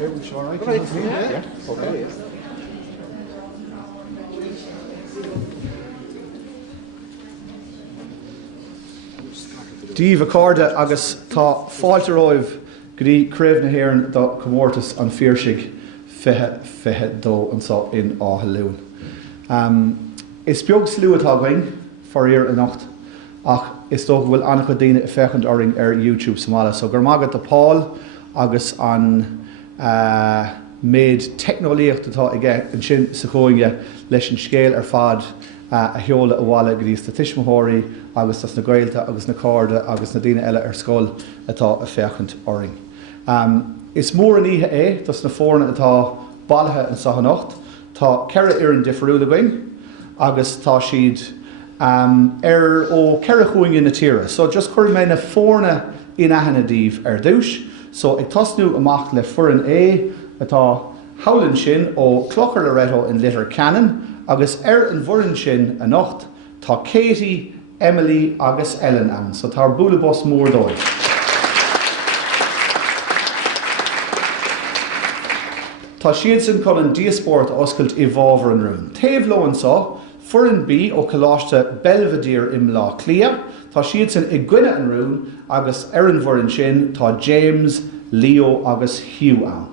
Okay, we sure right. Right. Yeah. Okay. Díomh accorda agus tá fáilte roimh go dtí Craobh na hÉireann do Chomórtas an Phiarsaigh fiche dó an sá in Átha Luain. Is beag slú atá going foireann a nacht ach is dó bhfuil annach daine fechant oring YouTube Somála. So gur mágad a Paul agus an méid technolíocht atá ige an sin sa chóinge leis an scéal fad a heola a bhála go dtí sa tuismóirí agus tas na Gaelta agus na Corda agus na daine eile scoil atá a fechant oring. Is mór an ihe é, tas na foirne atá bailthe an sath nocht, tá ceithre ar an difriúla going agus tá siad ó ceithre chuaing na tíre. So just chuir mé na foirne in aithne díomh dúis. So ag tasnú amach le Foireann A atá howlann sin ó Clochar Loreto in Leitir Ceanainn agus an bhfoireann sin a nocht tá Katie, Emily agus Ellen an. So tá Búlabos Mór dóibh. Tá siad sin chun an díospóireachta oscailt I bhábhar an rún. Taobh loan sá Foireann B ó Coláiste Belvedere im lá clia. Tá siad sin I gcuine an rún agus an bhfoireann sin tá James, Leo agus Hugh an.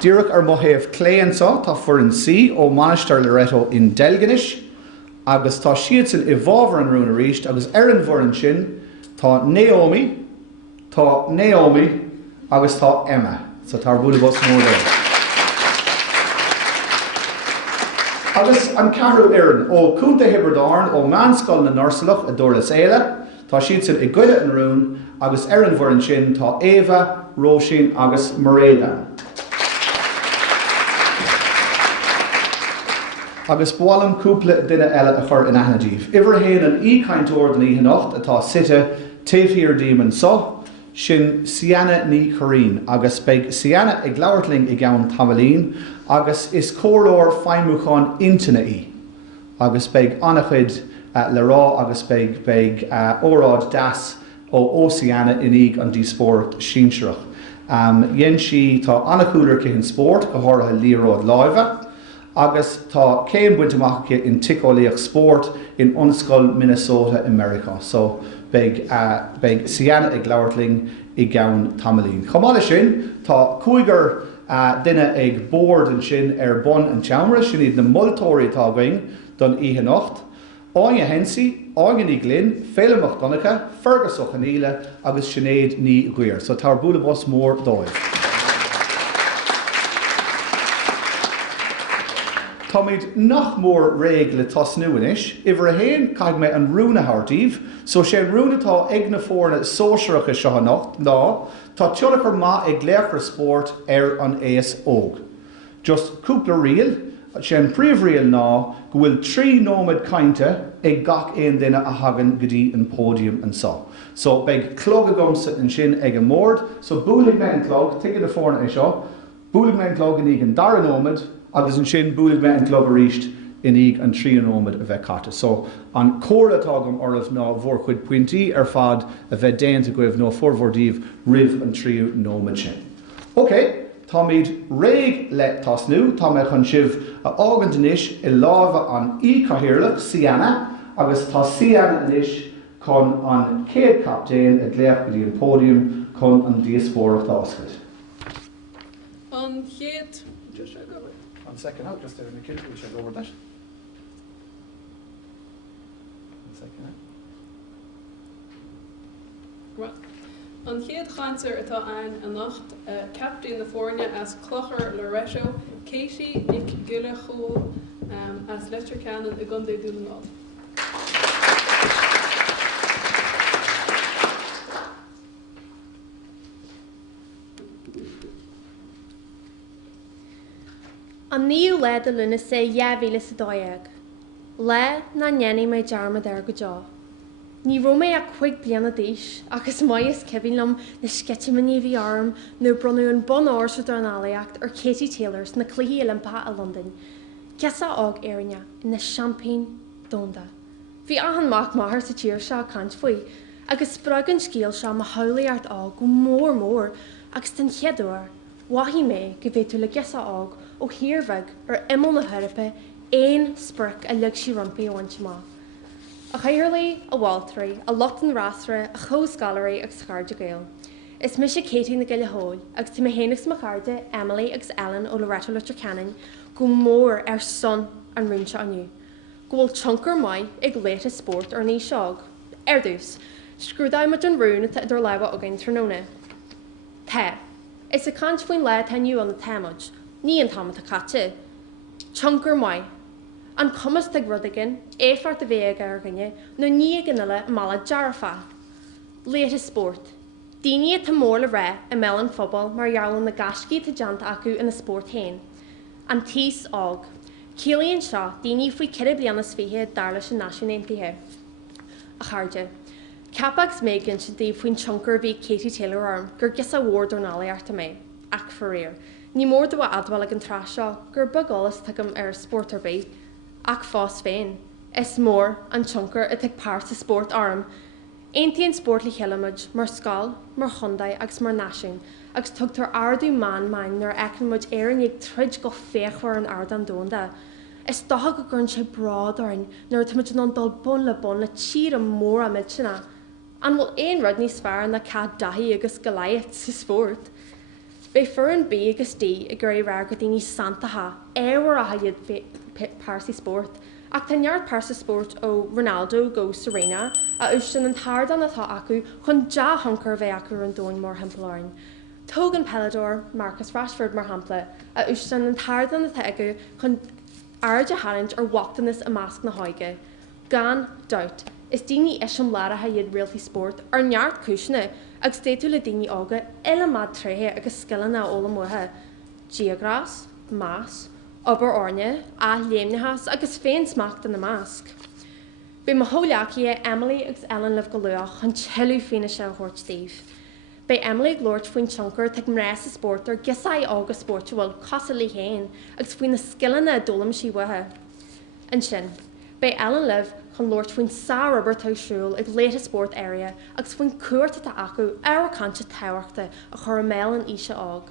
Díreach ar mothéamh cléan sá tá Foireann C ó Mainistir Loreto Deilginis agus tá siad sin I bhábhar an rún a ríist agus an bhfoireann sin tá Naomi agus tá Emma. So tá Búlabos Mór dóibh. Agus an ceathrú éireann ó Cúnta Hibredáin ó Meánscoil na Nársalach a dúirlas éile, tá siad sin I gcuine an rún agus an bhfoireann sin tá Eva, Róisín agus Mairead. Agus bhálam cúpla duine eile a chur in aithne díomh. Iver héin an ícainteoir den ihe nocht atá site taobhfhíor díman só, sin Sianna ní choirín agus beidh Sianna ag leabhartling I gceann tamalín agus is córóir feidhmiúcháin intana í. Agus beidh annachchuid le rá agus beidh óráid das ó Sianna inig an díospóireacht sínseireach. Dhéann si tá annachúlar cén spórt go háirithe líróid láimhe agus tá céim buinte amach in ticólaíoch spórt in Onscoil Minnesota, America. So beidh Sianna ag leabhartling I gceann tamalín. Chomáile sin tá cúigear duine ag bord an sin bun an teamra sin iad na moltóirí atá going don ihe nocht. Áine hensaí, áine ní glynn, féileamach donnacha, fergasach an íle agus sinnéad ní ghuiir. So tá Búlabos Mór dóibh. Tá méid nach mór réig le tasnú inis, iver a héin caig mé an rúna hartíomh, so sé rúnatá ag na fórne sóisireacha seo nocht ná, tá teolachar má ag léachar spórt an éas óg. Just cúpla rial, sé an príomhrial ná go bhfuil 3 nómad cainte ag gach éon duine a hagan go dtí an pódium an sá. So beidh clog a gomsa an sin ag an mórd, so búlaigh me an clog, tuigh na fórne é seo, búlaigh me an clog inig an dara nómad, agus an sin búlaigh me an clog a ríist inig an 3 nómad a bheith caite. So an córa atágam ormh ná bhór chuid pointí fad a bheith déanta goibh nó fórmhórdíomh rih an 3 nómad sin. OK, tá méid réig le tasnú, tá mé chun sibh a ágan inis I láimhe an ícathaoirleach Sianna agus tá Sianna inis chun an céad captéin a gléach go dtí an pódium chun an díospóireachta oscailt. An chéad. One second out, just in the kid, we shall go over that. 1 second out. Well, an chéad chaintear atá an nacht captain na foirne as Clochar Loreto, Katie Nick Gilachul as Leitir Ceanainn a Gundé Dúlangáil. An níú le de luna sé dheabhíle sa dóag. Le na nnéanaí mé dearmad ar go deá. Ní romé a chuig bliana díis agus mai is cebhílam na sketchmaní bhí arm nó brunú an bon áir sa darnálaíocht ar Katie Taylors na cluichí Olympa a London. Ceasa ág éireanne in na champagne donda. Bhí ahan mac maithir sa tíir seo cant faoi, agus sprag an scéal seo ma holaíart ág go mór agus den cheadúir, wahí mé go bhé tú le gesa ág ó hiarmhaig ar imol na thuirpe éon sprag a leag sí rumpaí óhaint má. A chairlaí, a bháltarí, a lot an rasra, a chós gallery agus charde gael. Is mis sé Katie na gaile hól, agus tí héanagus ma charde Emily agus Ellen ó Loreto Leitir Ceanainn go mór ar son an rúnse aniu. Gohfuil chunkar mai ag léite sport ar ní seog. Dús, scrúdáid mat an rún at idir lewa againn tróna. Tá, is a cant faoin le taniu an na táimeid, ní an táimead a caite. Chunkar mai. An cumas ag rudagan, éfart a bhéag ar gnne, nó ní ganile mala jarafa. Léite sport. Daoine tá mór le ré a melan fphobal mar jarlan na gascí tá janta acu in na sport hain. An tís ág. Cílíonn seo daoine faoi cead blianas fiche dar leis an náisiúnaontaithe. A charde. Capax mégan sin dí faoin chunkar bhí Katie Taylor arm gur gus a bhór dornálaíarta mé, ach faréir. Ní mór do adhil ag an traseo gur bagálas tuigim ar sportar bé, ach fás féin. Is mór an chunkar a tuig páirt sa sport arm. Aontaíonn sport le chéilemuid mar scáil, mar chundaid agus mar náisiún, agus tugtar ardú man main nar eicnmuid éan ag trid go féchhar an ard an dónda. Is dotha go gurn sé brád arin nar tuimiid an dul bun le tíre mór a mid sinna. An bhfuil éon rud níos fearr na cad dathí agus Goliath sa sport. Bei Foireann B agus D I gur ra go daoine santatha éhar a iad Phiarsaigh sport, ach tá neart Phiarsaigh sport ó Ronaldo go Serena a ústan an tardan atá acu chun ja hunkar bheith acu an dóin mór hempláin. Tógan Pelador, Marcus Rashford mar hampla a ústan an tardan atá acu chun airde haint ar wachtanas a másc na haige. Gan doubt, is daoine isam lara ha iad realty sport ar neart cúisina agus stéitú le daoine ága ile mad tríthe agus scoileanna óla muthe. Geagras, más, obair orne, a léimnehas agus féin smacht in na másc. Bei ma hóleaci Emily agus Ellen leh go luach chun tiilú féine se hort Steve. Bei Emily glóirt faoin chunkar tuig mrés a sport ar gisaí ága sport bhfuil casa lí héin agus faoin na scoileanna a dólam sí wathe. An sin, bei Ellen leh chun lóirt faoin sa rubber taisúil ag léite sport area agus faoin cuairta tá acu ar cante táhaachta a chur méil an ise ág.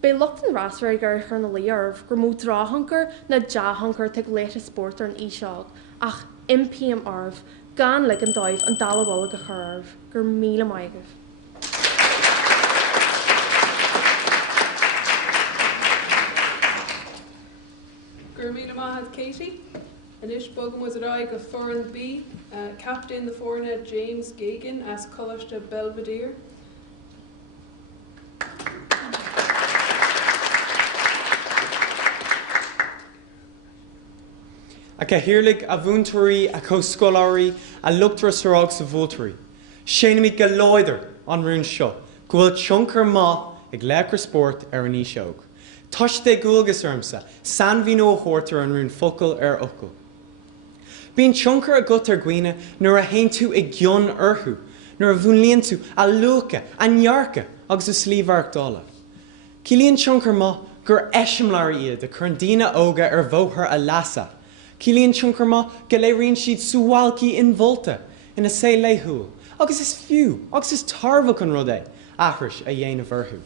Bei lucht an rasra gur chur na líorh gur mó dráhankar na dehankar tuig léite sport ar an ise ág, ach impíam arbh gan le an dáibh an dalahla go churh gur míle maigah. Gur míle maithad Katie. Inis bogam was a go Foireann B, captain the foirne James Gagan as Coláiste Belvedere. Ac a hirlig a bhúntarí a cóscoláirí a luachtar sarag sa bhúltarí. Séanamid go láidir an rún seo, gohfuil chunkar má ag léachar sport ar an íseog. Táiste gúlgus ormsa, san bhí nó chóirtar an rún focail ar ocail. Bíonn chunkar a gut ar gcuine nuair a haon tú ag gcionn orthú, nuair a bhúnlíonn tú a luacha, a nearcha agus a slíomharc dála. Cilíonn chunkar má gur eisiomláir iad a chun daoine óga ar bhóthar a lasa. Cilíonn chunkar má go léiríonn siad súbhálcaí in bholta ina sé léithúil, agus is fiú, agus is tarbhach an rud é, ahris a dhéanamh orthú.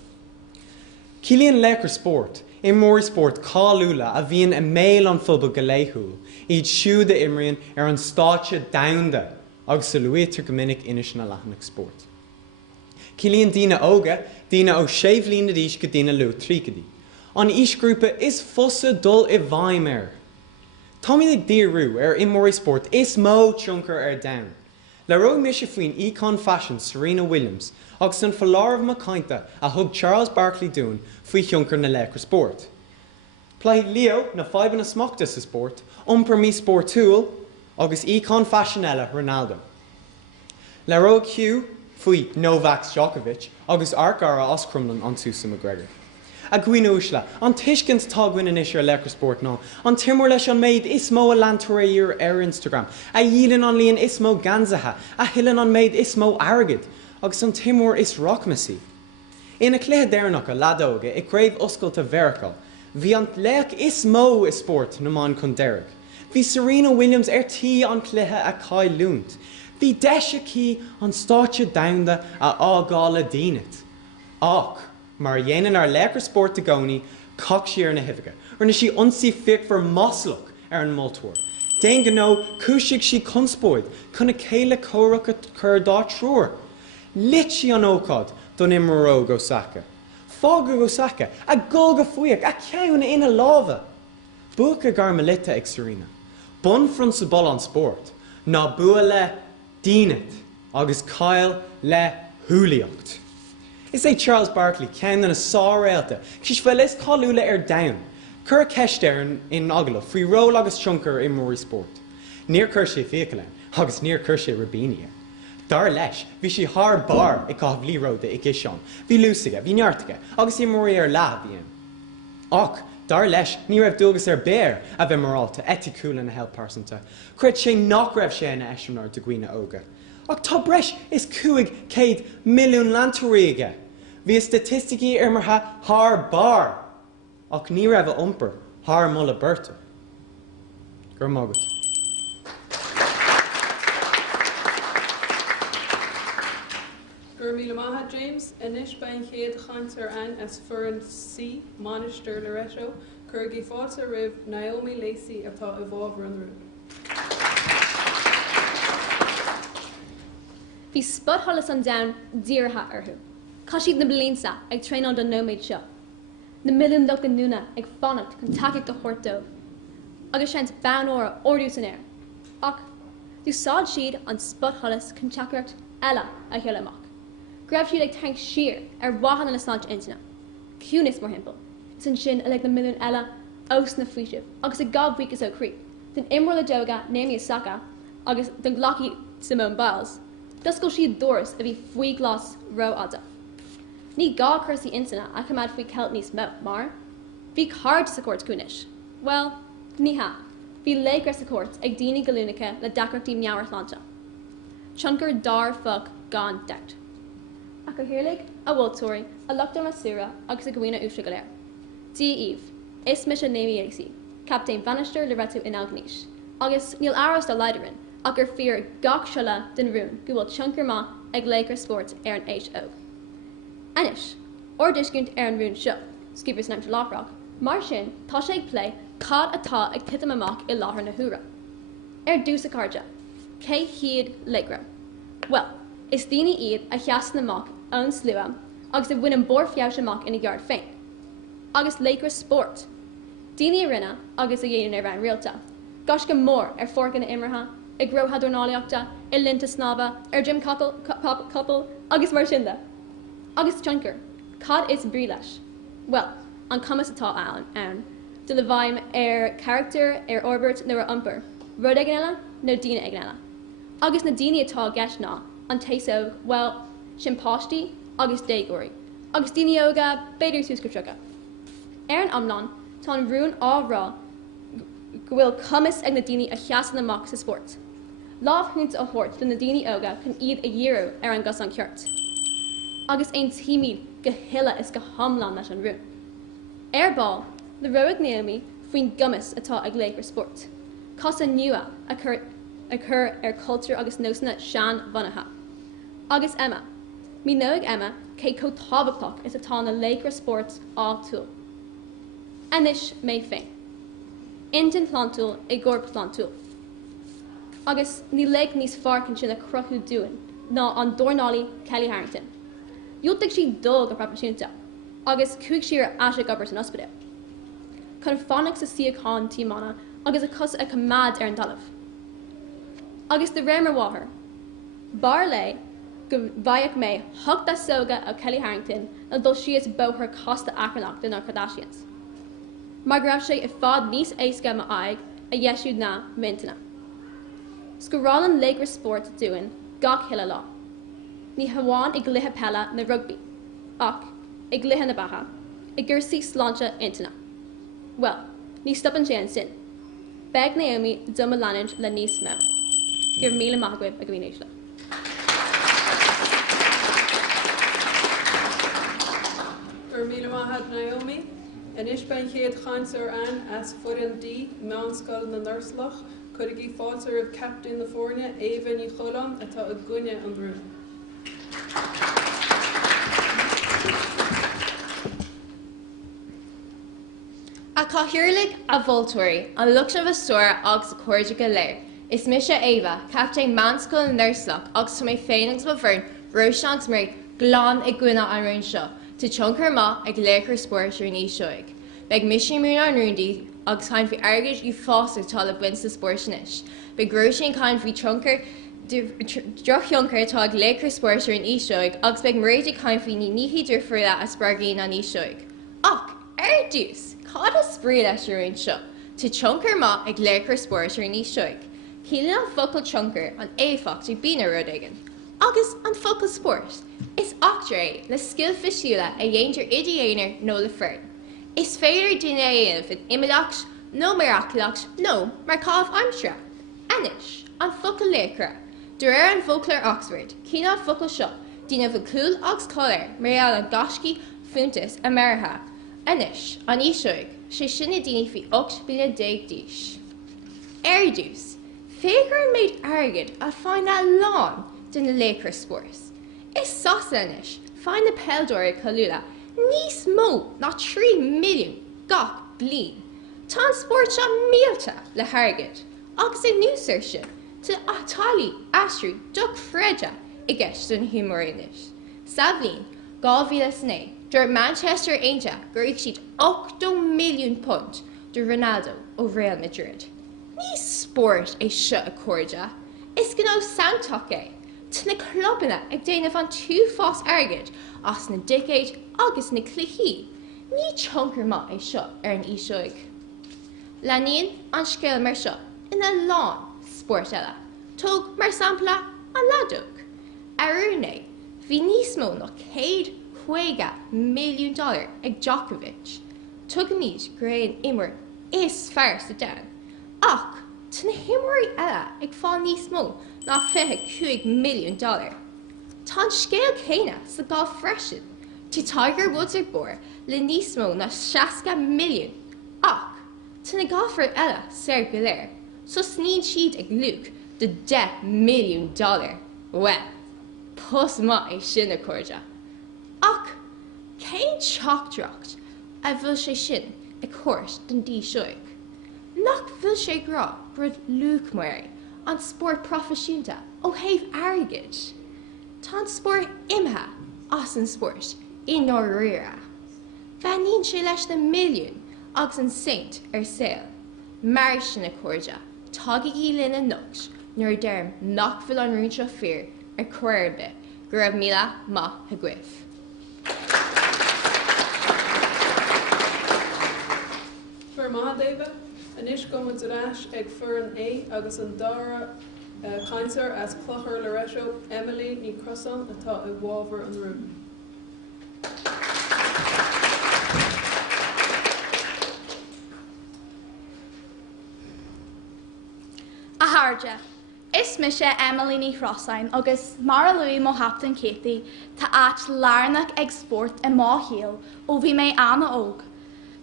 Cilíonn léachar sport, mórí sport cáúla a bhíonn a méil an phobal go léithúil, iad siúd a imríonn ar an stáitse damhanda agus sa luaítear go minic inis na leathanach sport. Cilíonn daoine óga, daoine ó séimhlín na díos go daoine lu trícadí. An ísgrúpa is fusa dul I bhaim air. Táimid ag díorú ar imórí sport is mó chunkar ar dain. Le rog mis faoin icon fashion Serena Williams agus an faláirmh macainte a thug Charles Barkley dún faoi chunkar na léachar sport. Plaid Leo na faiban na smachta sa sport, iompar mí sportúil agus icon fashion eile Ronaldo. Le rog Hugh faoi Novak Djokovic agus arcara os crumlan an Susan McGregor. A gcuinúisle, an tuiscint tá gcuine is ar léachar sport ná, an timúir leis an méid is mó a landtóiríor ar Instagram, a dhílann an líon is mó ganzathe, a hilann an méid is mó agad, agus an timúir is rockmasí. Ina cléthe déirnach a ladóga I Craobh oscailta Mheireachall, bhí an léach is mó I sport na man chun deirg. Bhí Serena Williams ar tí an cléthe a cáil lúnt. Bhí deise an stáitse damda a ágála dínit. Ach, mar dhéanaan ar Leitir Sport Deilginis coch siar na hifige, ar na si ionsaí fic for moslach ar an multúir. Déan gnó cúisigh si conspóid chuna céile córacha chur dá trúr. Lit si an ócád don imró go saca. Fága go saca, a gulga fuiach, a ceann ina láva. Bucha garmalita ag Serena. Bun fron sa ball an sport, ná bua le dínit, agus cail le húlíocht. Is é Charles Barkley ceann na sá réalta, cis fel is cáúla ar dain. Cur ceist in agla, frí ró agus tioncar I mórí sport. Níor cur sé fiacalain, agus níor cur sé rabíine. Dar leis, bhí si thar bar I cáth líróda I gCéadaoin, bhí lúsaige, bhí neartaige, agus I mórí ar lá bhíon. Ach, dar leis, ní raibh dúgus ar béir a bheith marálta, eticúla na helpársanta. Cuireadh sé nach raibh sé na eisiúnar do gcuoine óga. Ach tá breis is 500 milliún lantaríige. Bhí statisticí ar martha thar bar. Ach ní raibh a iompar, thar mula berta. Gur mágad. Gur míle maithe James, inis bein chéad chaintear an as Foireann C, Mainistir Loreto, Curgi fáilte ribh Naomi Lacey atá I bhábhar an rúd. Bhí spud tholas an down díortha orthu. Cá siad na blianta ag tréanán don nóméid seo. Na milliún do an núna ag fannacht chun takeigh do chóirtómh. Agus seint bán óra orú san air. Ach, dúsáid siad an spud tholas chun teagasc eile a cheile amach. Greibh siad ag tank siar ar wahan na sláinte intina. Cúnis mar himple. San sin a le na milliún eile os na fuisih, agus a gabhhuic is ó crí. Den imrla doga Naomi Osaka agus den ghlaci Simone Biles. Duscail siad doras a bhí faoi glas ro ada. Ní gá cursaí intina a chumad faoi celt níos mó, mar bhí card sa cuairt cúnis. Well, ní ha. Bhí léigre sa cuairt ag daoine galúnacha le dacreachtaí meabharthlánta. Tionchar dar fug gan decht. Ach go hiirlig a bhiltóirí a luchtú masúra agus a gcuoine úsra go léir. Dí Eve, is mis a Naomi Lacey, Captain Mainistir Loreto Deilginis, agus níl aras do leidirin ach gur fear gach seola den rún go bhfuil tionchar má ag Leitir Sport ar an HO. Anis, or discount ar an rún seo, Skipper's name to Lochrock, mar sin tá sé ag play cad atá ag titim amach I láthair na húra. Ar dús a cardja, cé hiad legra. Well, is daoine iad a cheasan amach an slua agus a bhuiin an bór fiabhs amach ina gheart féin. Agus Leitir Sport. Daoine rinne agus a dhéanaan ar bhain rialta. Gas go mór ar forcan na imreatha, ag grotha dornálaíochta, I linta snába, ar Jim couple agus mar sinda. Agus tionchar, cad is brí leis. Well, an cumas atá ann, de le bhaim ar character ar orbert nó ar umpar, rud ag an eile nó daoine ag an eile. Agus na daoine atá gceist ná, an taisóg, well, sin páistí agus déagóirí, agus daoine óga beidir tús go trucha. Ar an amnon, tá an rún árá go bhfuil cumas ag na daoine a cheasan amach sa sport. Lámh thunt a thuirt den na daoine óga chun iad a dhearú ar an gas an ceart. Agus ein tíimiid go hiile is go hamlan leis an rún. Ar ball, le roigh Naomi faoin gumas atá ag Leitir Sport. Casa nua a chur ar cultúr agus nósanna cheann bhanatha. Agus Emma. Mí nóig Emma cé cótábhachtach is atá na Leitir Sport áúil. Anis mé féin. Intin plantúil I gcór plantúil. Agus ní le níos farcin sin a cruthú dúin ná an dornálaí Kelly Harrington. Dúilteach si dul go prapasúnta, agus cúig siar aise gabhart an ospidéal. Chun fánach sa siaachán tímána agus a cos a cumad ar an talamh. Agus de réimar mháthair. Bar lei go bhaíoch mé thugta sóga a Kelly Harrington na dul sios bóthar costa acranach den na Kardashians. Mar go raibh sé I fád níos éasca ma aig a dheisiúd na mintina. Scorálan Leitir Sport dúin gach hiile lá. Ní hamháin I gluthe pella na rugby, ach I gluthe na batha, I gcursaí sláinte intina. Well, ní stopan sé an sin. Beg Naomi duma leanúint le níos mó. Gur míle maithagóibh a gcuoine le. Gur míle maithad Naomi, inis bein chéad chaintear an as Foireann D, meánscoil na Nurslach, Chuige fáiltear captain na Foireann Éagsúla ní Choláim atá a gcuine an rún. A Cathaoirligh a bhultúirí an luachseh stóir agus a chuirde go léir. Is mise Ava, captain manscoil an nurslach agus tá mé féinings ba bhirn roiseans mé glán ag gcuine an rún seo, tá Chomórtas Ma ag léchar spóir ar ní seoig. Beg misisi múna an rúndaí agus chain fhí airgid í fásta tá le buin sa spóir sinis. Beg groisiín chain fhí Chomórtas drochioncar tá ag léchar spóir ar ní seoig agus beg mréidir chain fhí ní níhí dúrfriúla a spargaí na ní seoig. Ach, dús, cad a spríad leis ar rún seo, tá Chomórtas Ma ag léchar spóir ar ní seoig. Cílann an focail Chomórtas an éfacht ag bína rud aigean. Agus an focail spórt is achtar le sciil fisisiúla a dhéantar idirhéanaar nó le fearn. Is féidir duine dhéanamh in imimeach nó maraachach nó mar cábh aimsre. Anis, an focail léchra, dúir an folclór Oxford, cína an focail seo, duine bh cúil agus choir mar an gascí funtas a meartha. Anis, an íseoig, sé sinna daoine fhí 8 bliain 10 díos. Dús, féidir an méid airgid a fáin na lán den na léchar spórs. Is sasa anis, fáin na peildóir choúla, níos mó ná 3 milliún gach bliain. Tá an spórt seo míalta le hairgid, agus é núsar sin tá atálaí astrú do chreide i gceist don humóranis. Sa bhliain, 2009, dúirt Manchester Aonta gur ag siad 8 milliún punt do Ronaldo ó Real Madrid. Ní spórt é seo a cuairde, is gná samtach é, tá na clubanna ag déanamh an tú fás airgid as na dicéid agus na cluichí. Ní Chomórtas Ma é seo ar an íseoig. Leaníonn an scéal mar seo ina lán spórt eile, tóg mar sampla an ladóg. Arúné, bhí níos mó ná $150 milliún ag Djokovic. Tugamid grain imar is fearr sa dan. Ach, tá na himmorí eile ag fáil níos mó ná $52 milliún. Tá an scéal céine sa gá freisin. Tá Tiger Woods ar bor le níos mó ná 60 milliún. Ach, tá na gáfar eile séir go léir, so sníad siad ag luach de $10 milliún. Well, pus ma é sin a cuairde. Ach, cén teachtracht a bhfuil sé sin ag cuairt den dí seoig. Nach bhfuil sé grá brud luach muir an spórt profisiúnta ó thaobh airgid. Tá an spórt imthe as an spórt in áiríre. Bheaníonn sé leis na milliún agus an saint ar saoil. Mar sin a cuairde, tugaigh linn an nucht nuair dearm nach bhfuil an rún seo fíor ar Foireann B, go raibh míle maith aghaidh. Fuair maith David, anis go muid arás ag Foireann A agus an dára chaintear as Clochar Loreto Emily ní Crosan atá ag bhábhar an rún. Aharja, is mise Emily ní Crosan agus Átha Luain mo haptan Katie tá áit lárnach ag sport I má héal ó bhí mé anna óg.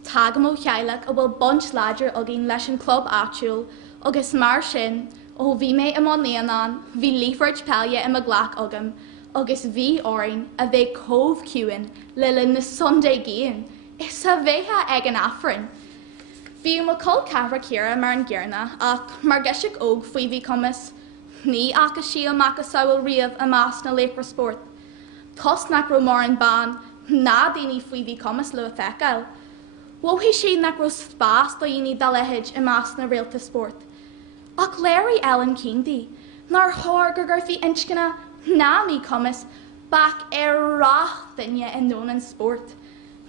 Tágam ó chealaach a bhfuil bunch láidir agin leis an club áitiúil agus mar sin ó bhí mé I má néanán, bhí lífort peilge I mo ghlach agam agus bhí áirín a bheith cóbh ciúin le linn na Sunday géan is sa bhéthe ag an affrin. Bhí mo col cabhra céara mar an ggéarna ach mar geisiach óg faoi bhí cumas ní acha síl mac a saoil riamh a más na léchar sport. Cos nach ro mar an ban ná daoine faoi bhí cumas le a feiceáil. Wóhí sé nach ro spás do dhéanaí dá leithéid I más na réalta sport. Ach léirí Ellen Kingdí, nar thóir gur gur bhí inscinna ná mí cumas bach ar rach duine in nón an sport.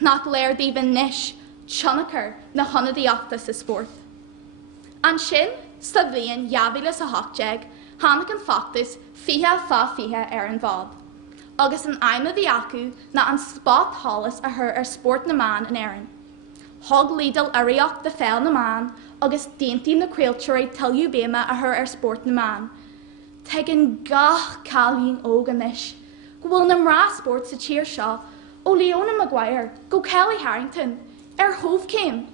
Nach léir díobh níis Chonachar na honadaíochta sa sport. An sin, sta bhíon jabhílas a hochtteag, hanach an factus fihe fa fihe ar an bhád. Agus an aimime bhí acu na an spot hálas a thur ar sport na man an éireann. Thug lídal aíocht de fel na man agus daontí na craoltóirí tilliú béma a thur ar sport na man. Tegan gach cáilíonn ógan isis. Go bhfuil na mrá sport sa tíir seo ó Leona Maguire go Kelly Harrington ar Hove céim.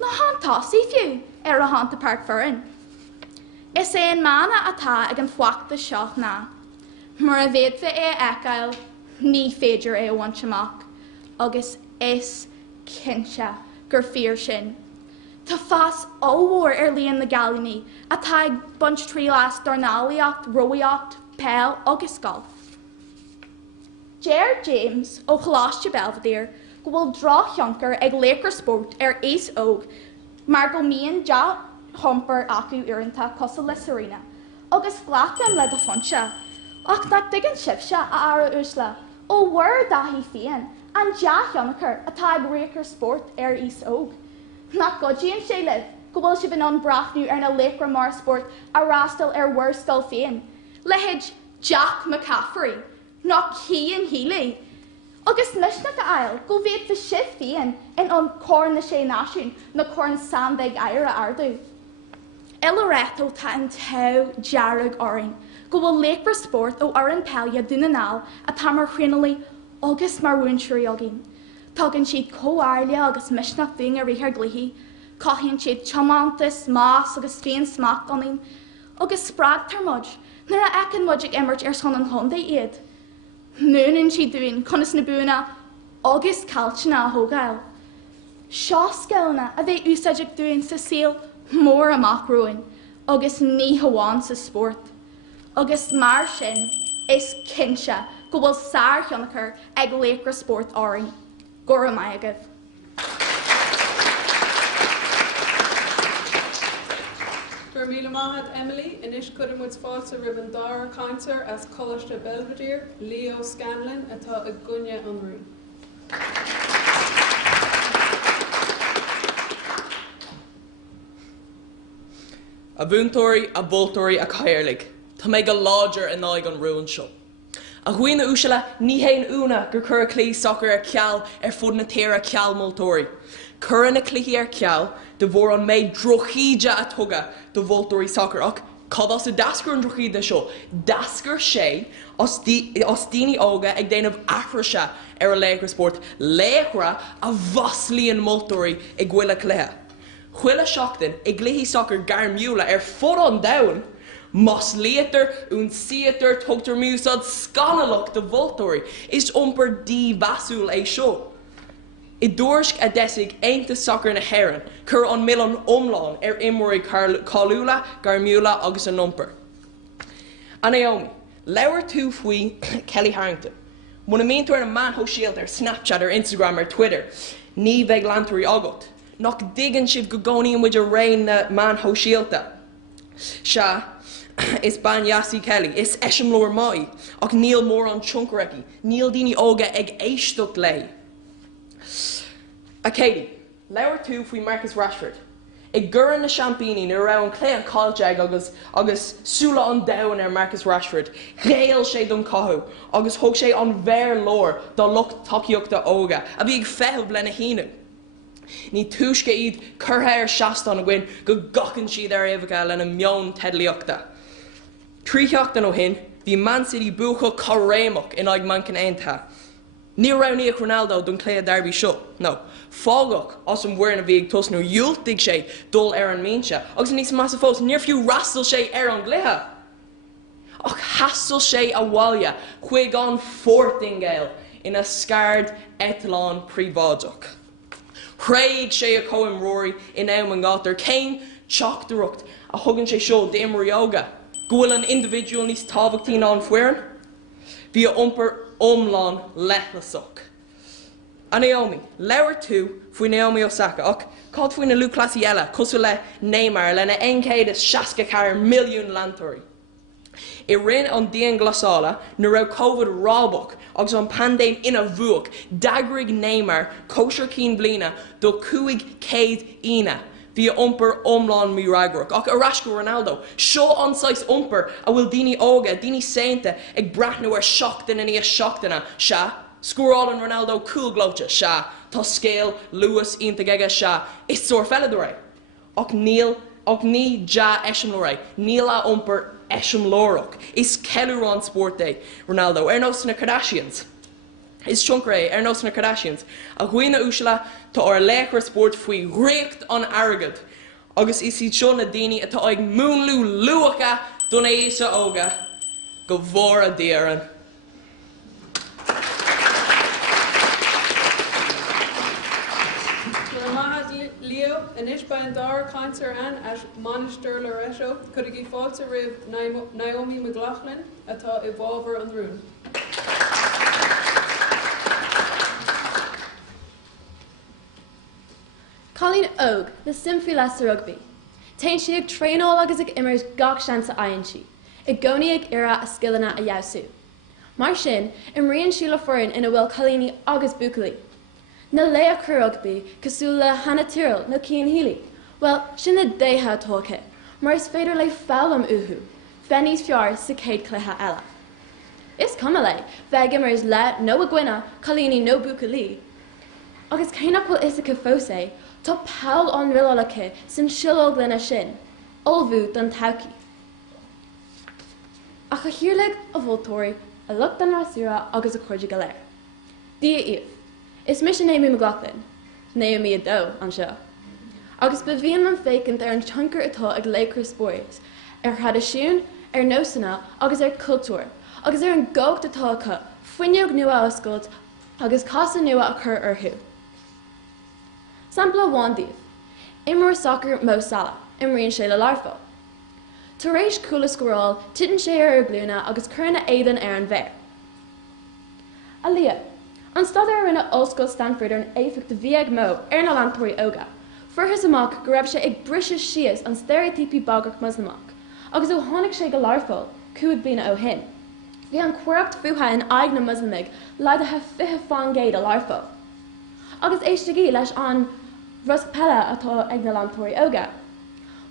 Na hán tasí fiú ar a hánta Park Foireann. Is é an mana atá ag an fhaachta seo ná. Mar a bhéadfa é eáil ní féidir é bhaint amach, agus is cinse gur fíor sin. Tá fás óhór ar líon na galíní atá ag bunt trí las darnálaíocht, roiíocht, péil agus golf. Ger James ó Coláiste Belvedere go bhfuil drochioncar ag Leitir Sport ar éas óg mar go míon de humper acu uaireanta cosa le Serena, agus ghlachan le do fonse, ach nach digan sibse a ara úsla ó bhhuir dahí féin an deachionachar atá ag Leitir Sport ar éas óg. Nach godíonn sé libh go bhfuil si bin an brathnú ar na Leitir Mór Sport a rastal ar bhuir scoil féin, lehéid Jack McCaffrey, nach Ciann Healy. Agus misna go ail go bhéad fa sibh féin in an corn na sé náisiún na corn sambeig aire ardú. Loreto tá an tau dearag oring, go bhfuil Leitir Sport ó oran pelia dúnanáil a tá mar chrinalaí agus mar bhuintúirí agin. Tugann siad comhairle agus misnach dún a rithar gluthaí, caithíonn siad Chomórtas más agus féin smach ganin, agus sprág tar muid, nuair a ecin muid ag imirt ar son an chunda iad. Núanann siad dúin conas na buana agus caltena a thógáil. Seo scoileanna a bheith úsáid ag dúin sa síl mór amach roin, agus ní hamháin sa sport. Agus mar sin is cinse go bhfuil sár cheannachar ag Leitir Sport áiring. Gora mai agad. Gur míle maithad Emily, inis cuireadh muid fáilte riban dára caintear as Coláiste Belvedere, Leo Scanlon atá ag gunne an rún. A bhúntóirí a bóltóirí a caiirlig, tá méid go láidir in áig an rún seo. A chuoine úsile ní héin úna gur chur a clí soccer ar ceall ar fud na tíre ceall moltóirí. Curann na cluichí ar ceall de bhór an méid drochíide a tuga do bhóltóirí soccer ach cad as a dascar an drochíide seo. Dascar sé os daoine óga ag déanamh afraise ar a Leitir Sport léithre a bhaslíon moltóirí ag ghuiile cluiche. Chuile seachtain ag gluichí soccer gCéadaoin ar fud an domhan, Mas Leitir Ceanainn tugtar músad scanalach de bhóltóirí is iompar díbhasúil é seo. I dúirsc a deisig aontas soccer na hÉireann chur an milleán omláin ar imóí cáiliúla, gCéadaoin agus an iompar. A Naomi, leabhar tú faoi Kelly Harrington. Muna míonn tú ar an man hóisialt ar Snapchat ar Instagram ar Twitter, ní bheith leantarí agat. Nach digan siad go gcónaíonn muid a réin na man hóisialta. Se is ban Yassi Kelly, is eisiom mai, ach níl mór an tioncareaí, níl daoine óga ag éisteacht lei. A Katie, leabhar tú faoi Marcus Rashford. I gcuireann na champíní nuair raibh an clé an cáilte agus súla an domhan ar Marcus Rashford, réal sé don cathú, agus thug sé an bhéir lór do lucht takeíochta óga, a bhí ag feitheamh lena híanamh. Ní túisce iad curtha ar seachtán a gcuin go gachann siad ar éigeá lena meon tedlaíochta. Trítheachtain ó hin, bhí Man City bucha choréamach in aghaidh man cin Ní raibh Ronaldo don clé a derby seo, no. Fágach as an bhuiir na bhí ag tosnú dúiltigh sé dul ar an ménse, agus níos más fós níor fiú rastal sé ar an glutha. Ach hastal sé a bháile chuig an fortingale ina scaird etalán príomhádach. Chraig sé a comim roirí in am an gátar céin teachtarucht a thugann sé seo d'imrí óga. Gohfuil an individual níos tábhachtaí ná an Foireann? Bhí a iompar omláin leithlasach. A Naomi, leabhar tú faoi Naomi Osaka ach cád faoin na lúclasí eile cosú le Neymar lena 164 milliún leantóirí. I rinn an díon glasála na raibh COVID rábach agus an pandéim ina bhuach dagrig Neymar cóisir cín blina do 500 ina. Bhí iompar omláin mírágrach ach arás go Ronaldo. Seo anáis iompar a bhfuil daoine óga, daoine sainte ag brathnú ar seachtainna níos seachtainna se. Scóráil an Ronaldo coolglóte se. Tá scéal Lewis iontu aige se. Is soir fella do ré. Ach ní ja eisiom loré. Níl a iompar eisiom lórach. Is ceilúrán sport é Ronaldo. Nos na Kardashians. Is chunkré nos na Kardashians. A ghuiine úsla tá ar Leitir Sport faoi réocht an aghaidh agus is iad seo na daoine atá ag múnlú luacha don é se óga go bhór a díran. Leo, inis ba an dar Chomórtas An at Mainistir Loreto, could give fáilte rib Naomi McLaughlin atá I bhábhar an rún. Colleen Og, the Symphony Leicester Rugby. Tain si ag tréinol agus ag immers gach sean sa aon si. I gcónaí ag ira a scoileanna a éagsú. Mar sin, imríonn sí le foireann ina bhfuil Colleen agus bucalaí. Na lea cur rugby, cosúla hana tíreal nó cían hílí. Well, sin na déthe tócha, mar is féidir le fálam uhu, fenníos fear sa céad cluiche eile. Is cuma le, bheith immers le nó a gcuine, Colleen nó bucalaí. Agus céanach bhfuil Isacha Phiarsaigh, tá peall an riolacha san siológ lena sin, olbhú don tauci. A cha hiúlaigh a bhultóirí a lucht den rasúra agus a chuirde go léir. Dia íomh, is mis sin Naomi McLaughlin, Naomi a dó an seo. Agus ba bhíon an fécint ar an tionchar atá ag Leitir Ceanainn, ar Radisson, ar nósanna agus ar cultúr, agus ar an gcócht atá acu, fuinneog nua a oscailt agus casa nua a chur orthú. Sampla bháindíomh, imreoir soccer mó sala, imríonn sé le larfo. Tar éis cúla scoráil, titan sé ar glúna agus chuirna éidan ar an bhéir. A lia, an stadar rinne Óstán Stanford ar an éifeacht de bhí ag mó ar na landtóirí óga. Furthas amach go raibh sé ag brisise sios an stereotípi bagach muslimach, agus ó tháinig sé go larfo, cúig bliana ó hin. Bhí an cuaireacht fuatha in aig na muslimig leidathe 50 fáingéad a larfo. Agus éisteagaí leis an Ruspella atá ag na landtóirí óga.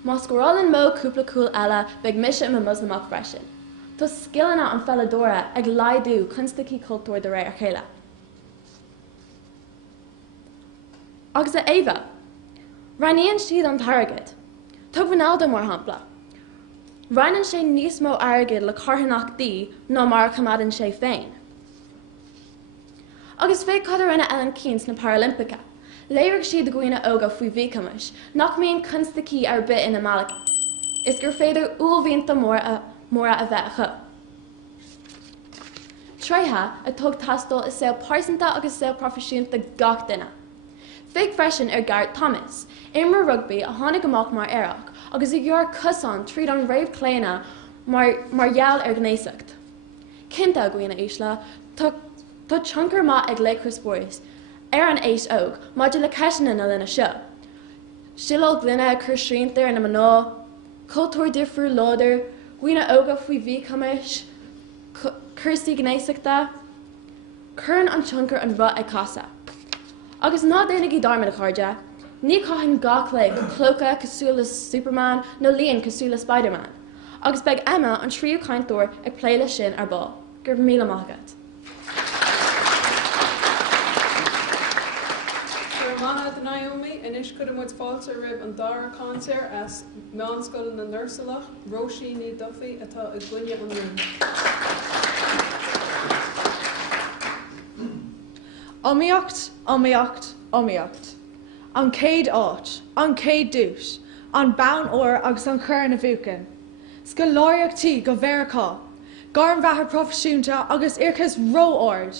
Má scorálann mó cúpla cúil eile beag mise im a muslimach freisin. Tá scoileanna an felladóra ag laidú constaí cultúir de réir ar chéile. Agus a Ava, raníonn siad an targad. Tá bhnáilda mór hampla. Rainan sé níos mó airgid le carthanachtaí ná mar chamadann sé féin. Agus fé cadaranna Ellen Keynes na Paralympica. Léirigh siad do gcuoine óga faoi bhícamas, nach míon constaí ar bit ina Malacha. Is gur féidir ullmhínta móra a bheith chu. Tréthe a tug tastal is saoil pársanta agus saoil profisiúnta gach duine. Féic freisin ar Garrett Thomas, imreoir rugby a tháinig amach mar éireach, agus i gheor cosán tríd an réamh cléine mar gheall ar gnéiseacht. Cinnte a gcuoine ísle, tá tionchar má ag Leitir Ceanainn, ar an éis óg, maidir le caiisina na lena seo. Siológ glúine chur sríontar na maná, cultúr difriú láidir, gcuoine óga faoi bhícamas, cursaí gnéiseachta, churann an tionchar an bheith ag casa. Agus ná déananig I darma na chairde, ní caitheann gach le clocha cosúla Superman nó líon cosúla Spider-Man. Agus beag Emma an tríú caintóir ag pléile sin ar ball, gur míle maigad. Mahad Naomi, inis could have fáilte rib an dar concert as meánscoil na nursalach, Roshi ní Duffy atá ag gcuine an rún. Omíocht, omíocht, omíocht. An céad áit, an céad dúis, an bán óir agus an chur na bhuacán. Scoláireachtaí go bhéarachá, gar an bheathair profisiúnta agus iarchas ró ord,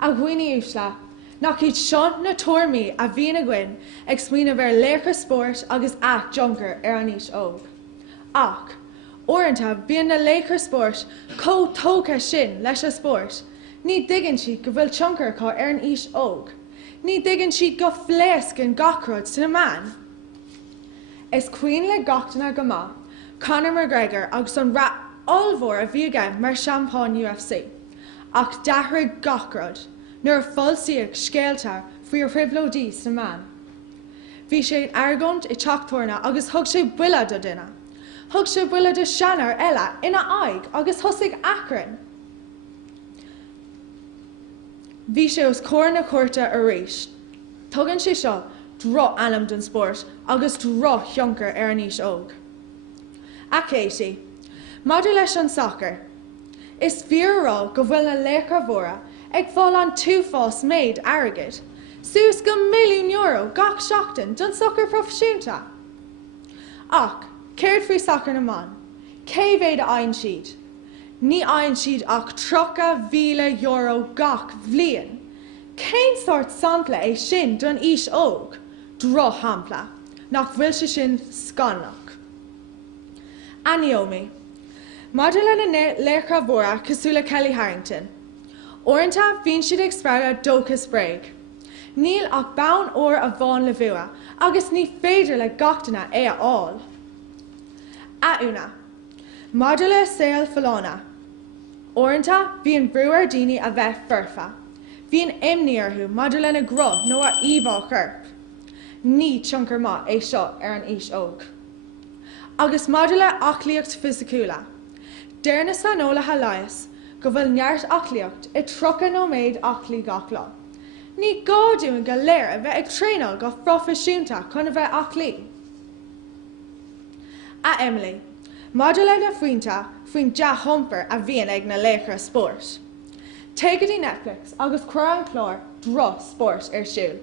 a ghuioine úsla, nach iad sean na tuairmí a bhíon a gcuin ag smaoine bhar léircha spórt agus ach joncar ar an níos óg. Ach, orintha bíon na léircha spórt tócha sin leis a spórt, ní dtuigeann siad go bhfuil tionchar cá ar an níos óg. Ní dtuigeann siad go phléasc an gachrod san na man. Is cuoin le gachtainna go maith, Conor McGregor agus an rá olmhór a bhí aige mar seampáin UFC, ach deathraigh gachrod, nuair foilsíodh scéalta faoi phríomhlódí sa man. Bhí sé airgont I teachtarna agus thug sé buile do duine. Thug sé buile do seanar eile ina aig agus thosaigh acrann. Bhí sé os cóir na cuairte arís. Tugann sé seo dro anam don spórt agus dro tionchar ar an níos óg. A Katie, maidir leis an soccer. Is bhíorrá go bhfuil na léircha mhóra ag fáil an túfás méid airgid. Suas go €1 milliún gach seachtain don soccer profisiúnta. Ach, céir faoi sacr na man, cé bhéad a aon siad. Ní aon siad ach €30,000 gach bhliain. Cén sort sampla é sin don is óg, dro hampla, nach bhfuil se sin scannach. Aniomi, Madala na Leircha Bhóra cosúla Kelly Harrington. Orintá bhíonn siad ag spreagadh dóchas breig. Níl ach bán ór a bháin le bhua, agus ní féidir le gachtainna é a áil. A una, Madala Sail Fallána. Orintá bhíonn breúar daoine a bheith furfa. Bhíonn imníorthú Madala na gro nó a íomhá churp. Ní tionchar má é seo ar an is óg. Agus Madala achlíocht fisiciúla. Déirna sa nóla halais, go bhfuil neart achlíocht I trocha nó méid achlí gach lá. Ní gáúin go léir a bheith ag tréáil go profisiúnta chun a bheith achlí. A Emily, Madala na faointa faoin de humper a bhíon ag na léchar sport. Tégadí Netflix agus chuir an chlár dro sport ar siúl.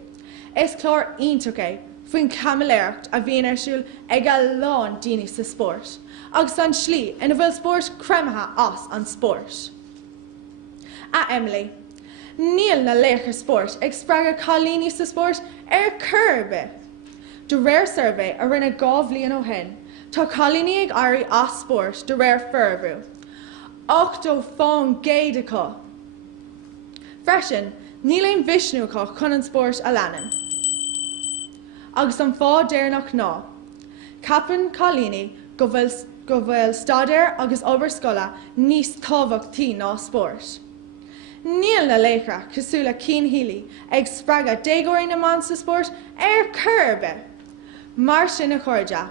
Is chlár iontu é faoin camiléireacht a bhíon ar siúl ag a lán daoine sa sport, agus an slí ina bhfuil sport crematha as an sport. A Emily, níl na léchar sport ag spreagadh chalíní sa sport ar Craobh. De réir survey a rinne 2 bhliain ó shin, tá chalíní ag airí as sport de réir forbhrú. 8 fáin géad acu. Freisin, níl éon visnú acu chun an sport a leanan. Agus an fád déirnach ná. Capan chalíní go bhfuil stadéir agus obair níos tábhachtí ná sport. Níl na léchra cosúla cín hílí ag spreagadh dégóirí na man sa sport ar Craobh. Mar sin a chuirde,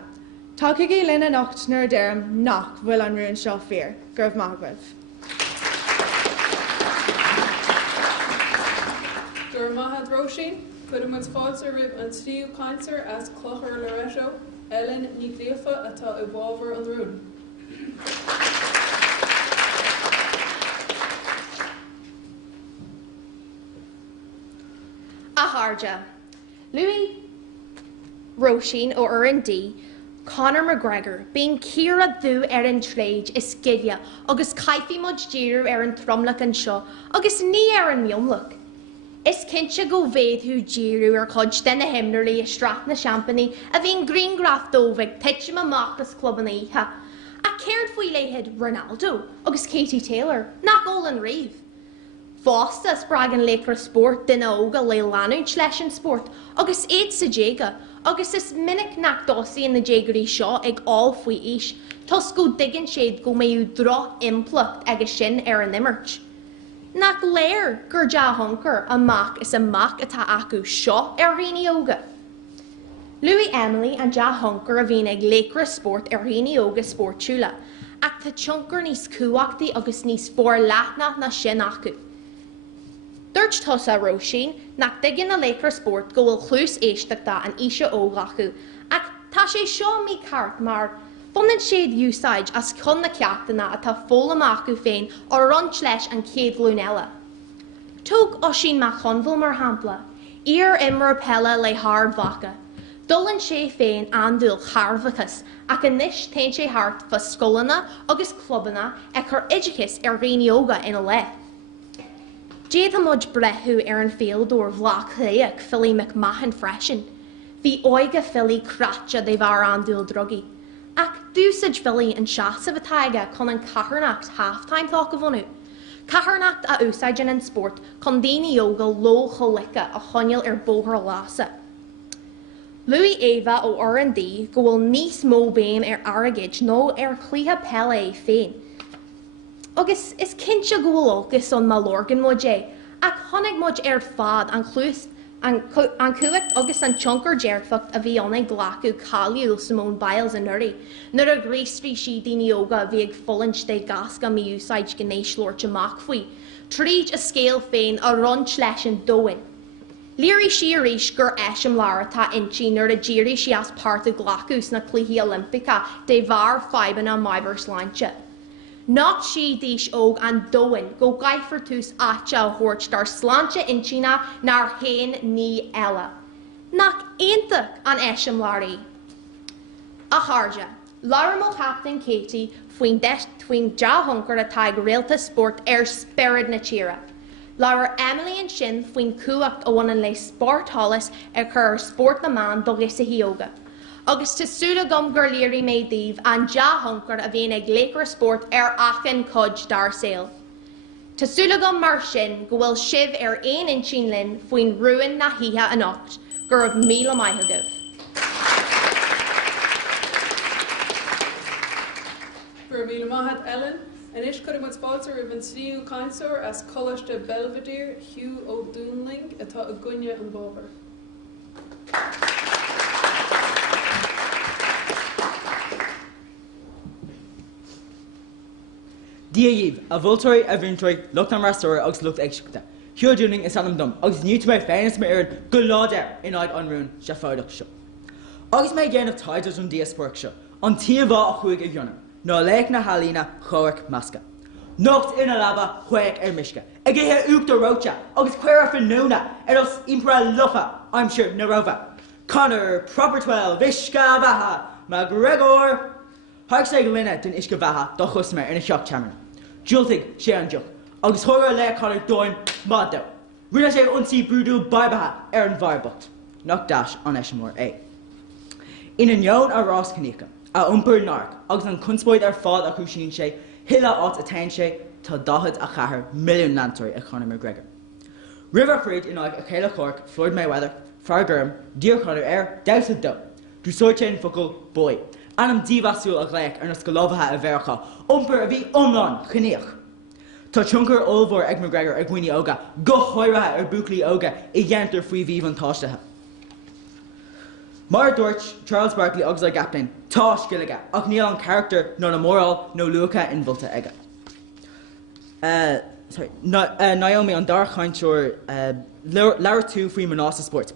tugadh í linn anocht nuair deireadh nach bhfuil an rún seo fíor, gurbh maithbh. Dúir maithad Róisín, chuir muid fáilte ribh an tríú caintear as Clochar Loreto, Ellen ní gléofa atá I bhábhar an rún. Aharja, Louis Róisín ó Foireann D, Conor McGregor, bíon Ciara dú ar an tréid is scidde agus caifií muid díreú ar an tromlach an seo agus ní ar an miomlach. Is cinnte go bhéadú díreú ar chuid den na himnúirí is strath na seampaní a bhíon Greengraft dómhaigh teitime amachtas cluban Ítha. A céird faoi léithead Ronaldo agus Katie Taylor, nach ól an riomh. Fásta spragan léchar sport duine óga le leanúint leis an sport agus éiad sa déga agus is minic nach dosaí na dégarí seo ag áil faoi is, tos go diggin siad go méú dro implacht agus sin ar an imirt. Nach léir gur de huncar amach is amach atá acu seo ar riine óga. Louis Emily an de huncar a bhíon ag léchar sport ar riine óga sportúla, ach tá tionchar níos cuaachtaí agus níos fór leathnach na sin acu. Dúirt tosa Róisín nach diggin na léchar sport go bhfuil chlús éisteachta an ise ógachu, ach tá sé seo mí cart mar bunan siad úsáid as chun na ceachtainna atá fólam acu féin ó ront leis an céad glún eile. Tóg Oisín mac chunbhil mar hampla, ír imar pella le thar bhacha. Dullan sé féin andúil charbhachas ach an níos tain sé hart fa scoileanna agus clubanna ag chur idicus ar riine óga ina le. Déad muid brethú ar an féaldúir bhlach léach Philly McMahon freisin. Bhí óige Philly cratcha de bhar andúil drogi. Ach dúsid Philly an seasa bhtáige chun an catharnacht halftime tá go bhhanú. Catharnacht a úsáidin an sport chun daoine óga ló cholica a choinneal ar bóthar lása. Louis Ava ó Foireann D go bhfuil níos mó béim ar airgid nó ar chlutha pella féin. Agus is cinnte go bhfuil olgus an malorgan muid ach tháinig muid ar fad an chlús an cuacht agus an tionchar dearfacht a bhí anna ghlacu cáiliúil sa mBaile an nuirí, nuair a gréistrí si daoine óga a bhí ag follint de gasc a mí úsáid gnééis leir teach faoi, tríd a scéal féin a ront leis an dóin. Lírí si a ríis gur eisiom lára tá intí nuair a ddíirí si as páirt a ghlacús na cluichí Olympica de bhar faiban a mBéarla. Not si díos óg an dóin go gaiifar tús áte a thuirt dar sláinte intína nar hain ní eile. Nach aontaach an eisiom láirí. A Harja, Laura Mo Captain Katie, Tween Ja Hunker a Tag Realta Sport Spirit na Tíre. Laura Emily and Shin Tween Kuacht a one and lay Sport Hollis Sport the Man Dogisa Hioga. Agus Sula Gum Gurleary May Dave and Ja Hunker a Vien Laker Sport Achen Cudge Dar Sale. Sula Gum Marshin go will shiv Ein in Chinlin Tween Ruin na Hiha and Ocht, Gur of Mila Maihagiv. Míle maithid Ellen, and ish could have sponsor even Sliu Councillor as Coláiste Belvedere, Hugh O'Doonling, atá a gunne an bóver. Díomh a bhultóirí a bhúntóirí lucht an rastóir agus lucht éagsúla. Hugh O'Doonling is an dom, agus níú mé féinas mé ar go láidir in áid anrún se fáideach seo. Agus mé ggéanamh taidir an díospóireachta seo, an tíomh a chuig a dionam. No leik na halína choirc masca. Nocht ina lava chuig misca. Ag ihe uachta rocha, agus cuir fin núna, os impra lufa, I'm sure narova. Connor, proper 12, Ishka Vaha, McGregor. Phiarsaigh linna den Ishka Vaha, do chusmer in a shock chamber. Jultig, she an juk. Agus horror le Connor doin maddo. Rina sé unsi brudu baibaha, an virebot. Knock dash on Chomórtas A. In an yon a Ross Canica. A umpur narc, agus an cunspoid fád a chuisíonn sé, hila áit a tain sé tá dahad a chathair milliún landtóirí a Conor McGregor. River Fridge in a chéile Cork, Floyd Mayweather, Fargurm, Dear Conor Dousa do. Dúsóirtein focail boy. Anam díomhasúil a gléic ar na scolábhatha a bhearcha, umpur a bhí omlán chníoch. Tá tionchar olmhór ag McGregor ag muoine óga, go háirithe ar buaclaí óga I dhéantar faoi bhíomh an táisteatha. Mar dúirt Charles Barkley agus a gaptain, tá scileige, ach níl an character nó na móráil nó luacha in bhulta aige. Naomi an dar chaintúir leabhar tú faoi Mainistir Sport.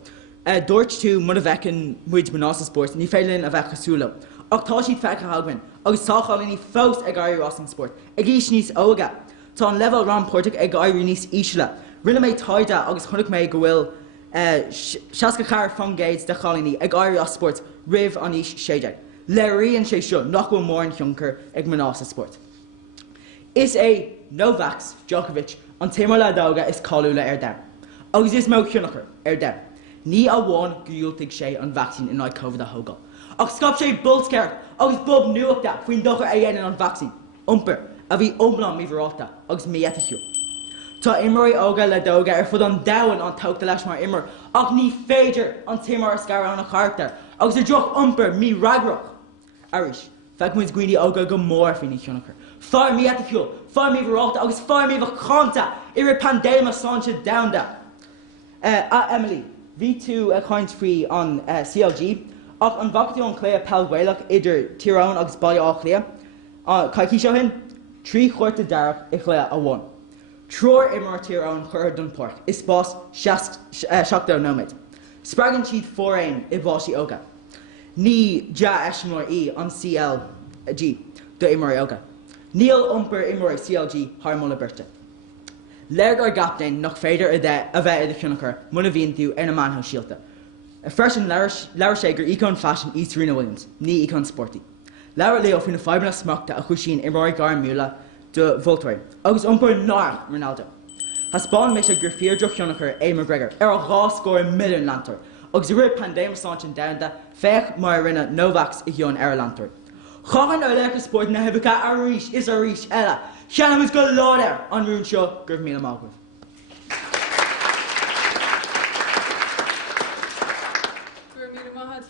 Dúirt tú muna bhecin muid Mainistir Sport, ní félinn a bheith cosúla. Ach tá siad fecha haghain, agus táchail ní fós ag airí Radisson Sport, ag ís níos óga. Tá an level ran Portic ag airí níos ísile. Rinne méid taida agus chunig méid go bhfuil Seasca char fungaids de chalíní ag airí Sport rih an ís séideag. Leiríonn sé seo nach bhfuil mór an tionchar ag Mainistir Sport. Is é Novak Djokovic an téimar le dóga is cáúla ar dem. Agus is mó cionachar ar dem. Ní a bháin gúiltigh sé an vaccín in áid COVID a thógáil. Ach scap sé bulsceart agus bob nuachta faoin dochar a dhéanaan an vaccín. Umpur a bhí omlan mí bhráta agus méataisiú. Tá imirí óga le dóga ar fud an dahan an togta leis mar imir, ach ní féidir an téimar scar an a chartar, agus a droch umpur mí ragroch. Aris, feich muid gwine óga go mór faoin cionachar. Fáir mí ataisiú, fáir mí bhráta agus fáir mí bhchanta ar pandéma sáinte damda. Emily, bhí tú a chaint faoi an CLG, ach an bhachtú an clé a pellghailech idir tíreáin agus baile á clia. Caiicí seo hin, 3 chuirta dearach I chlé a bhain. Tror imar tíreáin chuir don porc, is bás 16 nóid. Spragan siad Foireann I bháisí óga. Ní ja eismór I an CLG do imar óga. Níl umpur imar CLG harmola birte. Léir ar gaptain nach féidir a bheith idir cionachar muna bhíonn tú ar na manthó síalta. Freisin leabhar sé gur icon fashion í Serena Williams, ní icon sporty. Leabhar leo faoin na fibhanna smachta a chuisín imar gCéadaoin do bhultóirí, agus umpur nach Ronaldo. Haspáin mé sé gur fiordroch cionachar é McGregor ar a dhá scóir milliún landtóir, agus ruir pandéma sáin damda féach mar rinne Novaks I dheon ar a landtóir. Chagan ar leiceadh sport na hebhcha a ríis is a ríis eile. Cheann is go láidir an rún seo gur míle mágah.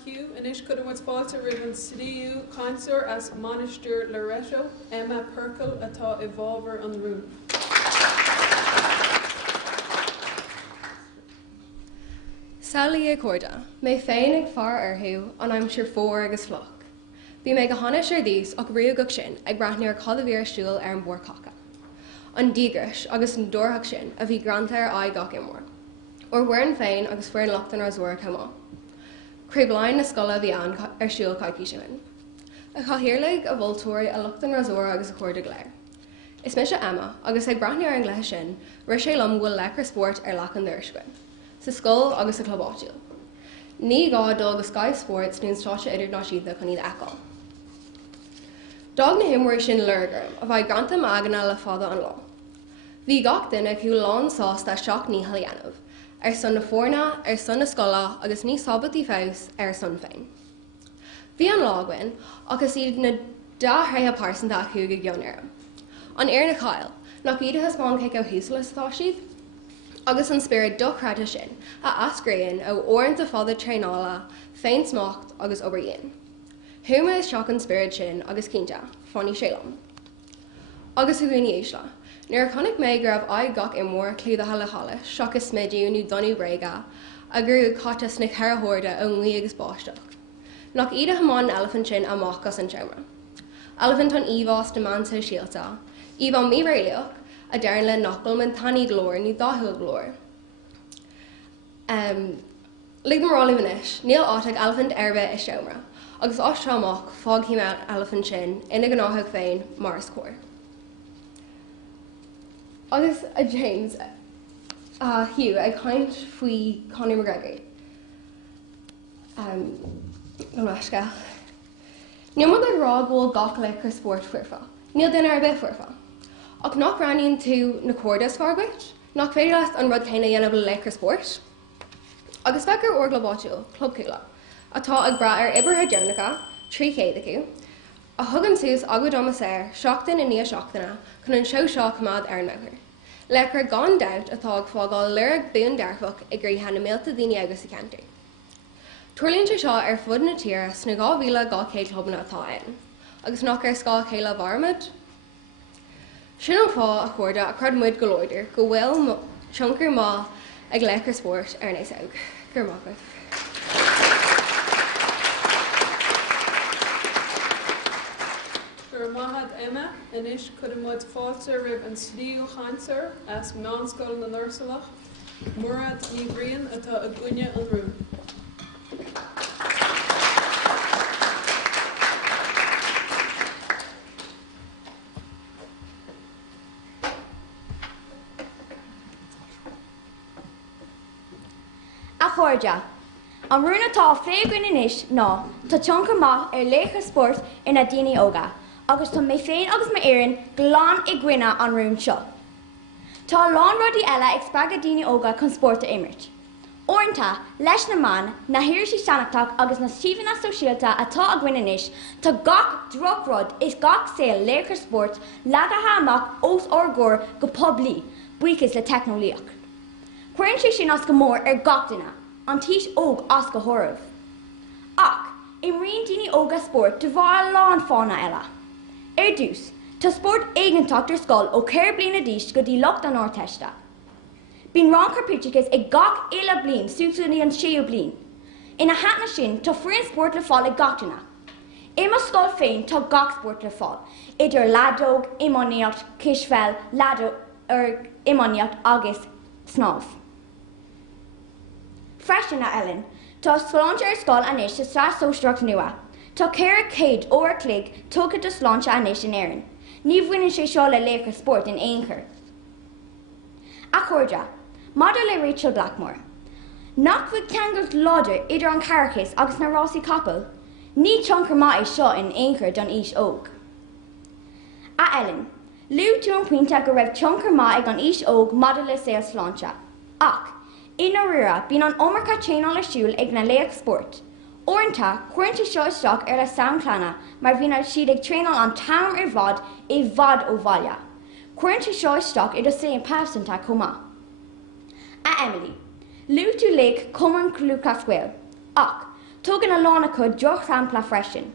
Hugh, and ish could have sponsor Ribbon Sliu Councillor as Mainistir Loreto, Emma Perkle, atá evolver on the room. Sally a corda, may féin ag far arthú an I'm sure fór agus floch. Bhí mé go hána sé díos ach riú go sin ag braithne ar chodahíar siúil ar an bór cacha. An dígris agus an dúrthach sin a bhí granta ar aghaidh gach imór. Or bhuireann féin agus fuireann lochtan ar zúir cumá. Craobh lein na scoile bhí an ar siúil caiicí sin. A chahirirlaigh a bhultóirí a lochtan ar zúir agus a chuirde léir. Is me se Emma agus ag braithne ar an gléithe sin, rir sé lom bhfuil lechar sport ar lech an dúirscuin, sa scoil agus sa clubáitiúil. Ní gá dul go Sky Sports níon stáise idirnáisiúnta chun iad eáil. Dag na himmoir sin lurgam a bhaid granta magana le fada an lá. Bhí gach duine acu lán sásta seach níthal dhéanamh, ar son na foirne, ar son na scola agus ní sabatí fós ar son féin. Bhí an lághain agus iad na dáthaithe pásanta acu go gcionnéire. An air na cáil, nach iad has mán ceic ó húsla satá siad, agus an spirit dochrata sin a ascraíonn ó orintanta fada tréála, féin smacht agus obaríon. Thuma is seach an spirit sin agus cinnte, fáinní sélam. Agus thuúine éisle, nuair chunig méid gur aghaidh gach i mór clúdathe le hala, seach is smidú nó donú réige, a gur catas na cearthórda ó nglaí agus báisteach. Nach iad a hamán elephant sin amach gas an teamra. Elephant an íbhás na man so síalta, íb an mBéarlaach a dearan le nachil man taní glór ní dáthúil glór. Lig marrála bhanis, níl áiteach elephant arbe is teamra, agus ástrámach fág hí elephant sin ina gnáthach féin mar is cóir. Agus a James Hugh ag chaint faoi Conor McGregor. Gomasca. Níl mud ag rá ghfuil gach le chu sport fuirfa. Níl duine ar bith fuirfa. Ach nach raníonn tú na cuardas farbait, nach féidir leat an rud chéine dhéanamh le leicr sport. Agus feicir orglabáitiúil, clubcúla, atá ag bra ar ibartha deannacha, trí chéad acu, a thugann sús agad domas air, seachtain a níos seachtainna, chun an seo seo cumad ar nóthir. Leicr gan doubt atá ag fágáil luirg buan dearfach i grí hena mílta daoine agus i cantu. Tuirlíonn sé seo ar fud na tíre sna 2000 clubbanna atá aon, agus nach ar scáil chéile bharmid. Sin an fá a chuirda a crud muid go Leitir go bhfuil tionchar má ag leicr sport ar nééis aog. Gur mágah. Gur maithad Emma inis chud muid fáilte ribh an slíú chaintear as meánscoil na Nursalach, murad ní bhríon atá a gcuine an rún. Chuirde. An rún atá féagrainn inis ná tá tionchar maith ar léachar sport ina daoine óga, agus tá mé féin agus mé éireann glán i gcuine an rún seo. Tá lán rudaí eile ag spreagad daoine óga chun sport a imirt. Orintanta leis na man na hirsí seanachtaach agus na síomhanna sosiálta atá a gcuine inis, tá gach drochrod is gach saol léachar sport leagatha amach os orgóir go poblí buchas le technolíoch. Cuireann sé sin as go mór ar gach duine, an tíis óg as go thoramh. Ach, imríonn daoine óga sport de bharr lán fána eile. Ar dús, tá sport éigeantach ar scoil ó céir bliana díos go dtí lucht an áirteiste. Bíonn rancar píteachas ag gach éile bliain suasúnaí an 6 bliain. Ina heatna sin tá fuireann sport le fáil ag gach duine. Éime scoil féin tá gach sport le fáil, idir ladóg, imóníocht, cisfeil, ladó ar imóníocht agus snámh. Freisin a Ellen, tá sláinte ar scoil anis sa strás sóisteach nua. Tá céir céad ó ar clig tógad do sláinte anis in éireann. Ní bhaineann sé seo le léachar sport in éonchar. A chuirde, maidir le Rachel Blackmore. Nach bhfuil ceangailt láidir idir an carachas agus na Rásí Capel, ní tionchar maith is seo in éonchar don ís óg. A Ellen, lú tú an puinte go raibh tionchar maith ag an ís óg maidir le saol sláinte. Ach, ina rura bíonn an ómarcha chéanál le siúil ag na léach sport. Orintanta cuireann seo isteach ar le saonchlana mar bhíonn siad ag tréanál an tam ar bhd i bhd ó bhaile. Cuireann seo isteach idir sé an pásanta comá. A Emily, lú tú léig cumann clúcascuil. Ach, tugann a lána chud deoch rampla freisin.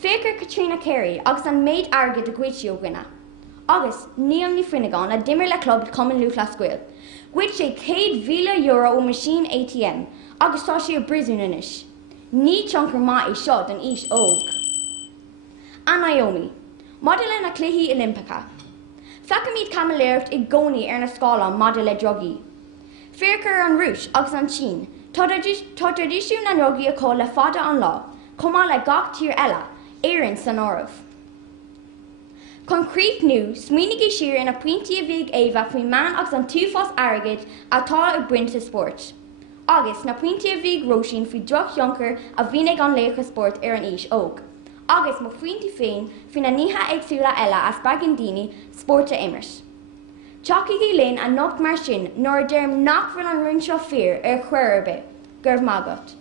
Féacar Katrina Carey agus an méid airgid a gcuid ó gine. Agus níl ní Finnegan a dimmer le club cumann lúclascuil. Gcuid sé €100 ó machine ATM agus tá sé a brisún inis. Ní tionchar maith is seo don ís óg. A Naomi, maidir na cluichí Olympica. Feicim iad camaléirt i gcónaí ar na scála maidir le drogaí. Féacar an rúis agus an sin, tá tradiisiún na drogaí acu le fada an lá, cumá le gach tír eile, éireann san áireamh. Concrete nu, smuoinigí siar ina pointí a bhíg éha faoi man agus an túfás airgid atá i brinte sport. Agus na pointe a bhí Roisin faoi droch ionchar a bhínig an lécha sport ar an is óg. Agus mo faointe féin fin na níthe éagsúla eile as bagin daoine sporta imirs. Teachigh linn a nocht mar sin nóir derm nachfuil an rún seo fear ar chuirbe, gurb mágat.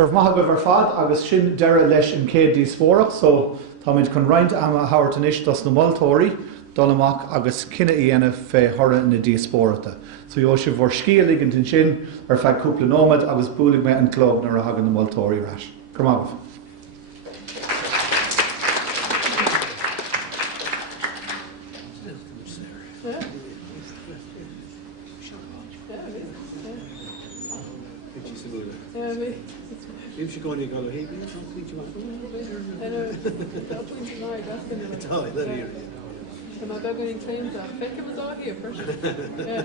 Gurb maithagah ar fad agus sin deire leis an céad díospóireacht, so tá muid chun roinnt ama hairt inis dos na moltóirí dul amach agus cinenne dhéanamh fé thora na díospóireachta. So jo se bhór scial ligint in sin ar feadh cúpla nómad agus búlaigh me an clog nar a hagan na moltóirí rais. Gur magah. Should go and go, hey, you Am I going to claim that? I think it was all here first. Yeah.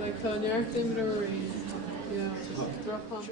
Like, on your thing, yeah, drop on.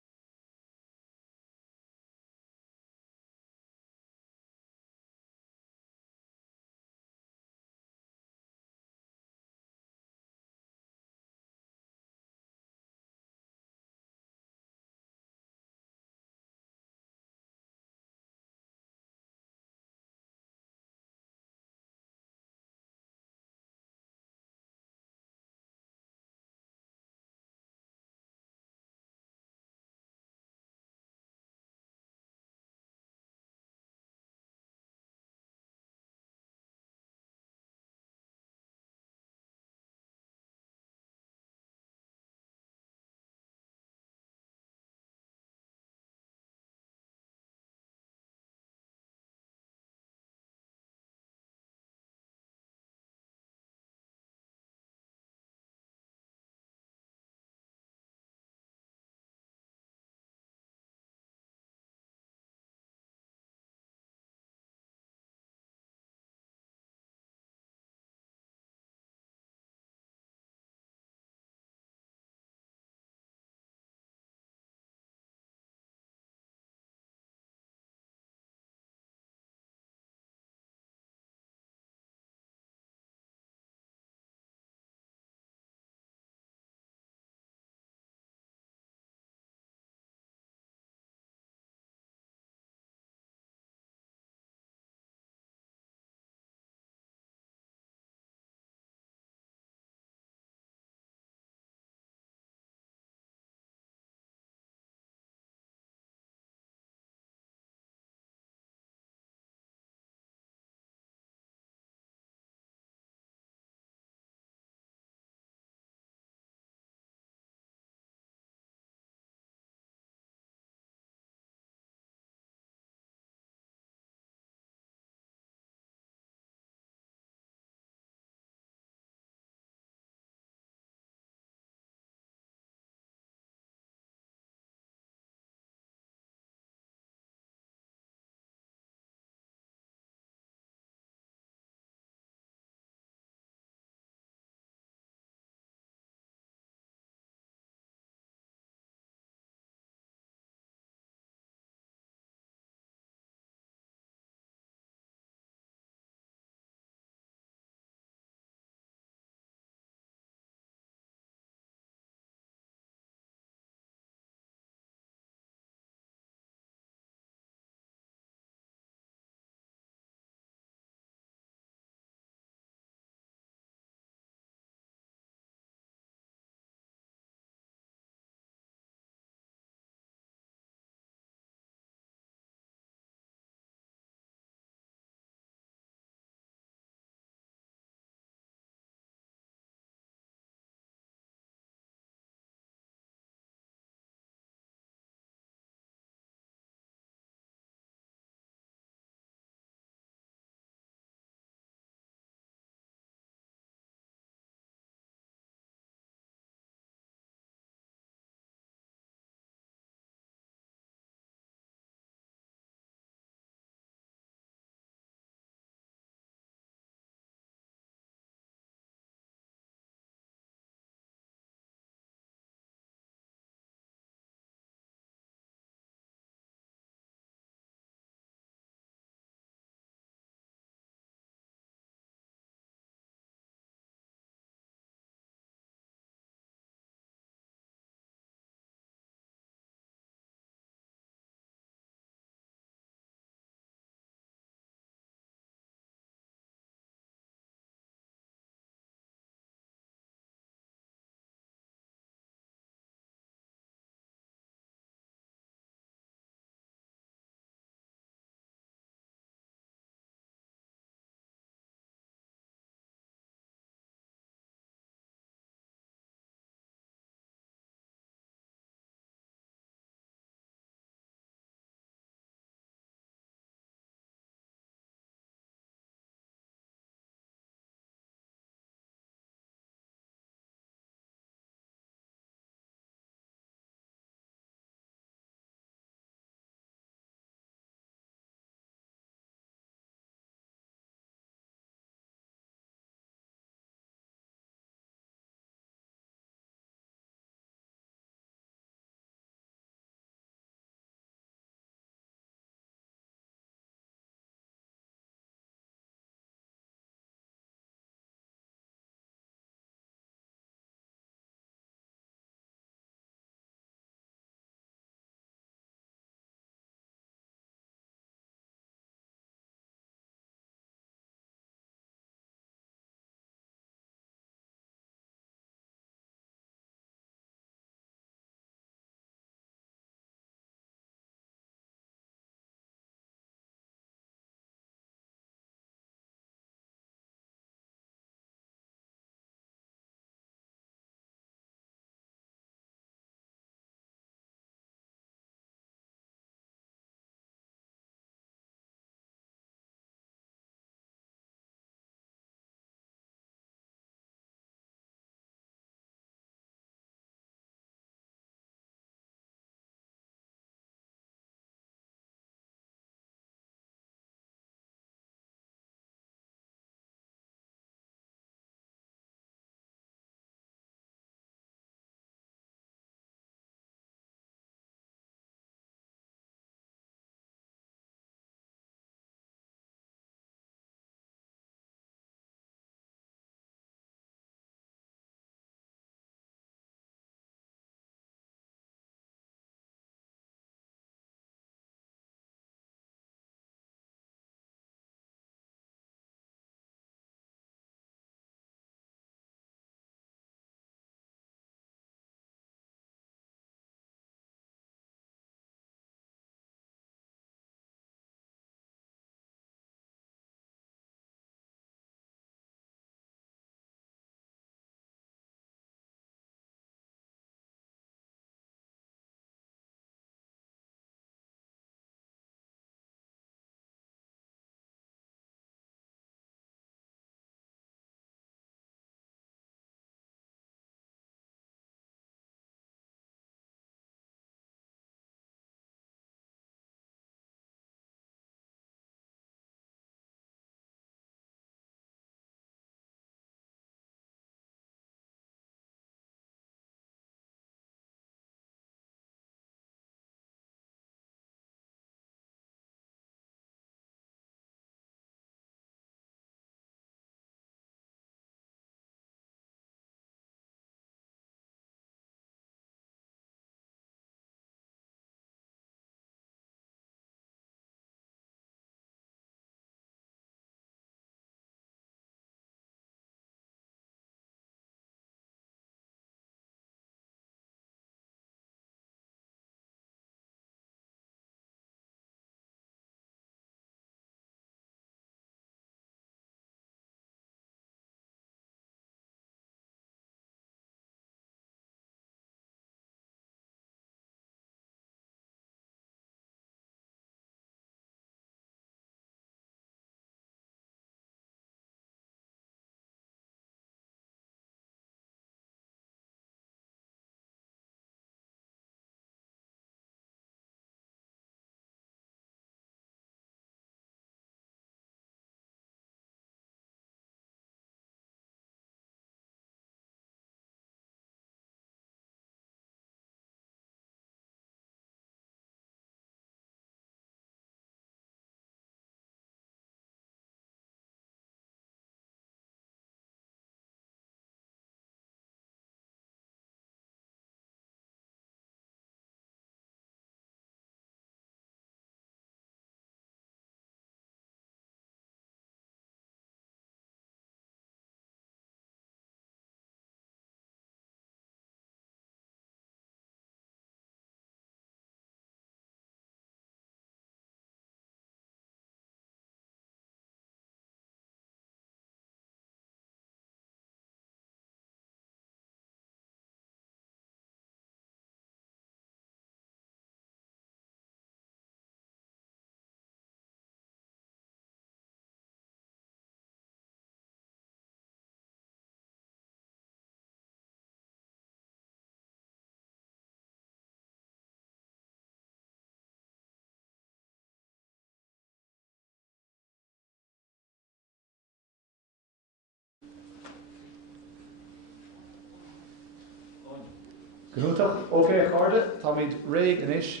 Gohúntaach, ókè cháde, tá míid réig inis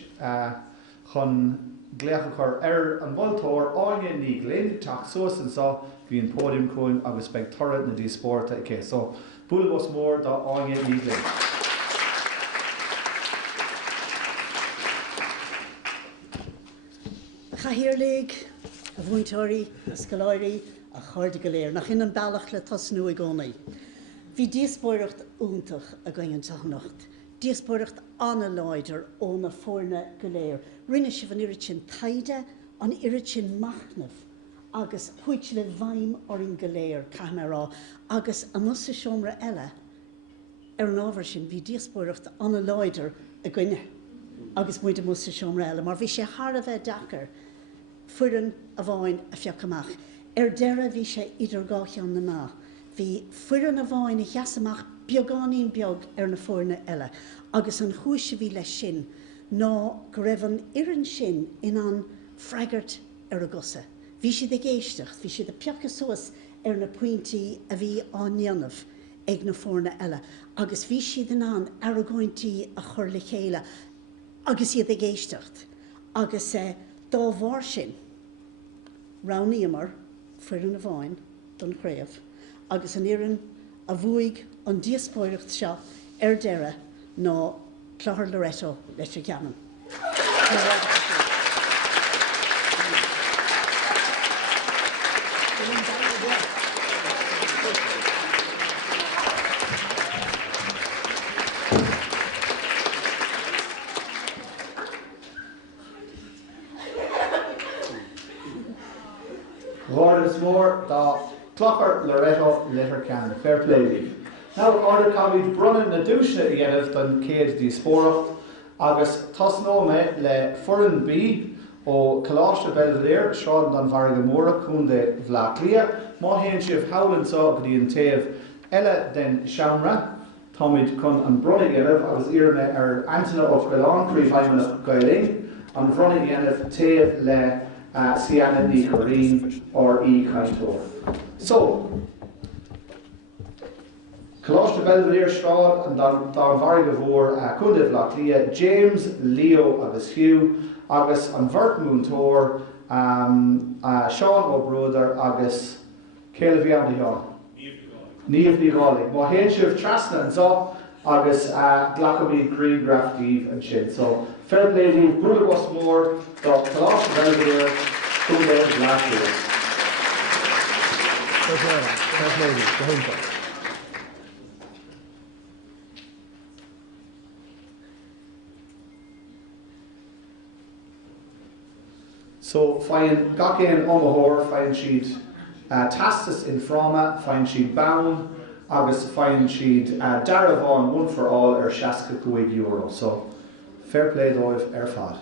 chun gléach chur an bhiltóir áine ní glén teach suas an sa bhí an pódium cúin agus beag torad na díospóireachta icé. So, Búlbos mór dá áine ní glén. Chahirirlig, a bhúntóirí, a scoláirí, a chuirde go léir, nach inan bailach le tasnú i gcónaí. Bhí díospóireacht úntach a gcóin teachnacht. Díospóireacht anna Leitir óna foirne go léir. Rinne si van iritin taide an iritin machnamh agus chuit le bhaim orin go léir camerá agus a musa siomra eile an ábhar sin bhí díospóireacht anna Leitir a gcuine agus muid a musa siomra eile, mar bhí sé thar a bheith dachar Foireann a bháin a fiocamach. Deire bhí sé idir gácheann na má. Bhí Foireann a bháin a cheasamach beagáín beag na foirne eile, agus an chúise bhí leis sin ná go raibh an ian sin in an freigart a gosa. Bhí siad a géisteach, bhí siad a peachas suas na pointí a bhí áneanamh ag na foirne eile, agus bhí siad in an a ggóintí a chur le chéile, agus iad a géisteacht, agus dá bhhar sin Ránaíomar Foireann a bháin don Craobh, agus an ian a bhuaig an díospóireacht seo deire ná Clochar Loreto Leitir Ceanainn. Radisson Mór dá Clochar Loreto Leitir Ceanainn. Fair play. Now, order cabid brunnen na dúisne i dhéanamh don céad díospóireacht agus tasnóime le Foireann B ó Coláiste Belvedere, Sráid Danmhairge Mór chun de bhláclia, má héann sibh howlannsá go dtí an taobh eile den seamra, táid chun an brunnig dhéanamh agus iarme Antina ó Foireann Craobh gCéadaoin, an brunnig dhéanamh taobh le ceann ní choirín or caintóir. So, Coláiste Belvedere Sráid an Danmhairge Mór chun de bhláclia, James, Leo agus Hugh, agus an bhirtmúntóir Seán ó Brúdar agus céile bhí an dheán. Níomh ní gálaigh. Má héann sibh trasna an sá agus glacamí Greengraft Díomh an sin. So, fair play Díomh, Búlbos mór dá Coláiste Belvedere chun de bhláclia. Fair play Díomh, So, fáin gacéan ómthóir, fáin siad tastas in fráma, fáin siad bán, agus fáin siad dara bháin one for all €65. So, fair play dóibh fad.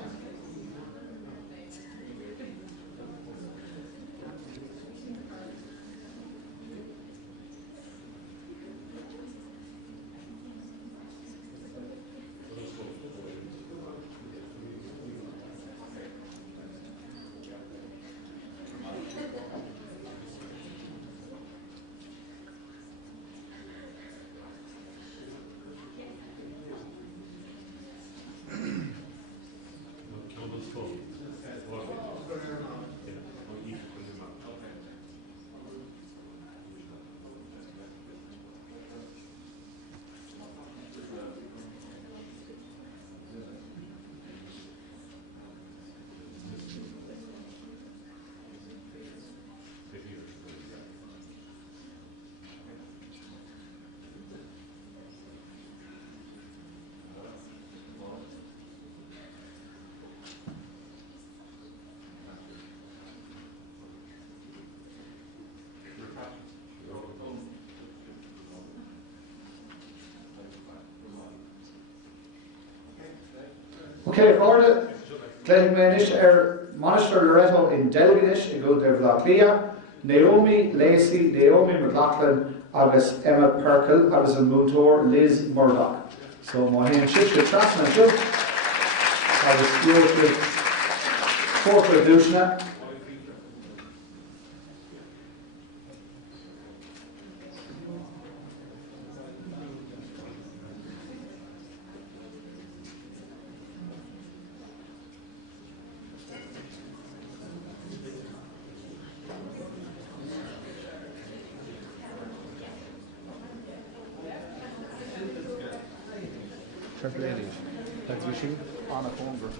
Okay, order, Leitir Ceanainn Mainistir Loreto Deilginis I go de bhláclia, Naomi Lacey, Naomi McLaughlin agus Emma Perkel agus an múntóir Liz Murdoch. So má héann sibh trasna siú agus dúirtí fórta dúisna. fair play. That's machine on a phone versus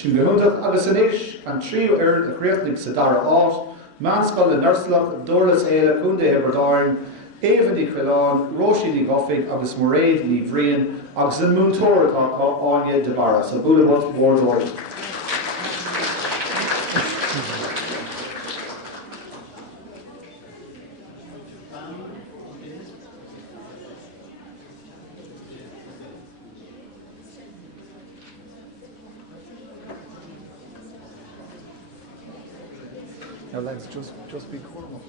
Sin gohúntaach agus inis an tríú a chréachnig sa dara áit, Manscoil na Nurslach, Dorlas Éile, Cúnda Eberdáin, Évan ní Chhuileáin, Róisín ní Gofig agus Moréad ní Bhríon agus an múntóir atá áine de bara, so bula bud bordóir. Now let's just be cordial.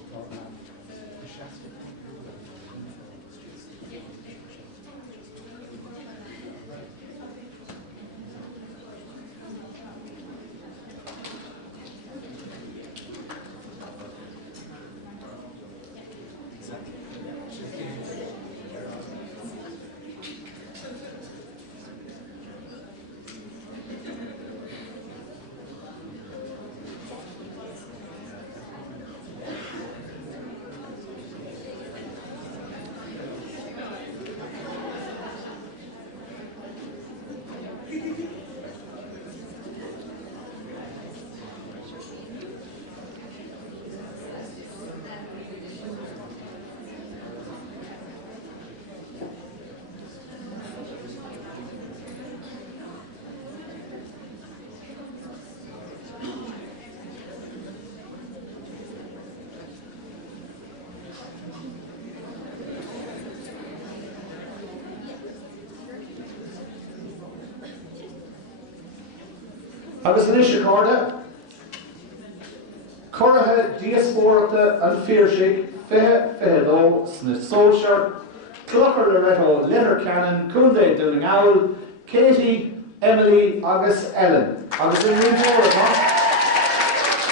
Agus inis Clochar Díospóireachta an Phiarsaigh Fiche sna Sóilseart, Clochar Loreto Leitir Ceanainn, Cúnda Dúnagáil, Katie, Emily agus Ellen. Agus in Rúmóra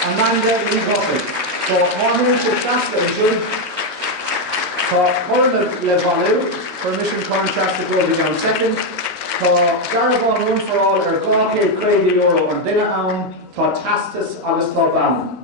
Amanda ní Gofig. So máthún sé seasta an siúd. Tá Foireann le bhailiú, permission contract to go down second. Tá Garabán One for All €200 an duine ann, tá tastas agus tá bam.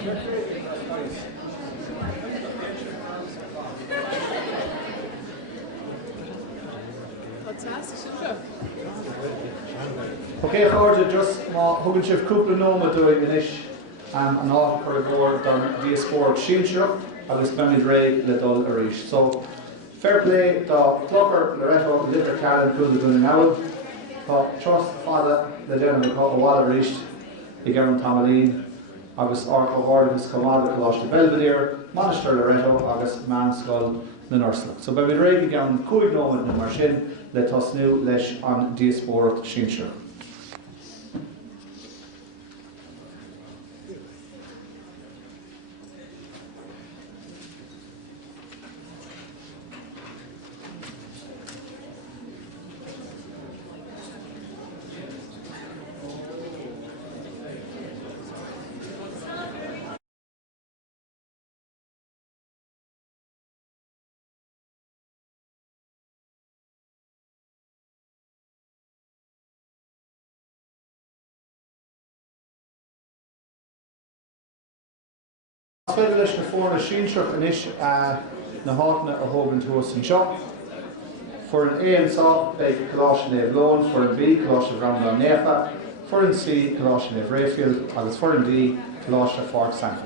Okay, Chomórtas, just hugann sibh cúpla nóma doing inis an Átha Luain Díospóireachta Síonseach agus Mainistir Loreto le dul arís. So, fair play the Clochar Loreto Leitir Ceanainn Coolaiste Belvedere. Tá trust fada le déanamh a bhád arís I gCéadaoin Tamalaín agus Átha Luain Coláiste Belvedere, Mainistir Loreto agus Mainistir Loreto. So, be bhí réig gCéadaoin cúig nóma na mar sin le tosnú leis an Díospóireachta Síonseach. Féidir leis na foirne Síonseach inis na háitne a thógann tús an seo. Foireann A an sá beidh Coláiste Belvedere, Foireann B Coláiste Belvedere, Foireann C Coláiste Belvedere agus Foireann D Coláiste Phiarsaigh.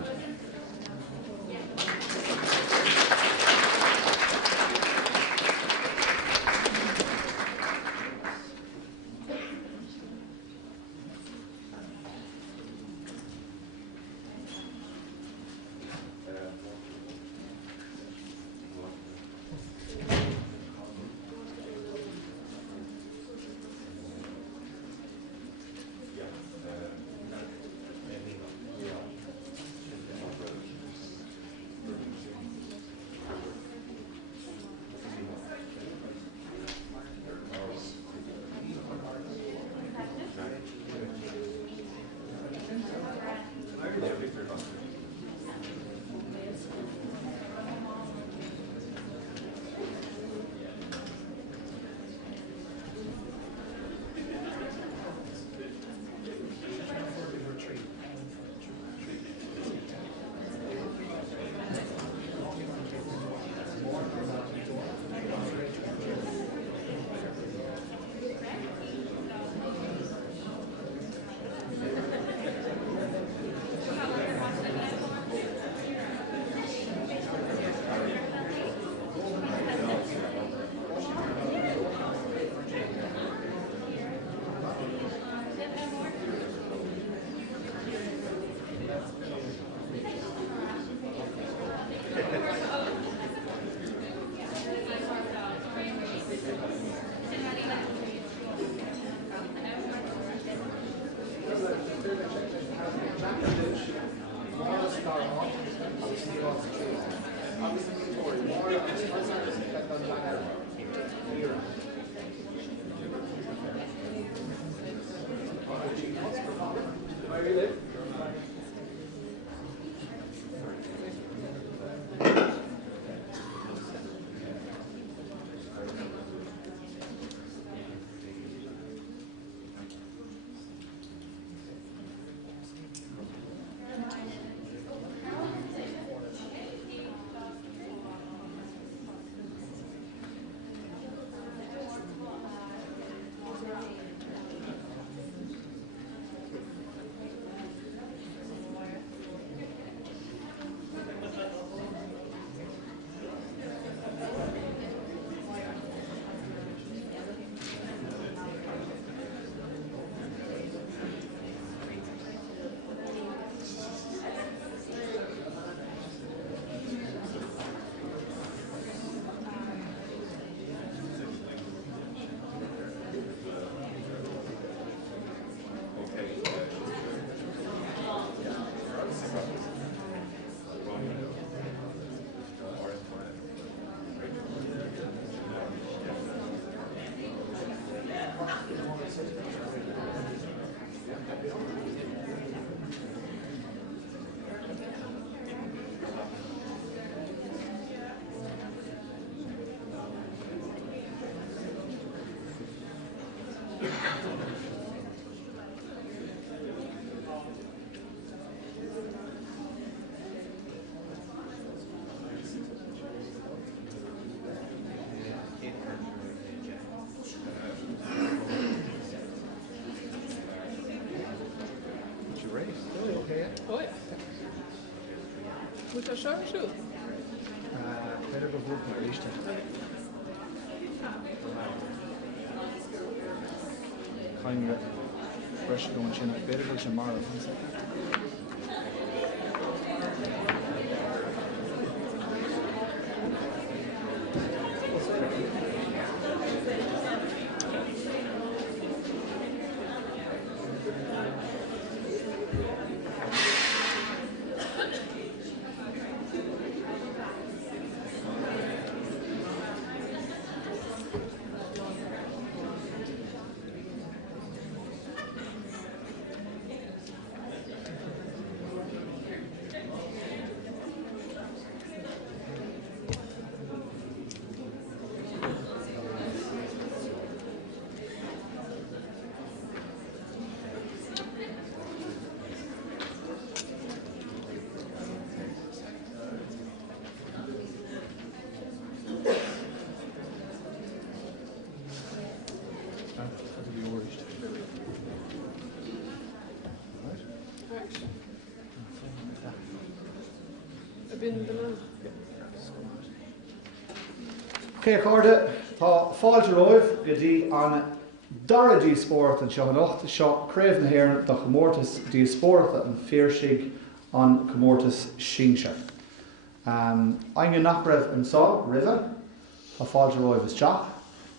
Moet er zo zo? Better go vote my list. Kind of fresh going chin up better than tomorrow. Okay, Corda, tá fáilte roimh go dtí an dara díospóireachta an seannacht seo Craobh na do Chomórtas Díospóireachta an Phiarsaigh an Chomórtas Sínseo. Ainge nach raibh an sá rive, tá fáilte roimh is teach.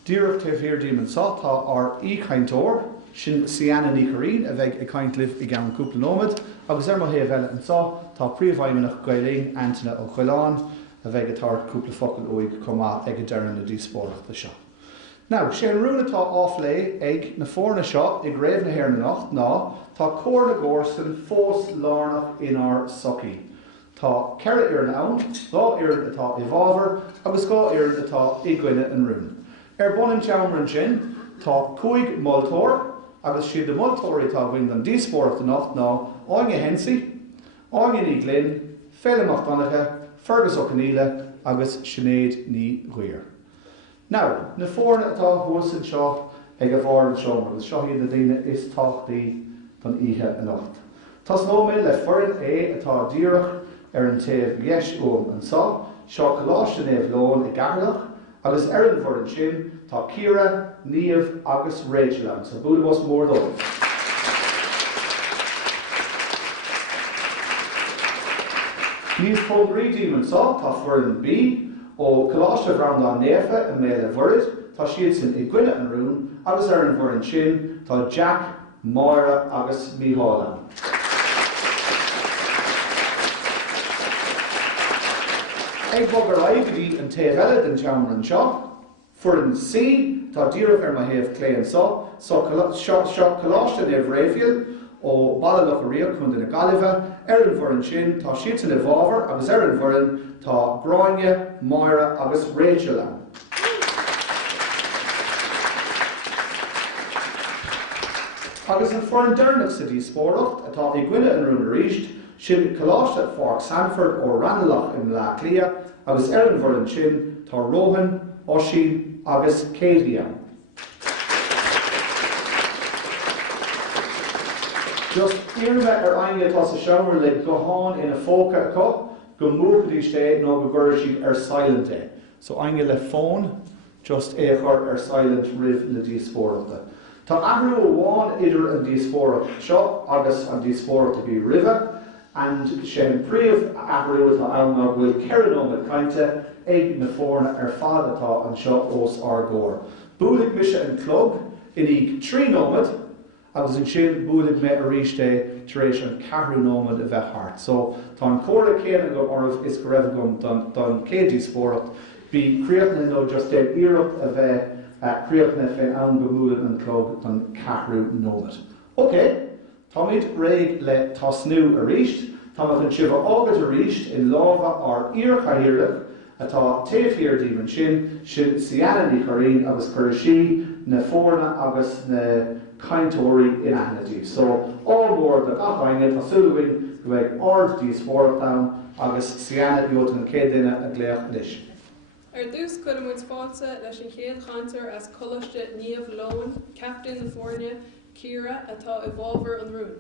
Díreach taobh hir díom an sá tá ar íchaintóir sin ceann ní choirín a bheith I caint libh I gan cúpla nómad, agus ar mo héobh eile an sá tá príomhhaimimeach Gaelín Antaine ó Choileáin a bheith atá cúpla focail óig comá ag dearan na díospóireachta seo. Now, sé an rúna tá áflé ag na foirne seo ag réamh na hhéir na nacht ná tá cór na gcóirsan fós lárnach inar socaí. Tá ceithre ar na ann, dhá iarn atá I bhábhar agus gá iarn atá I gcuine an rún. Ar bunan teamran sin tá 5 moltóir agus siad de moltóirí tá bhain an díospóireachta nacht ná áinge hensaí, áinge ní glynn, féileach Donnacha, Fergus ó Caníle agus Sinead ní Ghuir. Now, na foirne atá thuasan seo ag a bhar an seomra, agus seo híad na daine is táchtaí don ihe a nacht. Tás nóméid le Foireann A atá díreach ar an taobh gCéadaoin an sá, seo Coláiste Belvedere I gCéadaoin, agus ar an bhar an sin tá tíre, níomh agus Rachel, so búdamos mór dó. Níos pógraí díom an sá tá Foireann B ó Coláiste Belvedere a mBaile bhurid, tá siad sin I gcuine an rún, agus ar an bhar an sin tá Jack, Márta agus mBéarla. Ag bógar aigidí an taobh eile den teamran seo, Foireann C tá díreach ar mo héobh clé an sá, seo Coláiste Belvedere ó Baile Loreto chun na Gaillimhe, ar an bhar an sin tá siad sin I bhábhar agus ar an bhfoireann tá Gráinne, Márta agus Rachel. Agus an foireann dearnach sa díospóireacht atá I gcuine an rún aríist, sin Coláiste Phiarsaigh ó Ranelagh in lá clia, agus ar an bhar an sin tá Róhan, Óstán agus céadaoin. Just iarmhe ar ainge tá sa seomra le go háin ina fóca acu, go múchadíiste nó go gcuir siad ar silent é. So ainge le fón, just é chur ar silent rih le díospóireachta. Tá ahrú amháin idir an díospóireachta seo agus an díospóireachta bí rive, and sé an príomh ahrú atá ann bhfuil ceann ómad cainte ag na foirne ar fad atá an seo os ar gcóir. Búlaigh mise an clog inig 3 nómad, agus an sin búlaigh me aríiste tar éis an 4 nómad a bheith thart. So tá an córa céanna go ormh is go raibh gom don cé díospóireacht, bí críochna nó just den iireacht a bheith críochna fé ann go búlaigh an clog don 4 nómad. Ok, táid réig le tasnú aríist, táid an sibh ágad aríist in lábha ar iarchaíirlach atá taobh hir díom an sin ceann ní choirín agus chuirsí na foirne agus na caintóirí in aithnatí. So ámór de gachhainge tá súlainn go bheith ard díospóireachta agus ceann iot an cé duine a gléach leis. Ar dús cuid muid fáilte leis an chéad chaintear as Coláiste Belvedere, Captain na Foirne, tíre atá I bhábhar an rún.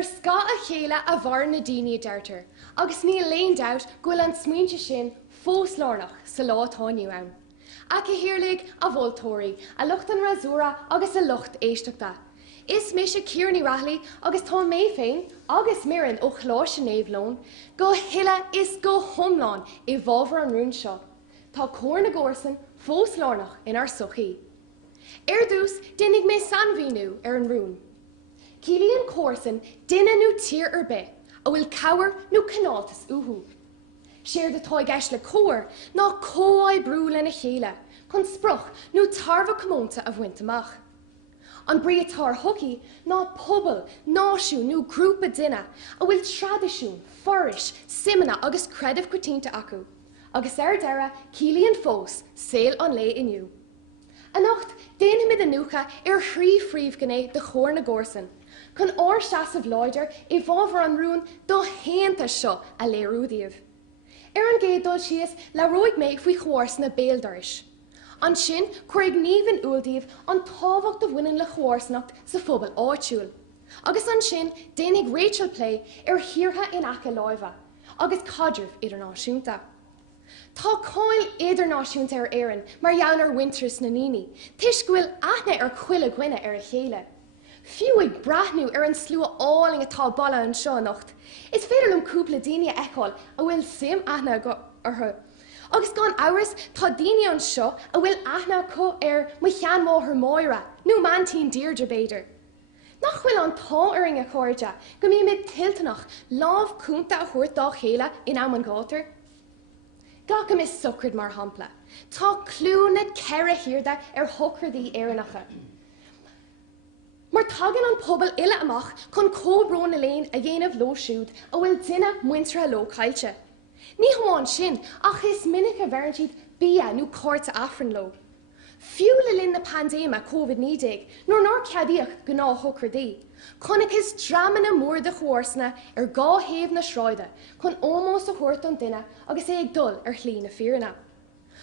sca a chéile a bhar na daoine deirtar, agus ní léon doubt ghfuil an smaointe sin fós lárnach sa lá tániu ann. Ach a hiirlig a bhultóirí, a lucht an rasúra agus a lucht éisteachta. Is mé se cíirní rathlaí agus tá mé féin agus miran ó chláiste néomhlón, go hiile is go thomláin I bhábhar an rún seo. Tá cór na gcomharsan fós lárnach inar suchaí. Dús dunig mé sanmhíú ar an rún. Cílíonn cóirsan duine nó tír ar be, a bhfuil cabhar nó canáltas uthú. Séir de tá gceist le cóir ná cóáid brú lena chéile, chun spruch nó tarbha commónta a bhaint amach. An brí atá thucaí ná pobal, náisiún nó grúpa duine a bhfuil tradiisiún, foris, simena agus credibh cotínta acu, agus deire cílíonn fós saoil an lé inniu. A nacht déanam mid a nucha ar thríomh gné de chóir na gcomharsan, chun áir seasamh láidir I bhábhar an rún do héanta seo a léirúdaíomh. Ar an gédul sios le roiig méid faoi chomórtas na béaldaris. An sin chuig níomhan úldaíomh an tábhacht do bhaineann le chomórsanacht sa phobal áitiúil. Agus an sin déananig Rachel Play ar thiortha in aice láimhe, agus cadrih idirnáisiúnta. Tá cáil idirnáisiúnta ar éireann mar dheannar winters na níní, tuis go bhfuil aithne ar chuile gcuine ar a chéile. Fiú ag brathnú ar an slua áling atá balla an seo nacht. Is féidir lom cúpla daoine eáil a bhfuil sim aithne artha. Agus gan áras tá daoine an seo a bhfuil aithne có ar mu cheann máthair máire, nó mantín Deirdre Béidir. Nach bhfuil an táing a chuirde, go mí mid tiltanach lámh cúnta a chuirt dá chéile in am an gátar. Gacham is sucrid mar hampla. Tá clúna ceire hiirde ar thucrdaí éireannacha. Mar tagan an pobal ile amach chun cóbrón na léin a dhéanamh lóisiúd a bhfuil duine muintre ló cailte. Ní hamháin sin ach is minic a bhearn siad bia nó córta affran ló. Fiú le linn na pandéma COVID-19 nóair ná ceadaíoch go ná thucrdaí. Chunnig is drama na mór de chomórsana ar gá héamh na sráide chun ómós a thuirt an duine agus é ag dul ar chlí na Foireann A.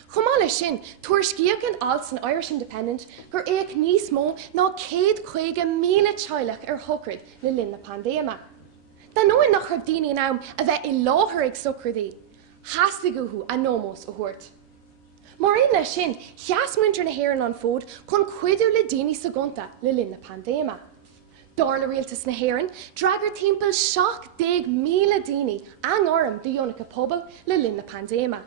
Chomáile sin, tuair scíoch an alt san Irish Independent gur éag níos mó ná 150,000 teaghlach ar thucrid le linn na pandéma. Tá nóin nach raibh daoine am a bheith I láthair ag sucrdaí, hasla gothú a nómós a thuirt. Mar in lei sin, cheasmuintear na hÉireann an fód chun cuidiú le daoine sagunta le linn na pandéma. Dar le rialtas na hÉireann, dragar timpeall 70,000 daoine angorm do dionach a pobal le linn na pandéma.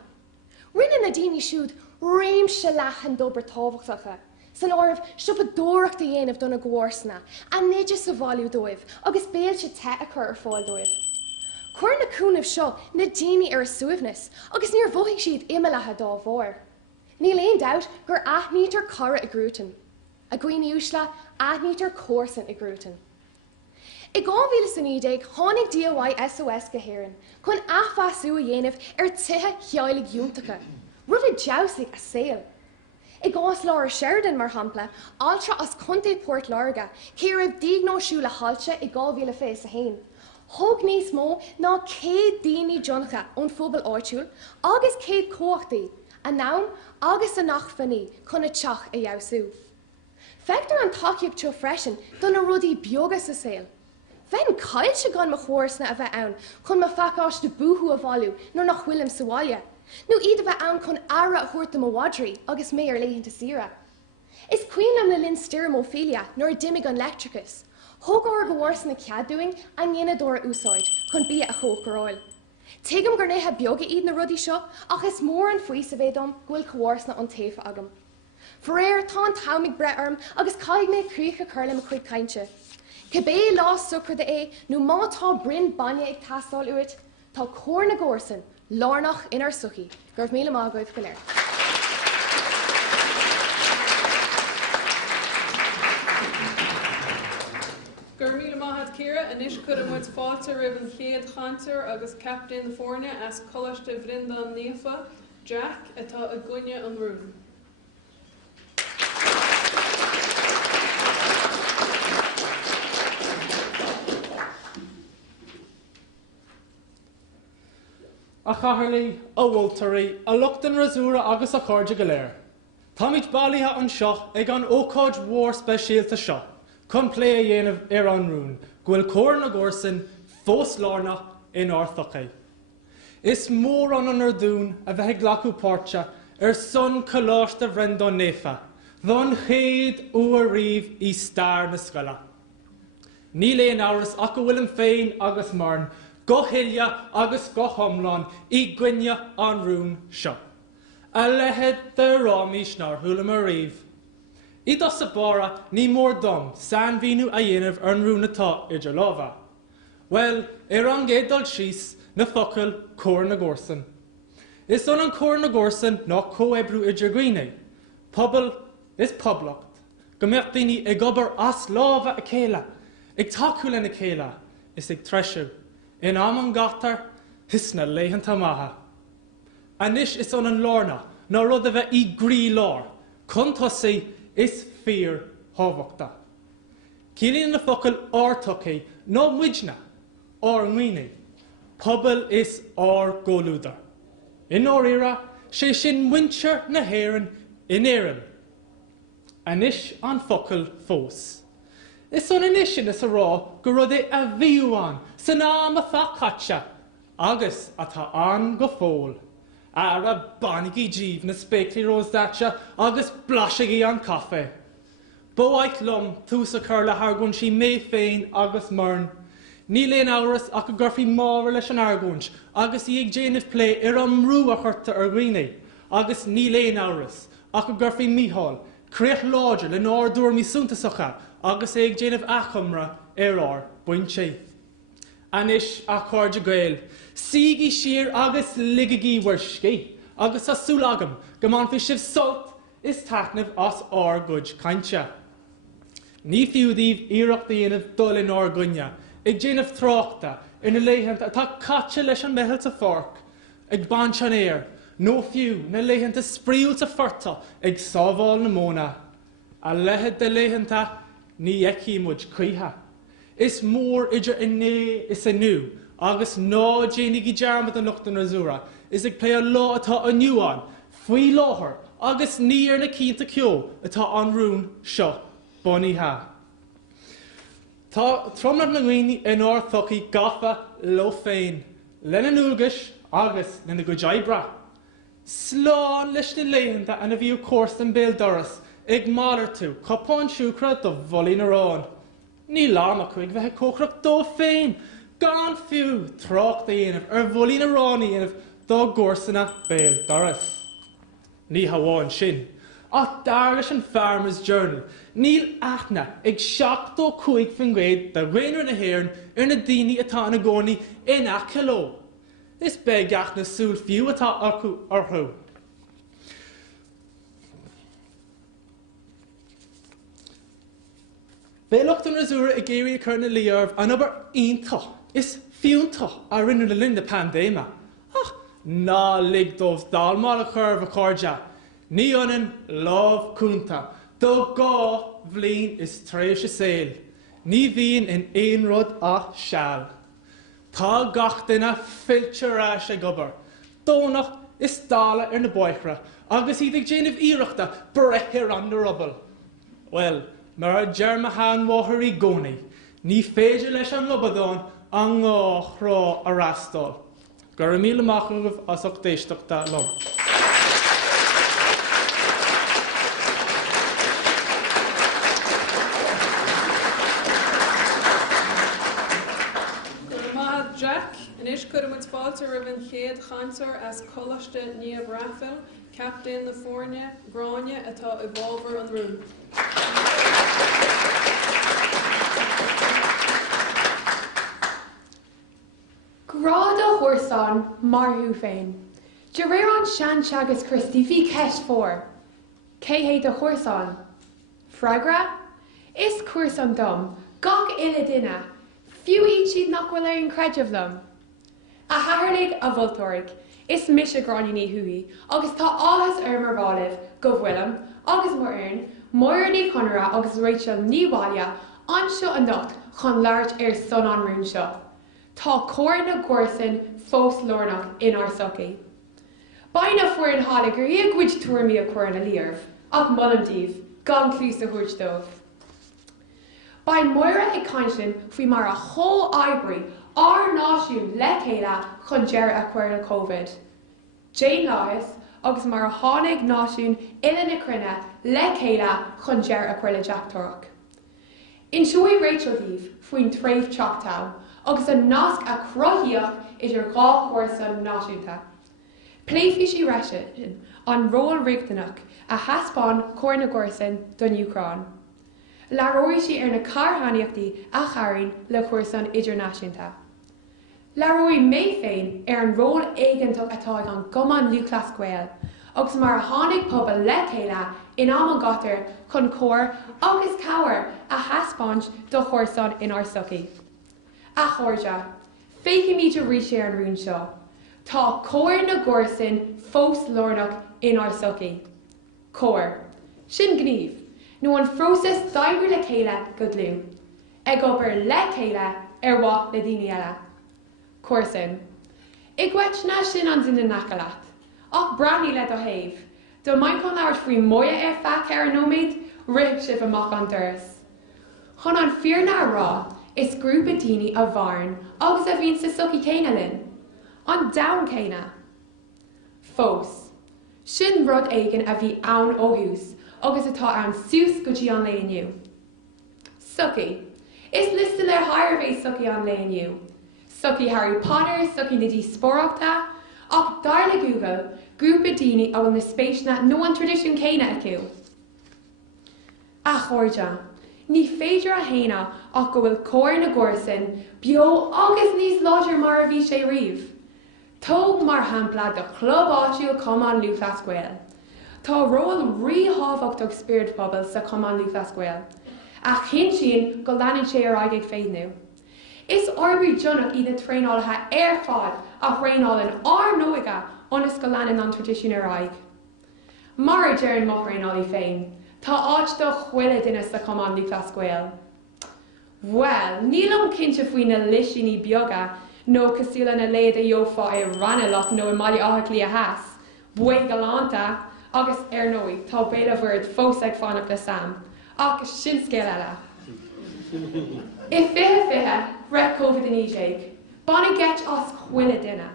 Rinne na daoine siúd réimse lechan dobre tábhachtacha, san áibh sioppadóireachta dhéanamh donna gcomharsana, a nidir sa bhailiú dóibh, agus béilte te a chur ar fáil dóibh. Chuir na cúnamh seo na daoine ar a suamhnas, agus níor bhuaigh siad imimethe dá bhór. Ní léon doubt gur aithnítar cara I grútan, a gcuoine úsla aithnítar cóirsan I grútan. I 2019 tháinig DIY SOS go hÉireann chun athmhaasú a dhéanamh ar tithe cheáilig dúntacha, rud a deasaigh a saoil. I gás láir Sheridan mar hampla, altra as Conte Port Larga, cé raibh díagnáisiúla hailte I 2021. Thug níos mó ná 100 daoine dioncha ón phobal áitiúil, agus 100 comhachtaí, a nán agus a nachfaní chun a teach a dheasú. Feictar an takeíocht teo freisin don na rudaí beaga sa saoil. Bhein caiilte gan mo chomórsana a bheith ann chun mo feicáis de búthú a bhailiú nó nach bhfuilm sa bhaile. Nó iad a bheith ann chun ara a thuirta mo wadrií agus mé ar léitheanta sira. Is cuilam le linn stirmophilia nóair dimig an lectricus. Thug ar go bhharsanna ceadáin a dhéanadóra úsáid chun bí a chóch goráil. Tuigim gur néthe beaga iad na rudaí seo ach is mór an faoi sa bhéadom ghfuil chomórsana an taobh agam. Foréir tá an tamig bre orm agus caiig mé críocha chuirla a chuid cainte. Cibé lá sucr de é nó mátá brin banne ag tastáil uait, tá cór na gcomharsan lárnach inar suchaí. Gurb míle mágóibh go léir. Gur míle maithad Ciara, inis chud amid fáilte roimh an chéad chantar agus captain na Foireann as Coláiste Belvedere Jack atá a gcuine an rún. A chathairlí, a bhultóirí, a lucht an rasúra agus a chuirde go léir. Tá míid bailíthe an seo ag an ócáid mhór speisialta seo, chun plé a dhéanamh ar an rún, Gwil cór na górsan fós lárna in orthacha. Is mór an ar dún a bheith glacu pórte son Coláiste Brendan Nefa, dhon chéad uair riomh í star na scoile. Ní léon áras ach go bhfuil féin agus marn, go hiile agus go thomláin í gcuine an rún seo. A lehead de rámís nar thula mar riomh. I dos sa bara ní mór dom san bhíú a dhéanamh ar an rún atá idir lábha. Well, an gédal síos na focail cór na górsan. Is an cór na górsan ná cóebrú idir gcuine. Pobl is poblacht. Gombeocht daoine ag gobar as lábha a céile. Ag taú lena céile is ag treisiú. In am an gatar his na léhananta maithe. Anis is an lárna ná rud a bheith í grí lár. Chun tosaí is fear hábhachta. Cílíonn na focail ártacha nó muidna ár nghoine. Pobl is ár gólúdar. In áíra sé sin muintir na héireann in éireann. Anis an focail fós. Is an inis sin is a rá go rud é a bhíúán san am a fácaite agus atá an go fól. Ar a banigí díomh na spéiclí rósdáte agus blaisigí an cafe. Bóhaid lom tús a chur le hargún sí mé féin agus marn. Ní léon áras ach go gurfaí mára leis an argúns agus í ag déanamh plé ar an mrú a chuirta ar ghuine agus ní léon áras ach go gurfaí míthal, créach láidir le nárdúir mí súntasacha agus ag déanamh achumra ar buinte. Anis a chuirde gael, sígí siar agus ligigí bhuirscí, agus a súlagam, go man fi sibh sult is taitnamh as gud cainte. Ní fiúdíh iirecht dhéanamh dul in gunne, ag déanamh tráchta ina léhananta atá caite leis an mehel sa fork, ag ban an éir, nó fiú na léhananta spríúil sa forta ag sábháil na móna. A lehead de léhananta ní eicímuid cuithe. Is mór idir inné is inú, agus ná déananig í dearmad an lucht an razúra, is ag plé a lá atá aniuán, faoi láthair, agus níor na cínta cio atá an rún seo boníthe. Tá tromnad na ghaoine in árthachaí gafa lo féin, lena núlgas agus lena go deibra. Slán leis na léhananta ana bhíú Córstan Belvedere ag málar tú, copán siúcra do bholí na rán. Ní láma chuig bheith cóchrach dó féin, gan fiú trácht dhéanamh ar bholí na rán dhéanamh dó Górsanna Belvedere. Ní hamháin sin, ach dar leis an Farmer's Journal, níl aithne ag 7 fan gcuid de ghaoinre na héireann ar na daoine atá na gcónaí in acheló. Is beag ach na súl fiú atá acu orthú. Bélacht an razúra ag géirí chur na líormh an obair iontu is fiúnta a rinne na linn na pandéma. Ach, ná ligdómh dalmar a chur a cóide. Ní anan lámh cúnta, do gá bhlín is tréis a saoil. Ní bhíonn in éon rud a seall. Tá gach duine filtte ráis a gobar. Dónach is stála ar na báithre, agus iad ag déanamh iireachta brethir an na rubal. Well, mar a dearmahan máthirí gcónaí, ní féidir leis an lobadán an ngá chrá a rastáil. Gur míle machangh as ach déisteachta lom. Jack, inis cuireadh spáilte roimh chéad chainteoir as Coláiste Belvedere, captain na Foireann Gráine atá i bábhar an rún. Grád a Thuairsáin marthú féin. De réir an sean seagas Christy bhí ceist fór. Cé héad a Thuairsáin? Freigra? Is cuairsan dom, gach ile duine. Fiú iad siad nach bhfuil ar an creideamh lom. A thairlig a bhultóirigh, is mis a gráinní thuí, agus tá áthas ar mar bháilih go bhfuilm, agus mar airn, Moirní Conra agus Rachel níháile anseo a nocht chun leart ar son an rún seo. Tá cóir na gcórsan fós lórnach in our socaí. Baina Foireann hála gur í a gcuid tuairimí a cuir na líormh, ach mollamdíobh, gan clús a thuairt dómh. Ba muire ag cainsin faoi mar a thó eagraí ar náisiún le chéile chun deir a chuir le COVID. Jane láthas agus mar a tháinig náisiún ile na crunne le chéile chun deir a chuir le deachtarach. Insúi Rachel Díomh faoin tréimh teachtá agus a nasc a cruthaíoch idir gá chóirsa náisiúnta. Pléifí sí reisin an ról rigtanach a haspáin cóir na gcóirsin don Ucrán. Leróidh sí ar na carthaíochtaí a chairn le chóirsan idirnáisiúnta. Leróidh mé féin ar an ról éigentach atá ag an gcumann luachlas Gael, agus mar a tháinig pobal le chéile in am an gatair chun cóir agus cabhair a haspáint do chóirsan in Airsochaí. A chóirde, féici míid a rí sé an rún seo. Tá cóir na gcóirsin fós lornach in Airsochaí. Cóir. Sin gníomh. nó an phrósas daimhir le chéile go dlú. Ag obair le chéile ar bhaith le daoine eile. Cuirsin. I gcuaitna sin an duine nachalaat, ach braní le do thaobh, do maith chun leabhar faoi moya ar feadh ar an nóméid, rith sibh amach an doras. Chun an Foireann A rá is grúpa daoine a bharn agus a bhíonn sa sucaí céine linn. An dain céine. Fós. Sin rud éigean a bhí ann ó hús, agus atá an suas go dtí an léoniu. Sucaí. Is listed ar hairbh sucaí an léoniu. Sucaí Harry Potter, sucaí na díospóireachta, ach dar le Google, grúpa daoine a bhfuil na spéisna nó an tradiisiún céine acu. A chóirde. Ní féidir a héine ach go bhfuil cóir na gcóirsin beo agus níos láidir mar a bhí sé riamh. Tóg mar hampla do chlub áitiúil Cumann Luachlas Gael. Tá ról ríthbhachtach spirit pobal sa Cumann Luachlas Gael. A chin sin go leanann sé ar aigéig féadnú. Is orbú Jonach iad na tréálathe ar fád a thréálan ar nóige onas go leanann an tradiisiún ar aig. Mar dearann mo thréálaí féin, tá áit do chuile duine sa Cumann Luachlas Gael. Well, nílam cinnte faoin na liisiní beaga nó cosúla na léad a dheofá ar ranalach nó i mbaile áthaclaí a heas, buí galanta agus ar nóí tá béle bhird fós ag fánach le sam, ach sin scéal eile. I fithe ré COVID-19, banna gceist as chuile duine.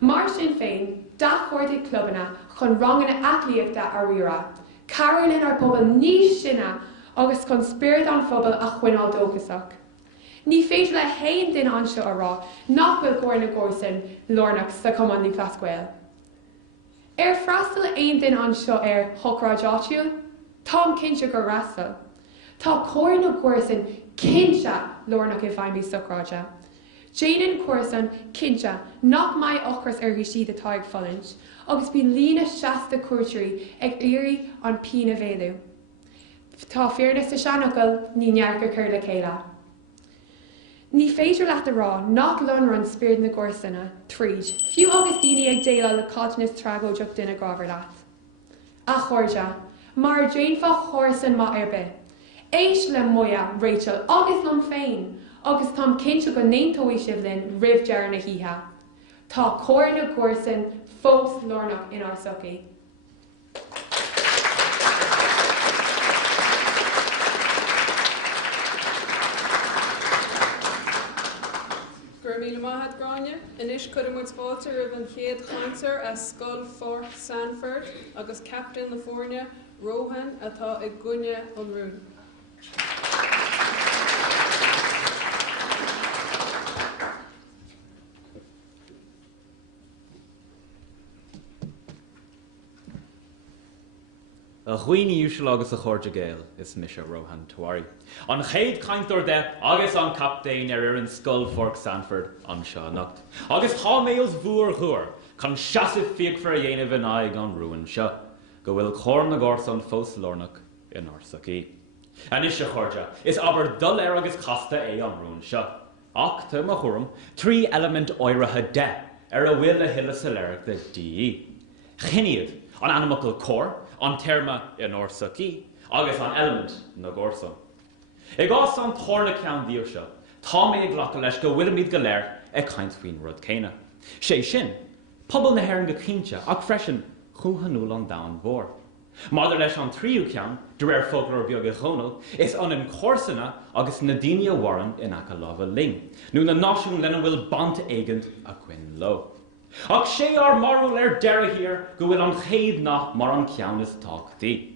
Mar sin féin, da chuirtaigh clubanna chun ranganna aclaíochta a riara, carolinn ar pobal níos sinna agus chun spirit an phobal a chuinál dóchasach. Ní féidir le haon duine anseo ará nach bhfuil cóir na gcóirsin lornach sa Cumann Luachlas Gael. Ar freastal aon duine anseo ar thocráid áitiúil, tám cinnte go rastal. Tá cóir na gcóirsin cinnte lornach I bhainmí socráide. Déanann cuairsan cinnte nach maith ochras ar thuisí atá ag folinch, agus bíonn lína seasta cuairteirí ag éirí an pína bhéadú. Tá fearne sa seanachil ní nearcha chuir le chéile. Ní féidir leat rá nach lonran an spirit na gcóirsanna, tríd, fiú agus daoine ag déile le cáitnas trágóideach duine gábhar leat. A chóirde, mar déan fá chóirsan má arbe. Éis le moya Rachel agus lom féin, agus tám cinnte go néontóí sibhlinn ribh dear na híthe. Tá cóir na gcóirsin fós lornach in Airsochaí. Míle maithad gráine, inis chuirimid fáilte ribh an chéad chaintear a Scoil Fort Sanford agus Captain na Foireann Rohan atá ag gcuine an rún. A chuoine úsal agus a chuirde géal is mise Rohan Tuari. An chéad caintear de agus an captain ar an Scoil Fort Sanford an seo nacht. Agus tá méos bhuair chuair chun seasamh fiachfar a dhéanamh in aig an ruúin seo, go bhfuil chóir na gcóirsan fós lornach in Airsochaí. Anis a chuirde, is aber dul ar agus casta é an rún seo. Ach tá mo chuirm, trí element oirithe de ar a bhfuil le hiile sa léireach de D. Chiniad an animacal cór, an terma in Airsochaí, agus an element na gcóirsan. I gás an tórna ceann díobh seo, tá mé ag ghlacha leis go bhfuil míad go léir ag caint faoin rud céine. Sé sin, pobal na haireann go cínte ach freisin chuhanúil an domhan mhór. Mother leis an tríú ceann, de réir folklór beag a chónal, is an in córsanna agus na daine warran in Átha Luain. Nú na náisiún lena bhfuil bant éigent a cuin lo. Ach sé ar marúil deire hir go bhfuil an chéad nach mar an ceann is táchtaí.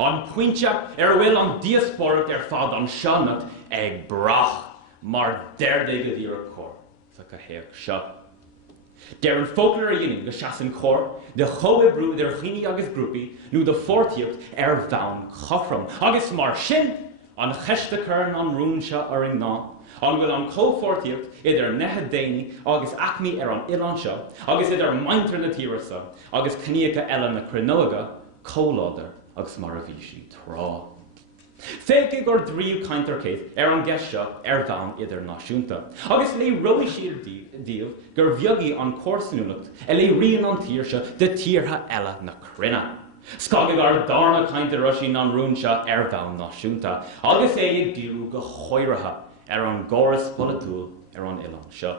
An puinte bhfuil an díospóireacht fad an seannacht ag brach mar deirdaige dí ar cór sa go héag seo. Der an folklór a dhéanamh go seasan cór, de choibrú der chiní agus grúpi nó de fortíocht bhean chochram. Agus mar sin an cheiste chun an rún seo ar an ná, an bhfuil an cófortíocht idir nethe déine agus acmí ar an Ilan seo, agus idir maintar na tíre agus cníocha eile na cronóga, cóláidir agus mar a bhí sí trá. Féice gur dríú caintar céit ar an gceist seo bhean idir náisiúnta. Agus le roí siad díobh gur bheagaí an cósanúlacht le rion an tír seo de tíortha eile na crinne. Scagaigh ar darna caintar roisín an rún seo bhean náisiúnta, agus ag díú go choirithe ar an gcóras polatúil ar an Ilan seo.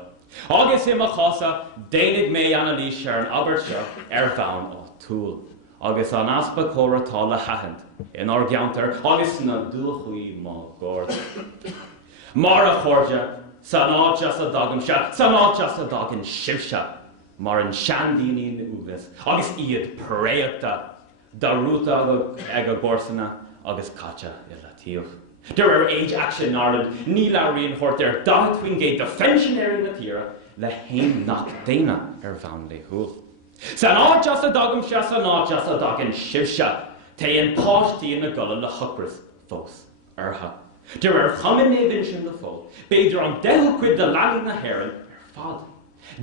Agus a chása déananig mé analís ar an Albert seo bhean á túil. Agus an aspa córatá le hathint in ar geantar agus na dúchaí má gord. Mar a chóirde, sa náid as a dagam se, sa náid as a dagan sibse, mar an seandíonaí ugas, agus iad préachta, da rúta ag a gcórsanna agus caite i le tíoch. Der age action in Ireland, ní leabhraíonn chuirt dathúin géad de fensinéirí na tíre le haon nach daine bhean le thuúil. Sa náid as a dagam se, sa náid as a dagan sibse, ta an páistí na gula le chopras fós artha. Der chaman éhann sin le fól, beidir an 10 cuid de leanaí na hÉireann fad.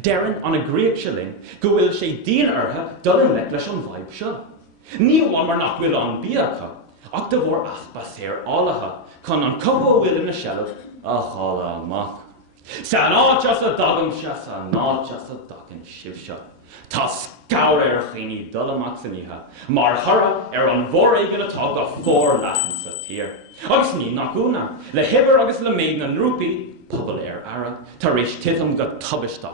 Deran an a gréag silling go bhfuil sé daon artha dul an le leis an bhaib seo. Ní bhhain mar nach bhfuil an bíacha, ach de bhór aspa séir álatha, chun an cobh bhfuil na sealah a chála amach. Sa náid as a dagam se, sa náid as a dagan sibse. Tá scair ar chéine dul amach saníthe, mar thora ar an bhór éigean atá go fór leathan sa tír. Agus ní nach úna, le hibar agus le méid na nrúpi, pobl ar ara, tar éis titham go tubaiste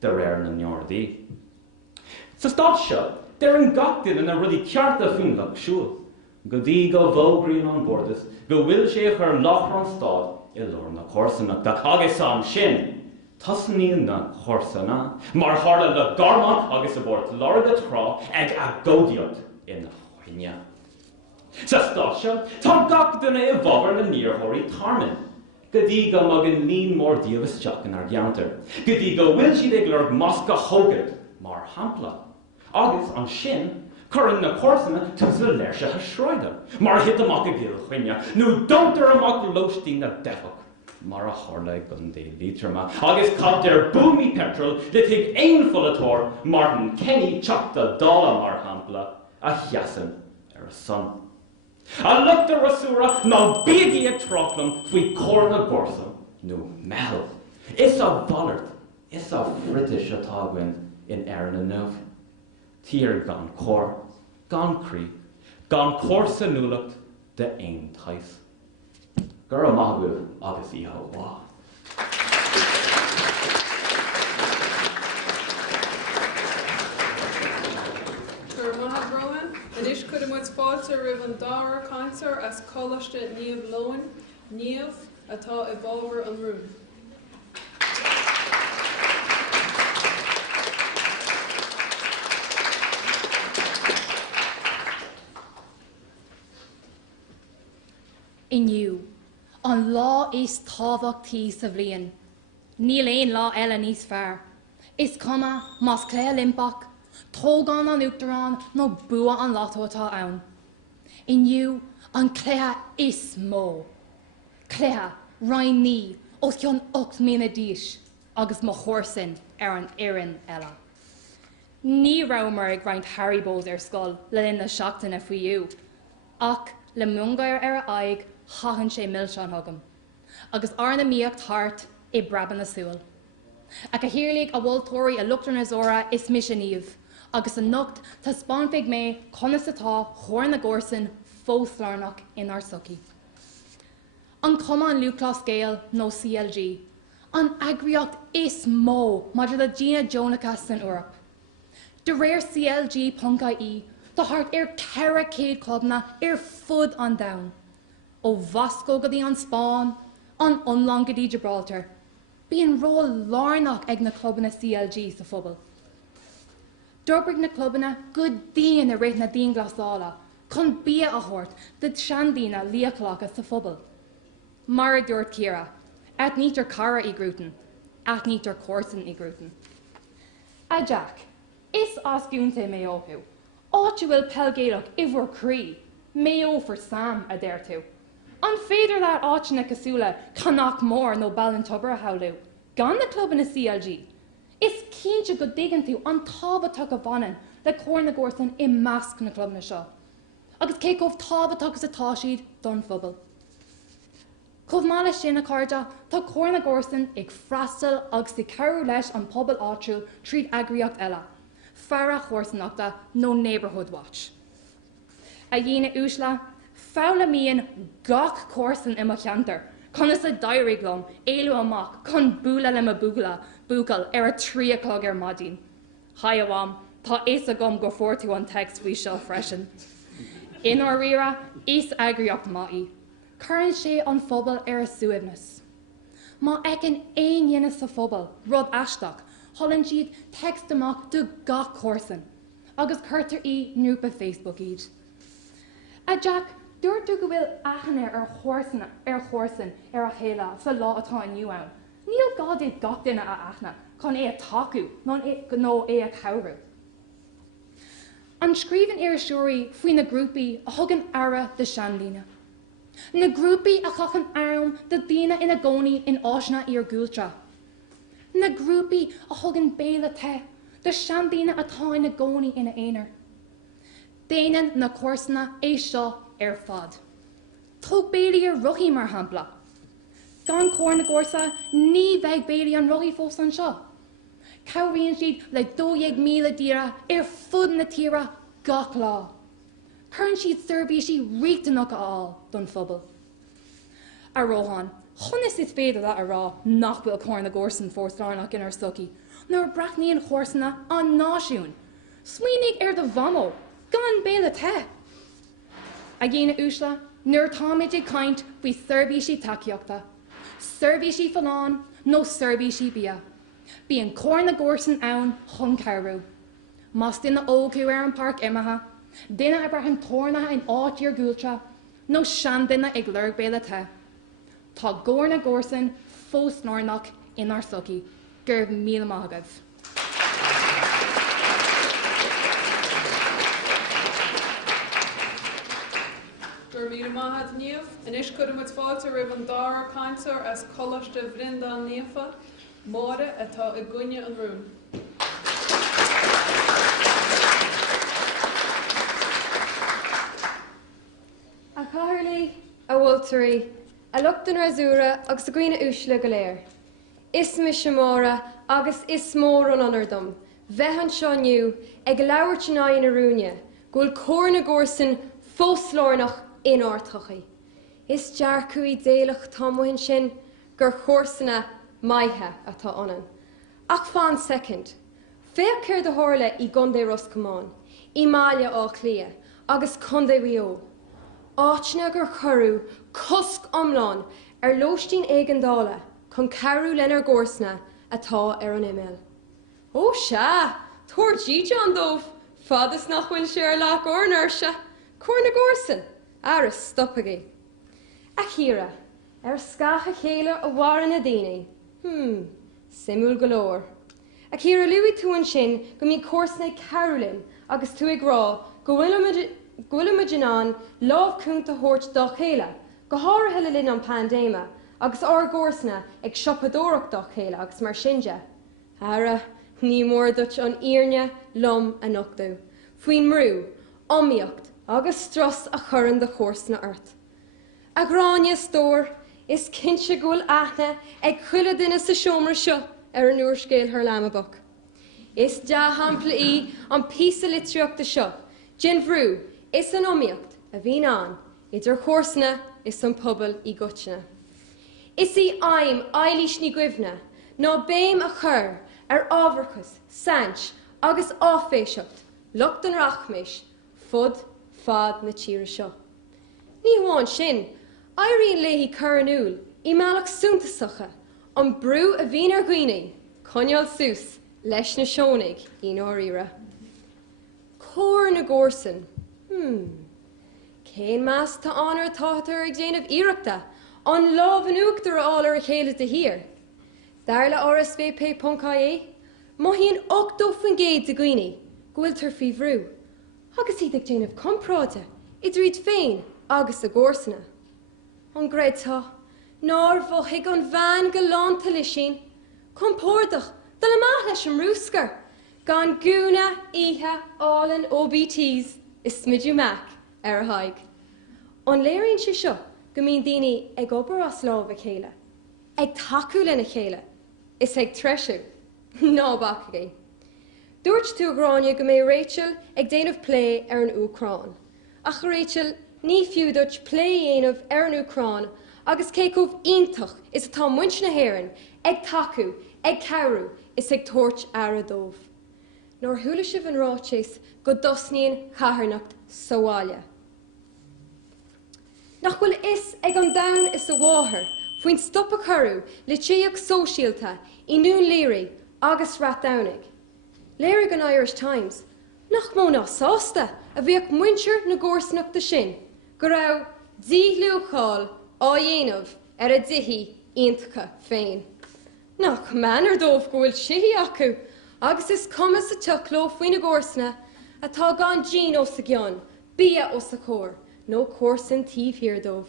de réir na neordaí. Sa stad seo, der an gachtain in a rudí cearta fún le siúil. Go dtí go bhógraíonn an bordas, go bhfuil sé chur láithreán stád i lár na chórsanachta, agus an sin, tasníonn na chórsanna, mar tharla le garmach agus a bort Lorga trá ag agóidíocht in chuine. Sa stad seo, tá gachtain i bhabhar na níorthirí tarmin. Go dtí go magan líon mór díobh isteach in ar geantar. Go dtí go bhfuil siad ag lorg masca thógad mar hampla. Agus an sin, churann na chórsanna tus le leir se shráide, mar hit amach a gcéal chuine, nó dontar amach loistí na defach, mar a tharla ag ndéantar. Agus cad ar búmí petrol le tuig aon folatóir mar an Kenny teachta dála mar hampla a cheasan ar a son. A luchtar rasúra ná bíagaí ag tráchlam faoi cór na gcórsam nó mehel. Is a ballart, is a fritis atá gin in aireann na nuamh. Tír gan cór, gan crí, gan córsa núlacht de aon tais. Gur amach agus íhe bhá. Inis chud muid fáilte rih an dáhar caintear as Coláiste Loreto, níomh atá I bábhar an rún. Inniu, an lá is tábhachtaí sa bhliain. Níl aon lá eile níos fearr. Is cuma más clé limpach, tógán an uachtarán nó bua an látó atá ann. Inniu, an cléthe is mó. Cléthe rain ní os ceann 8 míle díos agus mo chórsan ar an éireann eile. Ní ramar ag roint Haribós ar scoil le linn na seachtainna faoiú, ach le mungair ar a aig chahann sé milse an thugam, agus ar na míocht thart I braban na súil. Ach a hirirlaigh a bhfuiltóirí a luachtar na zóra is misisiníomh, agus a nocht tá spáinfeigh mé conas atá chóir na gcórsan fóslárnach in ar suci. An cuma an lúclás scéal nó CLG, an agriocht is mó maidir le Gina Jonachas san Eorp. De réir CLG.ie Tá thart ceithre céad clubna fud an domhan. Ó Vasco go dtí an Spáin, an Ionlan go dtí Gibraltar. Bíonn ró lárnach ag na clubanna CLG sa phobal. D'orbrig na clubanna go dtíon a réit na dín glasála, chun bí a thuirt de seandína líochlacha sa phobal. Mar a dúirt Ciara, at nítar cara I grútan, at nítar córsan I grútan. A Jack, is ascúnta mé óthú. Áit bhfuil pelgéadach ihar crí, mé ó for Sam a déir tú. An féidir leat áit na cosúla Connacht Mór nó Ballintobar a haulú, gan na club na CLG. Is cínte go digan tú an tábhatach a bhanan le cór na górsan I measc na club na seo. Agus cé cóh tábhatach sa táisiad don phobal. Chomh mála sin na carda, tá cór na górsan ag freastal agus I ceú leis an pobal áitiúil tríd agriíocht eile, fearra chóirsanachta nó Neighbourhood Watch. A dhéana úsla, fála míon gach córsan I mo cheantar, chun is a dairigh lom, éilú amach, chun búla le a búgal a 3 o'clock madín. Hai amháim, tá is a gom go fórtú an text bhí seo freisin. In our rira, is agriíocht maí. Curann sé an phobal a suamhnas. Má ag an éon dhéana sa phobal, rud aisteach, tholann siad text amach do gach córsan, agus chuirtar I ngrúpa Facebook iad. A Jack, dúirt tú go bhfuil achanna ar chórsan ar a chéile sa lá atá inniu ann. Níl gá iad gach duine a achna, chun é a taú nó é a cabhrú. An scríban ar siúirí faoin na grúpaí a thugann ara de seandína. Na grúpaí a chachan arm de daoine ina gcónaí in áisna ar gúiltre. Na grúpaí a thugann mBaile te de seandína atá ina gcónaí ina éonar. Déanann na córsanna é seo ar fad. Thug Bailí ar ruchaí mar hampla. Gan cór na górsa ní bheidh Bailí an ruchaí fós an seo. Cabhraíonn siad le 2,000 tíre ar fud na tíre gach lá. Curann siad surbhísí riachtanach aáil don phobal. A Róhan, chunas is féidir le a rá nach bhfuil cór na górsan fórslánach in ar suci, nuair brachnaíonn chórsanna an náisiún. Smaoinigh ar do bhamó, gan mBaile te. A dhéana úsla, nuair táid ag caint faoi surbhísí takeíochta. Surbhísí falán nó surbhísí bia. Bíonn cór na górsan ann chun cabhrú. Mas duine ócú ar an parc imethe, duine a brathan tórnathe in áit ar gúiltre, nó sean duine ag lurg mBaile te. Tá gór na górsan fós nárnach in ar suci, gurbh míle maithagah. Gur míle maithad níomh, inis cuireadh muid fáilte roimh an dara caintear as Coláiste Belvedere Márta atá I gcuine an rún. A Cathairlí, a bhfuiltarí, a luachtain ar zúra agus a gcuine úsla go léir. Is mi Chomóra agus is mór an anardom, bheithan seo nniu ag leabhart ná in a rúne, gúil cór na górsan fóslárnach in áirtachaí. Is dearcú I déalach támhain sin gur chórsanna maithe atá anan. Ach fáin second, féach céir de háirle I gcondé Roscomáin, I mBaile á clia, agus condé bhío. Áitna gur chorú cosc omláin ar lóistín éigeandála chun carú lenar górsanna atá ar an email. Ó se, tuair díide an dómh, fadas nach bhfuil sé ar lách ornáirse, cór na górsan, ar a stoppagaí. A Chiara, ar scacha chéile a bhharan na daoine. Simúl go leor. A Chiara luí tú an sin go mí córsanna Carolyn agus tú ag rá go bhfuil imaginán lámh cúnta thuirt dá chéile, go háirithe le linn an pandéma, agus ár górsanna ag siopadóireacht dá chéile agus mar sinse. Ara, ní mór dut an íorne lom a nochtú. Faoin mrú, omíocht agus stras a churann de chórsanna ort. A gráine stór is cinse gúil aithne ag chuile duine sa seomra seo ar an uair scéal thar lamabach. Is de hampla í an písa litriachta seo, gin bhrú is an omíocht a bhín an, idir chórsanna is an pobal I gutne. Is I aim eilís ní guimhne, ná béim a chur ar ábharchas, sant agus áféiseacht, lucht an rachmis, fud fad na tíre seo. Ní bháin sin, éiríonn léithí carnúil I meallach súntasacha, an brú a bhín ar gcuoine, coinneáil sús, leis na seónig in áíre. Cór na górsan. Cén meas tá anar tátar ag déanamh iireachta, an láb an uachtar áil ar a chéile de hir. Dar le RSVP.ie, maithíonn 8 fan géad de gcuoine, gohfuil tar fí bhrú. Agus iad ag déanamh compráte, I dríd féin agus a górsanna. An gréad tá, nár bhothaigh an bhean go lánta lei sin, compórdach dal amach leis an rúscar, gan gúna ihe álan OBTs is smidú meach ar a haig. An léironn sé seo go mbíonn daoine ag obair as lámh a chéile, ag takeú lena chéile, is ag treisiú, ná bacagaí. Dúirt tú gráine go mé Rachel ag déanamh plé ar an Ucrán. Ach Rachel, ní fiúdut plé aanamh ar an Ucrán, agus cécómh iontach is atá muint na hÉireann, ag takeú, ag cabhrú, is ag tabhairt ar a dómh. Nor thula sibh an ráiteas go dosníonn chathairnacht sábháile. Nach bhfuil is ag an domhan is a bháthair, faoin stop a chorú le tíag sóisialta I nún léirí agus ratdamhaigh. Léirigh an Irish Times, nach mó ná sásta a bhíoh muintir na górsanachta sin, go raibh díthliúcháil á dhéanamh ar a dtithe iontacha féin. Nach meanar dómh go bhfuil sihí acu, agus is cumas a tucló faoin na górsanna atá gan dín os a gceann, bia os a chóir, nó córsan tíomhhir dómh.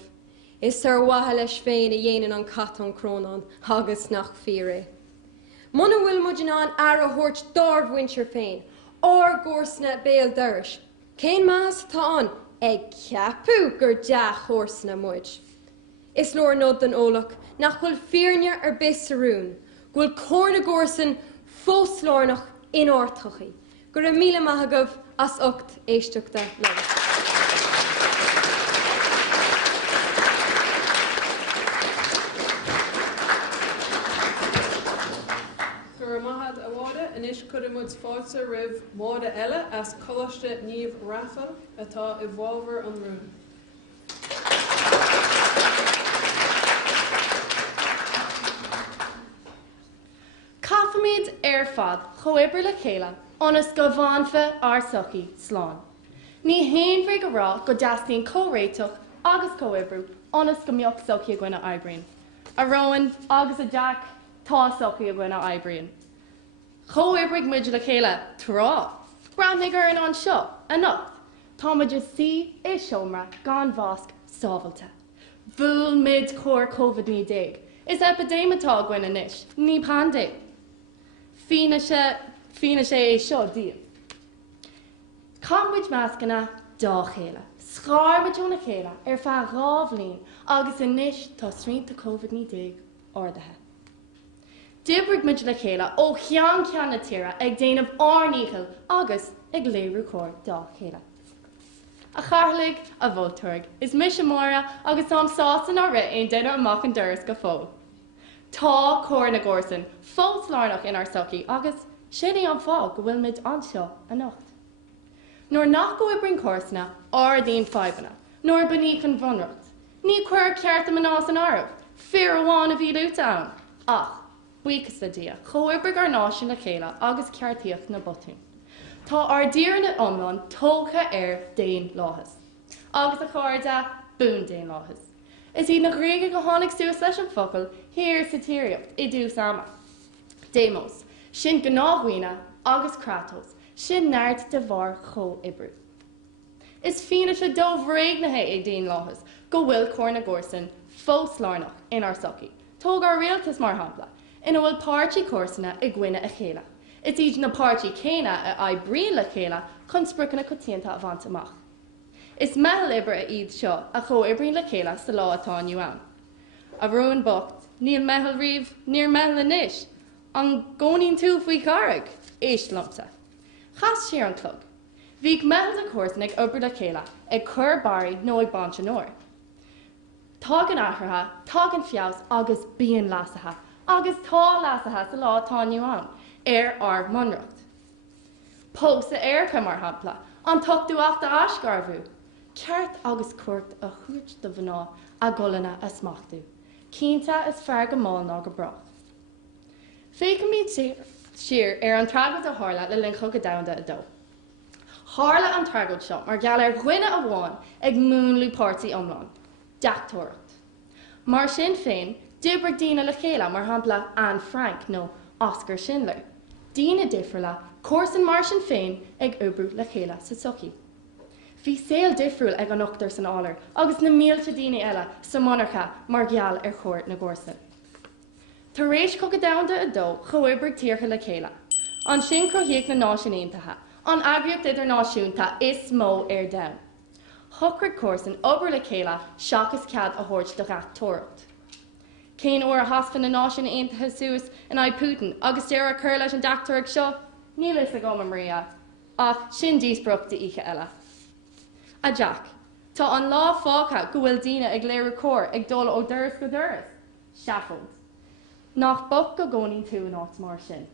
Is ar wathe leis féin a dhéanaan an caton crónán agus nach fíre. Muna bhfuil muidinan ar a thuirt darbhhaintir féin, or górsanna béal doris. Cén más tá an ag ceapú gur deach chórsanna muid. Is leor nód den ólach nach bhfuil foirne ar bisarún, bhfuil cór na górsan fós lárnach in áirtochaí, gur a míle maithagah as 8 éisteachta le. Inis cuiremuid fáilte roimh Márta eile as Coláiste Díospóireachta atá I bhábhar an rún. Cafaimid ar fad chomhoibre le chéile ónas go bhánfa arsochaí sláán. Ní haonmhar go rá go deastíonn córéiteach agus chomhoibrú ónas go mbeadh sochaí a gcoinne oibríonn. A Rowan agus a Jack tá sochaí a gcoinne oibríonn. Chomhoibrigh muid le chéile trá. Brandnig ar an seo a nacht. Tá muid sí é seomra gan bhosc sábhailta. Bhúil mid chóir COVID-19. Is epidématá gcoinne inis, ní pandéim. Fína sé é seo díobh. Camuid meascanna dá chéile. Scáirmuid na chéile ar feadh rábhlín agus inis tá srianta COVID-19 ordathe. Dibrigh muid le chéile ó cheann na tíre ag déanamh árníchail agus ag léirú cóir dá chéile. A charlaigh a bhóilteoirg is mis móra agus am sásan á rit aon duine amach an doras go fóg. Tá cóir na górsan fós lárnach in ar sochaí agus sin é an fág go bhfuil muid anseo a nacht. Nuair nach go bhfuil córsanna á daon faibanna, nuair buní an bhunracht. Ní cuir ceart am nás an áibh, fear amháin a bhí lúteán. Ach, buchas a dia, chomhoibrigh ar náisiún le chéile agus ceartaíocht na botún. Tá ar dír na omlan tócha ar déon láthas. Agus a chuirde bún déon láthas. Is iad na gréige go tháinig suas leis an focail hir sa tíreacht I dús ama. Démos, sin go náhuioine agus cratos, sin neart de bhar chomhoibrú. Is fína se dómh réignathe ag déon láthas, go bhfuil cóir na górsan fós lárnach in ar sochaí. Tóg ar rialtas mar hampla. Ina bhfuil páirtí córsanna I gcuine a chéile. Is iad na páirtí céine a oibríonn le chéile chun sprúcanna go tíonta a bhaint amach. Is meitheal ibre a iad seo a chomhoibríonn le chéile sa lá atá inniu ann. A bhróin bocht, níl meitheal riamh, níor meitheal inis, an gcónaíonn tú faoi carraigh, éist lomsa. Chas siar an clog. Bhíh meitheal a córsanna ag obair le chéile ag cur barí nó ag bant an óir. Tá an athratha, tá an fios agus bíon lasatha. Agus tá lasathe sa lá atá inniu ann, ar mhunracht. Pósa aircha mar hampla, an tuchtúachta asgarbhú. Ceart agus cuairt a chuirt do bhná a golanna a smachtú. Cínta is fear go máil ná go brach. Fécin míad siar an tragad a hála le linn chugad damda a dó. Hála an tragad seo mar geall ghuine a bháin ag múnlú pártaí omláin. Deachtóireacht. Mar sin féin, dibrigh dína le chéile mar hampla Anne Frank nó Oscar Schindler. Dína difriúla, córsan mar sin féin ag obrú le chéile sa sochi. Bhí saol difriúil ag an uachtar san álar, agus na mílte daoine eile sa monarcha mar gheall ar chóir na gcórsan. Tá rééis chugad damda a dó choibrigh tíortha le chéile. An sin cruthaíoch na náisiúntaithe, an agriocht idirnáisiúnta is mó ar dam. Thucraigh córsan obair le chéile seachas cead a thabhairt do gheachtóireacht. Cén uair a hasfan na náisiúntaithe suas in aghaidh Putin agus dear a chur leis an deachtóireacht seo, níl is a go Maria, ach sin díosbrochta ihe eile. A Jack, tá an lá fácha go bhfuil daoine ag léir cór ag dul ó duras go duras. Seafald. Nach boch go gcónaí tú an áit mar sin.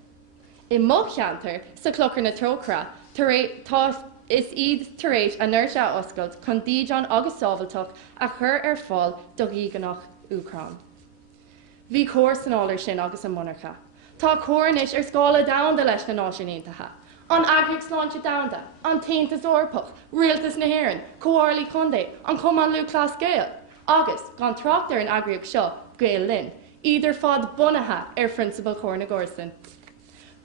I mo cheantar sa clochar na trócra, tá is iad tar éis a nuir se oscailt chun díon agus sábhailteach a chur ar fáil do dhíganach Ucrán. Bhí cóir san álar sin agus an monarcha. Tá cóirnis ar scála damda leis na náisiúntaithe. An agriocht sláinte damda, an taontas orpach, rialtas na hÉireann, comhairlí Condé, an Cumann Lú Clas Gael, agus gan tráchtar an agriocht seo Gael Lynn, idir fad bunathe ar Principal Chóir na Gcórsan.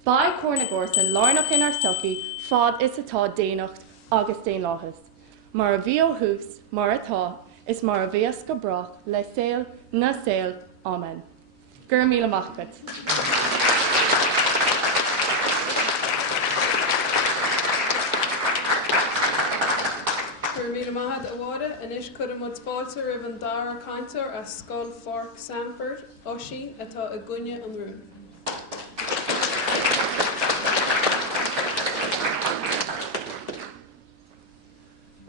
Ba Chóir na Gcórsan lárnach in ar soci fad is atá déanacht agus déanláthas. Mar a bhí ó thuas, mar atá, is mar a bhíos go brach le saol na saol. Amen. Gur míle machgat. Míle maithad a bháda inis chud an mud spáilte ribh an dara cantar a Scoil Fork Sanford Oisí atá a gcuine an rún.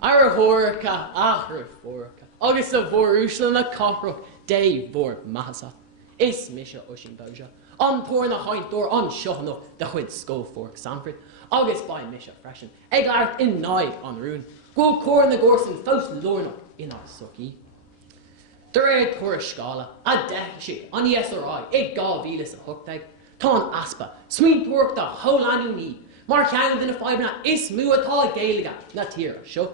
Ar thóracha achra fóracha, agus a bhórúsla na cothroch dé bhór mahasa. Is mise Oisín Bóise, an pór na haintúir an seohanach de chuid Scoil Fork Sanford, agus ba mise freisin, ag leart in náid an rún. Go cóir na Gcórsan fós lórnach in our soci. Dur éad chóir scála, a deich si an ESRI ag gá bhílas a thuchtaigh, tá an aspa, smaoin tuachta hólanú ní, mar cheann den na fáibna is mú atá géalaga na tíre seo.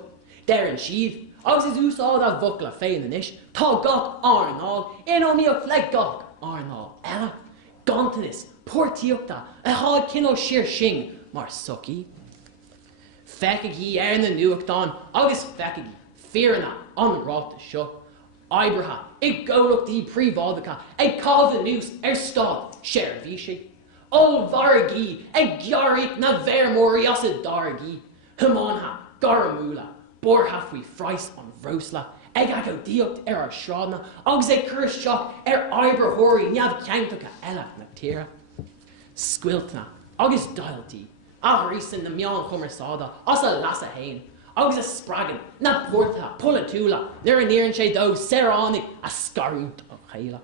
Deir an siad, agus is úsáid a bhucla féin inis, tá gach arnáil, inóíoch le gach arnáil eile. Gantanis, pórtíochta, a háid cinál siar sin mar soci. Feicigh ar na nuachtáin, agus feicigh Foireann A an ráta seo. Aibrithe, ag ggóireachtaí príomhádacha, ag cábh nús ar stád séir bhí sé. Ó bhargaí, ag gearraigh na bhéarmóirí as a dargaí. Thománta, garamúla, bortha faoi phrais an bhrósla, ag go díocht ar sráidna, agus ag cur seach ar aibrithirí neamh ceantacha eile na tíre. Scuiltna, agus dailtí, Ahrísan na meán chumarsáda as a las a hain, agus a spragan na porta polatúla nuair an éireann sé dó seránnig a scarút an chéile.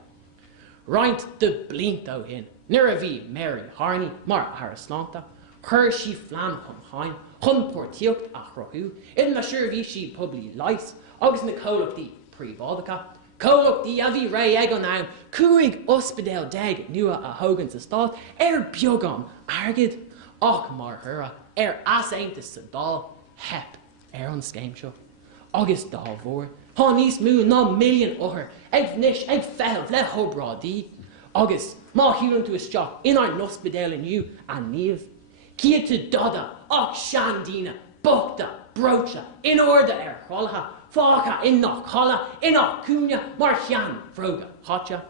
Roint de blint ó hin, nuair a bhí Mary Harney mar Harasnánta, chur sí flean chun hain, chun portíocht a chrothú, in na siúr bhí sí poblí leis, agus na cólachtaí príomhádacha, cólachtaí a bhí ré ag an am, cuaig ospidéal deag nua a thugann sa stát ar beagán argid. Ach mar thura as aintas sa dá hep ar an scéim seo. Agus dá bhór, tá níos mú ná milliún uthar ag bhnis ag feithil le hobrádí. Agus má hiúlann tú isteach inar nospidéal inniu a níomh. Ciad tú dada ach seandína, bogta, brocha, in orda ar cholatha, fácha in nach chala, in nach cúne mar cheann fróga hatja.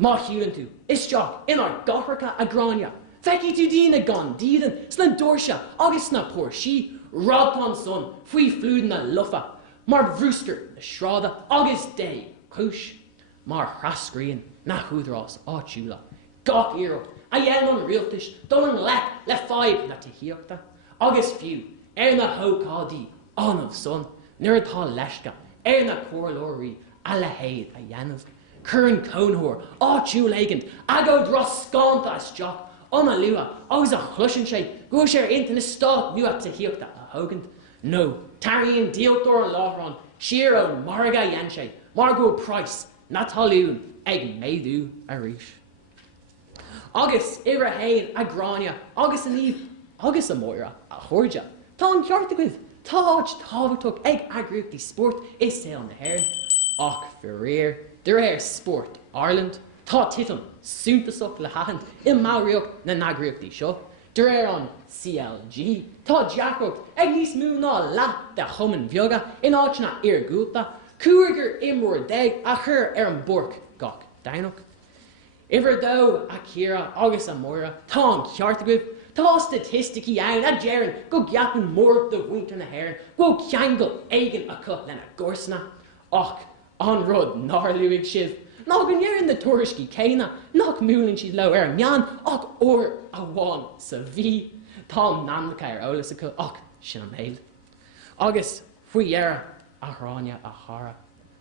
Má hiúlann tú isteach inar gathracha a gráine. Feici tú dína gan dían sna dúirse agus sna póirsí, radtán son faoi flúd na lufa, mar bhrúster na sráda agus dé chúis, mar thrascríonn na chúdrás áitiúla. Gach iarracht a dhéanann an rialtais don an le fáib na tííochta, agus fiú ar na hócádaí anmh son, nuair atá leisce ar na cóirlóirí a le héad a dhéanamh. Chur an cónthóir áitiúil éigent a go dros scánta isteach, Oma lua, agus a chlusin sé, go sé into na stát nua ta hiocta a hogant. No, taríon díaltóir an láhrán, siar ó marga dhéan sé, Margo Price, na talún ag méadú a ríis. Agus ire hain a gráine, agus a níomh, agus a móra a chóirde. Tá an cearta goibh, táid táhachtach ag agrúchtaí sport is saol na haireann. Ach firéir, de sport Ireland, tá titim súntasach le hathant I máíocht na nagrúchtaí seo. De an CLG, tá deacocht ag níos mú ná leat de chumann bheoga in áitna ar gúta, cuairgur imór déag a chur an borc gach dainach. Iver dó a círa agus a móra, tá an cearta goibh, tá statisticí ann a dearan go gceapan mór do bhaintear na haireann, go ceangal éigean a cut lena gcósanna. Ach, an rud nárluigh sibh, ná go nnéireann na tuairiscí céine, nach múlann siad le ar an meán, ach óir a bháin sa bhí. Tá namlacha ar eolas acu, ach sin an méil. Agus faoi dhearra a thráine a thara.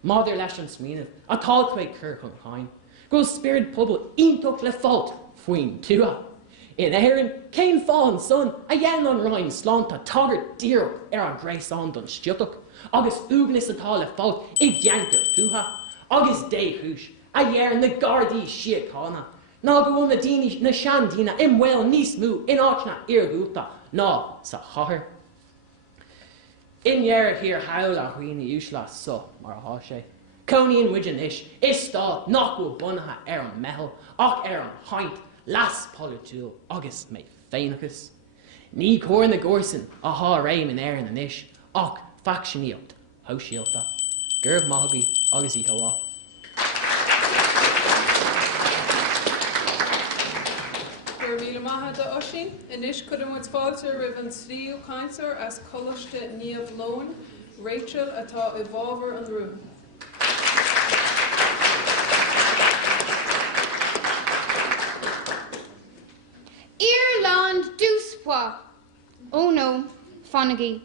Máidir leis an smíanamh, a táilcuid cur chun chain. Go spirit pobl iontocht le fáilt faoin tua. In éireann, céim fáin son a dhéann an ráin slánta tagart díreach ar an gréasán don stiotach, agus úgnas atá le fáilt I gceantar thuha, agus dé chúis a dhéann na gardaí siacána. Ná go bhfuil na daoine na seandína I mhil níos mú in áitna ar gúta ná sa chathair. In dhearr hir hail a chuoine úsla so mar a há sé. Coníonn muidean is stát nach go bunathe ar an mehel ach ar an haint las polúil agus mé féinachas. Ní cóir na gcórsan a há réim in éireann an isis ach factioníocht hóisialta. Gurb maithagaí agus í haá. Gur míle maithe de Óistán, inis cuireann muid fáilte roimh an tríú caintear as Coláiste Díospóireachta, Rachel atá I bhábhar an rúm. Ireland dúspá. Ó nó, fannaí.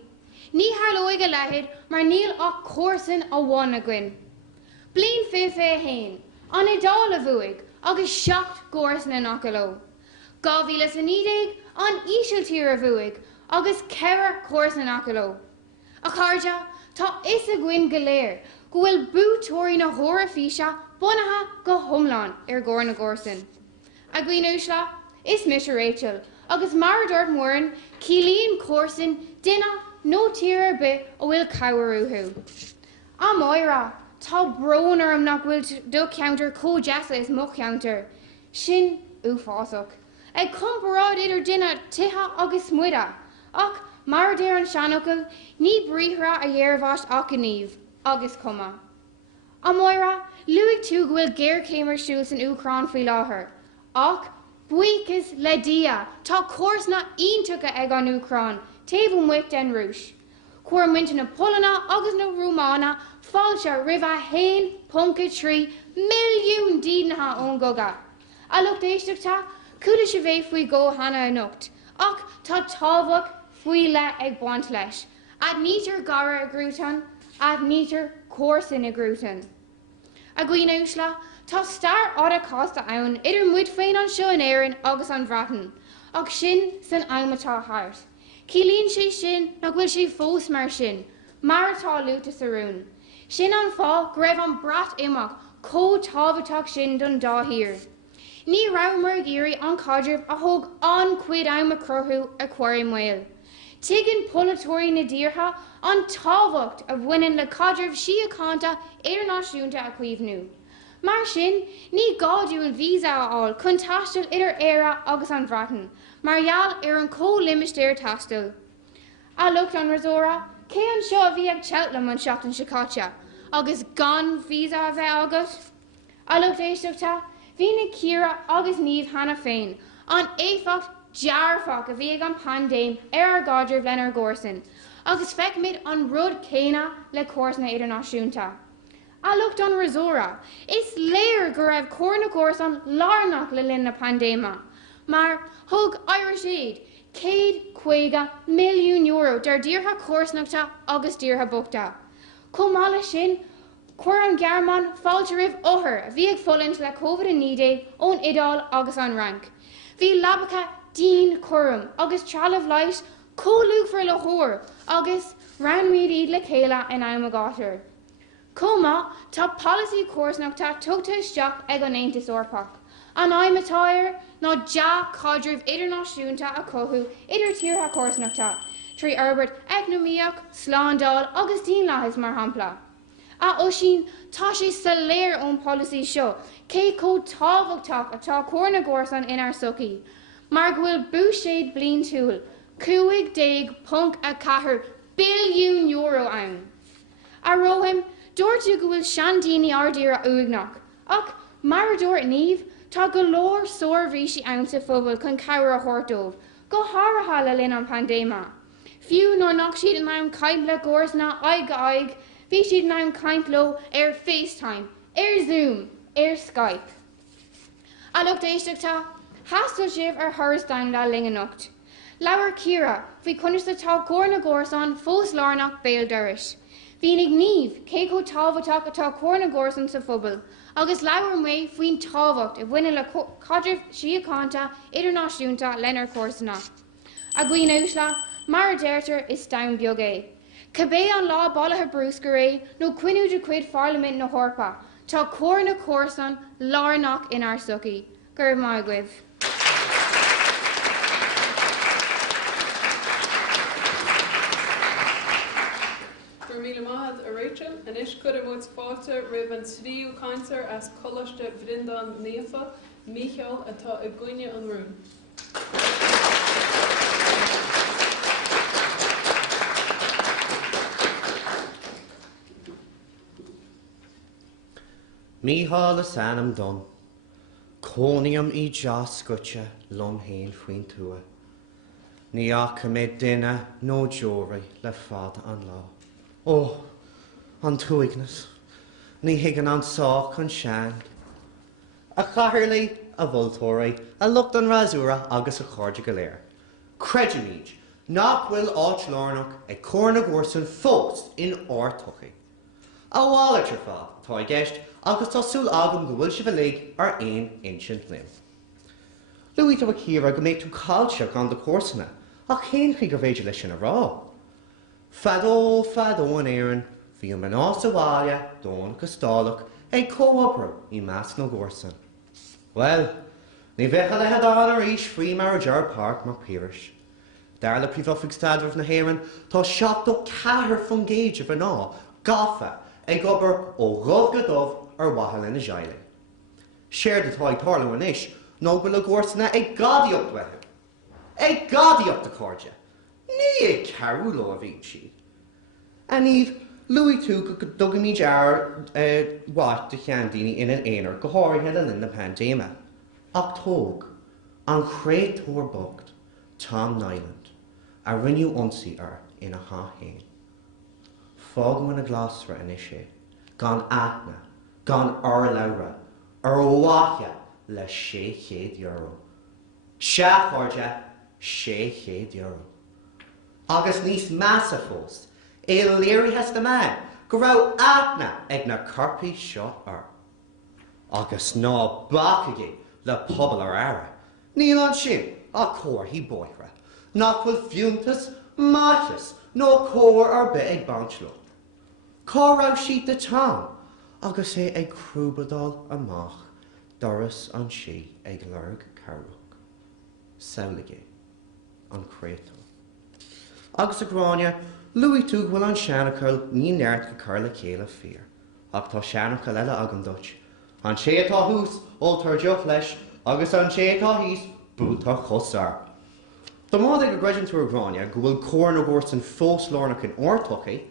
Ní tharlóigh go leithéid mar níl ach córsan a bhain againn. Bliain fé hain, an idála bhuaig agus 7 gcórsan in acaló. 2019 an ísiltír a bhuaig agus 4 córsan in acaló. A cháirde, tá is a gcuin go léir go bhfuil bútóirí na thóra físe bunathe go thomláin ar gcóir na gcórsan. A gcuin úsla, is Mr. Rachel, agus mar dúirt mórin, cílíonn córsan duine nó tíre be ó bhfuil cabharúthú. A Moira, tá brónar am nach bhfuil do ceantar códeasa is mo ceantar. Sin uafásach. Ag comparáid idir duine tithe agus smuide, ach mar déir an seanachil, ní bríthra a dhéarbhás ach gníomh, agus cuma. A Moira, luigh tú go bhfuil géarcéimar siúil san Ucrán faoi láthair, ach buíchas le dia, tá córsna iontucha ag an Ucrán, taobh muid den rúis. Cuair muinte na Polana agus na Rúmána fáilte roimh a 1.3 milliún díonatha ón goga. A lucht éisteachta, cuda sé bhéh faoi go hana a nocht, ach tá tábhach faoi le ag baint leis. Ad nítar gara a grútan, ad nítar córsan a grútan. A gcuin úsla, tá star áda cásta ann idir muid féin an seo in éireann agus an bhratan, ach sin san aimmatá thart. Cílíonn sé sin nach bhfuil sé fós mar sin, mar atá luúta sarún. Sin an fá go raibh an brat imach có tábhateach sin don dáthír. Ní raibh mar géirí an cadrib a thug an cuid am a crothú a cuirí mail. Tuigeann polatóirí na díortha an tábhacht a bhaineann le cadrib síocánta idirnáisiúnta a cuimhnú. Mar sin, ní gáidúil vísa áil chun taistil idir éire agus an bhratan, margheall ar an cólimistéir taistil. A lucht an rasóra, cé an seo a bhí ag Cheltenham an seachtain Secáte, agus gan vísa a bheith agat. A lucht éisteachta, bhí na Ciara agus níomh hana féin, an éfacht dearfach a bhí ag an pandéim ar gáidir blenar gcórsan, agus feicimid an rud céine le córsanna idirnáisiúnta. A lucht an rasóra, is léir go raibh cór na gcórsan lárnach le linn na pandéma, mar thug Irish Aid €150 milliún dar díortha córsnachta agus díortha bugta. Comála sin, cuir an Gearmán fáilte roimh othair a bhí ag folant le COVID-19 ón idáil agus an rank. Bhí labacha dín curum, agus trealamh leis cóú for le chóir, agus ranmíad iad le chéile in aimagatar. Cuma, tá policy cuarsnachta tugta isteach ag an Aontas Orpach. An aimimetáir ná deach cadrih idirnáisiúnta a cothú idir tíortha cuarsnachta, trí Herbert eicnomíoch, slándal agus dín leithis mar hampla. A uisín tá sé sa léir ón policy seo, cé có tábhachtach atá cuairna gcomharsan inar sucaí, mar go bhfuil búséad bliain túil, 50.4 billiún euro ann. A roihim, dúirtu go bhfuil sean daoine ardíre uagnach, ach mar a dúirt níomh, tá go leor sórbhísí iontu phobal chun cabhar a chóirtómh, go háirithe le linn an pandéma. Fiú nó nach siad an am caiim le gcomharsna aig, bhí siad an am caint lo ar FaceTime, ar Zoom, ar Skype. A lucht éisteachta, hastal sibh ar Thursdain le linganocht. Leabhar Ciara, bhí conas atá gcóirna gcomharsan fós lárnach Belvedere. Bhí nig níomh cé go tábhachtach atá cuairna gcomharsan sa phobal, agus leabhar mé faoin tábhacht I bhaine le cadrih síocánta idirnáisiúnta lenar cuairsanna. A gcuoin úsla, mar a deirtar is dam beag é. Cabbé an lá bailithe brús go ré nó cuinú de cuid Parliament na Hórpa, tá cuairna cuairsan lárnach in our sucaí. Gur mai guibh. Míle maithad a Rachel, and is could have what's fáte rib an tríú cancer as Coláiste Belvedere Nefa, Michael atá a gcuine an rún. Mícheál is anam don, cóniam I jas scutche lom héin faoin tua. Ní ach mé duine nó jóra le fada an lá. Oh, an tuignas, ní higan an sách an sean. A chathairlaí a bhultóirí a lucht an rasúra agus a cháirde go léir. Creidimíd, nach bhfuil áit lárnach ag cuairna gcomharsan fós in áirtochaí. A bháiltear fad, tá gceist agus tásúil agam go bhfuil si bhlig ar aon insint lim. Luaí tá Ciara go méid tú cáilte gan do cuairsanna a chéan chuig gur bhéidir leis sin a rá. Fadó an éireann, bhí an mná sa bháile dón go stálach ag cóobair I meas nó gcomharsan. Well, ní bheitcha le headáil ar ís faoi mar a dear park mar Phiarsaigh. Dar le príomhofig stadmh na hÉireann tá 74 fan géide bh ná gafa ag obair ó roimh go dubh ar wathail ina Mhaile. Séir de tá ag tarlú an isis nó go le gcomharsanna ag gadaíocht bheithe. Ag gadaíocht a cóide. Ní ag cearú lo a bhíonn siad. A níomh luí tú go dogamíid ar bhaid de cheann daoine ina éonar go háirithe le linn na pandéma. Ach tóg an chréadtóir bocht Tom Nyland a rinneú ionsaí ar ina háhéin. Fágam na glasra in sé, gan Átha, gan Laura, ar bhaithe le €600. Seaachárde €600. Agus níos measa fós, é léirithe na man, go raibh Átha ag na carpaí seo ar. Agus ná bacagaí le pobal ar aire, níl an sin a cóirthaí bóithre, nach bhfuil fiúntas, máithas nó cóir ar bith ag bantló. Cá raibh siad de tám, agus é ag chrúbadál amach, doras an si ag lerg carúch. Saoilagé an Craobh. Agus a gráine, luí tú bhfuil an seanachil ní neart go chur le céile fíor, ach tá seanachil eile agam dut. An sé atá hús ó tardeoch leis, agus an sé atá híos búlta chosar. Tá mád ag go greidim tú a gráine go bhfuil cuairna gcomharsan fós lárnach in ortochaí,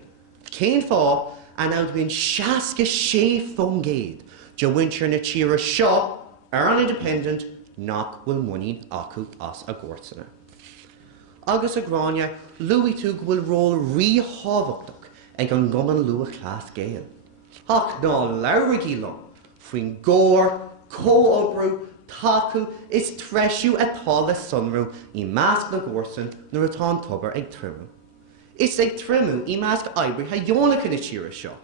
cén fá an áid bhíonn 66 fan géad de winter na tíre seo ar an independent nach bhfuil muín acu as a gcomharsanna. Agus a gráine, luí tú go bhfuil ról ríthbhachtach ag an gcumann lua chlás géal. Ach ná leabhargaí lom, faoin gcóir, cóobrú, tacu is treisiú atá le sunrú I measc na gcomharsan nuair atá an tobar ag trimú. Is ag trimú I measc oibrithe dheonach na tíre seo.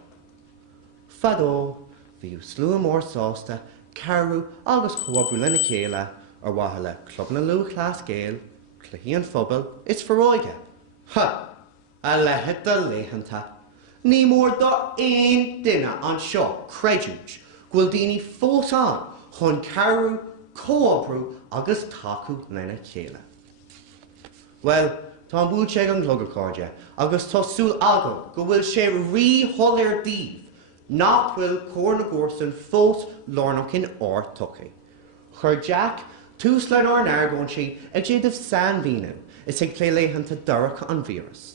Fadó, bhí slua mór sásta, carú agus cóobrú lena chéile ar wahala club na lú chlás géal, cluhí an phobal, is Phiarsaigh. Ha! A lehead da léhananta. Ní mór do ein duine an seo creidúid, gwil daoine fós chun carú, cóabrú agus tacu lena chéile. Well, tá an búil sé an glogacáide, agus tá súil agam go bhfuil sé rí-tholir díomh, nach bhfuil cór na górsan fós lornach in áir tucaí. Chur Jack tús lein ar an airgón si ag déadh san bhíú is ag clé léhananta daracha an vírus.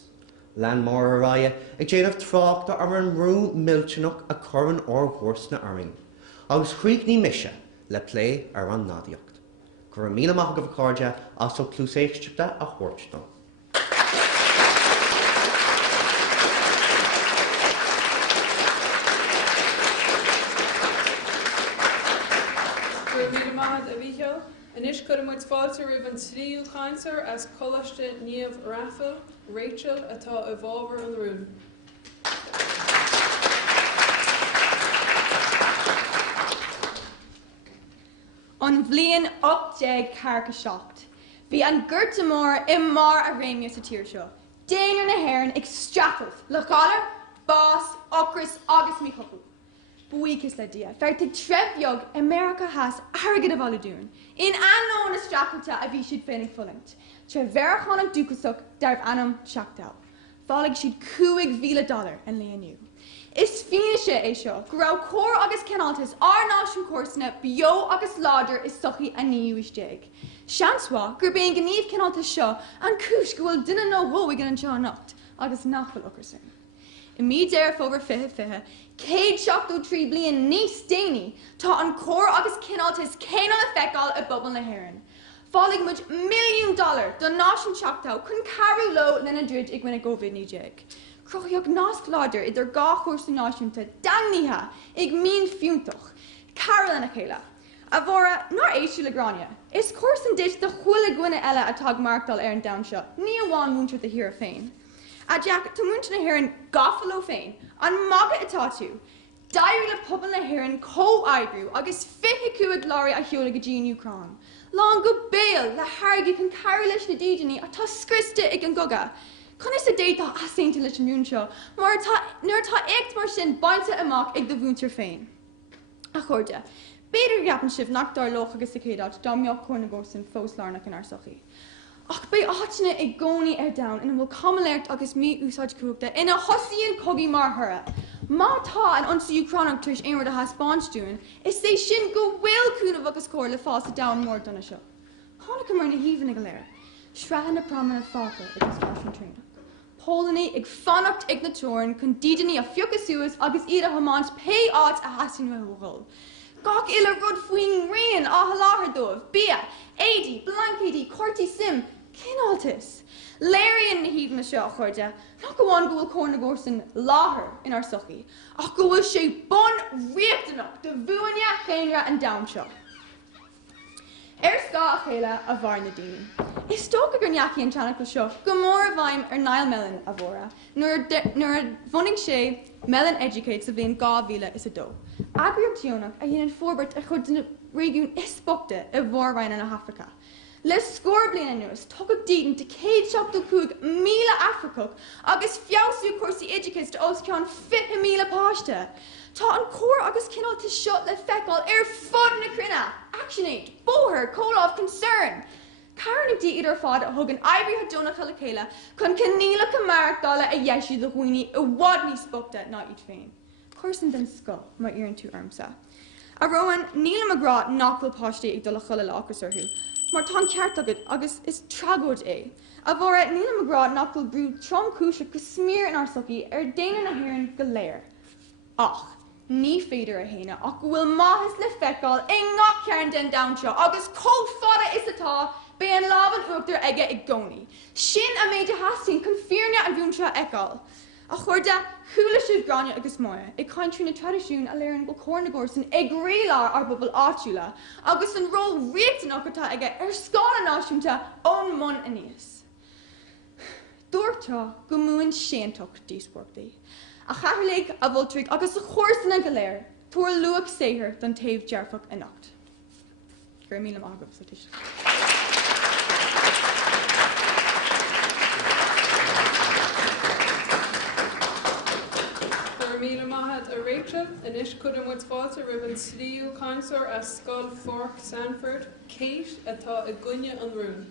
Lean mór a ráide ag déanamh tráchta ar an rú milteanach a churann ar ghors na arming, agus chríoch ní mise le lé ar an nádíocht. Gur míle amach go bhcáide as ó clúséisteachta a chóirtán. Inis could muid fáilte rih an tríú chaintear as Coláiste Níomh Rachel atá a bhábhar an rún. An bhliain 8 carcha seacht. Bhí an gCurta Mór I mar a réimne sa tír seo. Déanar na hÉireann ag strappah le chalar, bás, ocras agus mí chochú. Buíchas le dia, feirte trefheog America has agad a bhla dún. In anón na strappalta a bhí siad féinnig fullingt. Tre verachanach dúchasach darbh anam seachtáil. Fálaigh siad $2,000 an léaniu. Is fianaise é seo, go raibh cór agus cenáltas ar náisiún córsanna bio agus láidir is sochaí a níú isteag. Seansá gur bíon gníomh cenáltas seo an cúis go bhfuil duine nó hóigh an seo anocht, agus nachfuil ocrasin. I mí deir fóver fihe, céad 73 bliain níos déine tá an cór agus cináltas céan an feicáil a bobbal na hÉireann. Fálaigh muid $1 million don náisiún seachtáil chun carú lo lena dúid ag gine COVID-19. Crochaíoch nás láidir idir gá chóirsa náisiúnta dangníthe ag mín fiúntach, carú lena chéile. A bhóra nar éagsúla gráine, is córsan dit de chuile gine eile atá markdal ar an damseo, ní amháin múntar de hir féin. A Jack, tá múnta na hÉireann gafaló féin, an maga atá tú. Dair le pobal na hÉireann có-aibrú agus 25 láirí a cheola go dtíon Ucrán. Lán go béal le hargaí chun carú leis na dídeaní atá scriste ag an goga. Chun is a déta asainte leis an mún seo, mar nuair tá écht mar sin bainte amach ag do bhúntar féin. A chuirde, beidir gapan sibh nach dar loch agus a céadat dá meoch cór na górsan fós lárnach in arsochaí. Ach bé áitina ag gcónaí ar dain ina bhfuil cumailéirt agus mí úsáid cuachta ina thosaíonn cogaí mar thura. Má tá an ionsaí Ucránach tuais aonrad a haspáintúin, is é sin go bhfuil cúnamh agus cóir le fás a dain mór donna seo. Tháinig mar na híomhanna go léir, sreathan na pramana fáca agus fásin tréna. Pólanaí ag fannacht ag na teorann chun dídeaní a fiocas suas agus iad a hamáint pe áit a hasin a thugáil. Gach ile rud faoin rian Átha Luain dóibh, bia, éidí, blancéidí, cortí sim, cináltas. Léiríonn na híomhanna seo a chuirde, nach go bháin go bhfuil cór na górsan láthair in arsochaí, ach go bhfuil sé bon riachtanach do bhuaine chéanra an dam seo. Scá a chéile a bhar na daoine. Is tóca gur neacaí an teannach go seo go mór a bhaim ar nail melon a bhóra, nuair a bhunaigh sé melon educate sa bhíon 2022. Agriíochtúnach a dhéanaan forbert a chud na régiún ispóta i bhórhain in Africa. Le scór bliana nuas, tugad dín de 175,000 Africach agus fiosú cuasaí educate de Óstán 50,000 páiste. Tá an cór agus cinálta seo le feicáil ar fud na crunne, actionate, bóthir, Cóláibh concern. Carnagdí idir fád a thug an aibríthe dúnacha le chéile chun cinníla go marachtála a dhéisiú do chuoine i bhád níos spóta ná iad féin. Chuirsan den scoil mar iontu armsa. A rowan níl marrá nachfuil páistí ag dul chuile le agus orthú, mar tá ceart agad agus is tragóid é. A bhóra níl marrá nachfuil brú trom cúise go smír in arsochaí ar déanaan na hÉireann go léir. Ach, ní féidir a héine ach go bhfuil maithas le feicáil i ngach ceann den damseo agus cófada is atá be an lábhan uachtar aige ag gcónaí. Sin a méid a hasín chun foirne an bhúntra eáil. A chuirde chuúla siad gráine agus móra, ag caintriú na tradiisiún a léironn go cór na górsan ag réalár ar bobbal áitiúla, agus an ró riachtanach atá aige ar scála náisiúnta ón mon a níos. Dúirtá go múin séantocht díospóireachtaí. A chathaigh a bhultrig agus a chóirsanna go léir, tuair luach saothar don taobh dearfach a nacht. Gur míle mágam sa tíis. Míle maithad a Rachel, inis cuireann muid fáilte roimh an slíú cánsóir a Scoil Fork Sanford, Kate atá i gcuine an rún.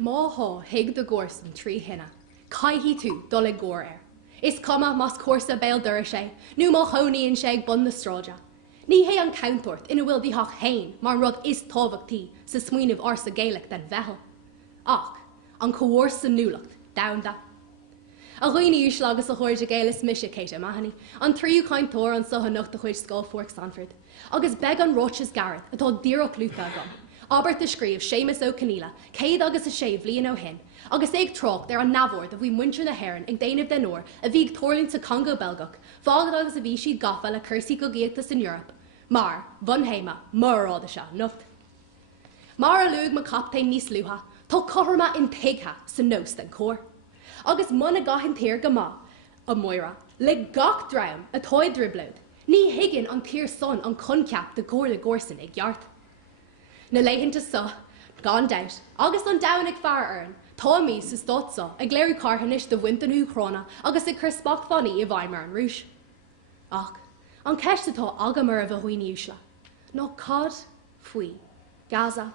Máth hiag do gcórsan trí hinna, caithí tú dul i gcóir air. Is cuma mas Clochar Belvedere sé, nó má chonaíonn sé ag bun na stráide. Ní hé an countort ina bhfuil díthach hain mar rud is tábhachtaí sa smaoinemh Ársa Gaelach den bheitheal. Ach, an comhórsa núlacht, damda. A ghuioine úsla agus a chuir de Gael is mise Kate Mahoney, an tríú caintóir an sotha nucht a chuid Scoil Fork Sanford, agus beg an Roches Garrett atá díreach lúta agam. Albert the scríomh Séamus ó Caníla, céad agus a sé bhliain ó hin, agus ag trocht ar an nabhór a bhí muintir na hÉireann ag déanamh den óir a bhí ag tórlinn sa Congo Belgach, fágad agus a bhí siad gafa le cursaí go géachtas in Europe. Mar, van héime, marráda se, nucht. Mar a luag ma captain níos luha, tá coharma in pigha sa nós den cór. Agus muna gahin tír go má, a moira, le gach draim a toid dribblód, ní higgin an tír son an conceap de cór le górsan ag yart. Na leihinnta sa, gan daut, agus an dawn ag fear earn, tá mí sa stot sa, ag léirú carhanis de wintanú chrona, agus ag crispach fanny I bhaimar an rúis. Ach, an ceist atá agamar a bhhuioine úsla, nó cad, faoi, Gaza.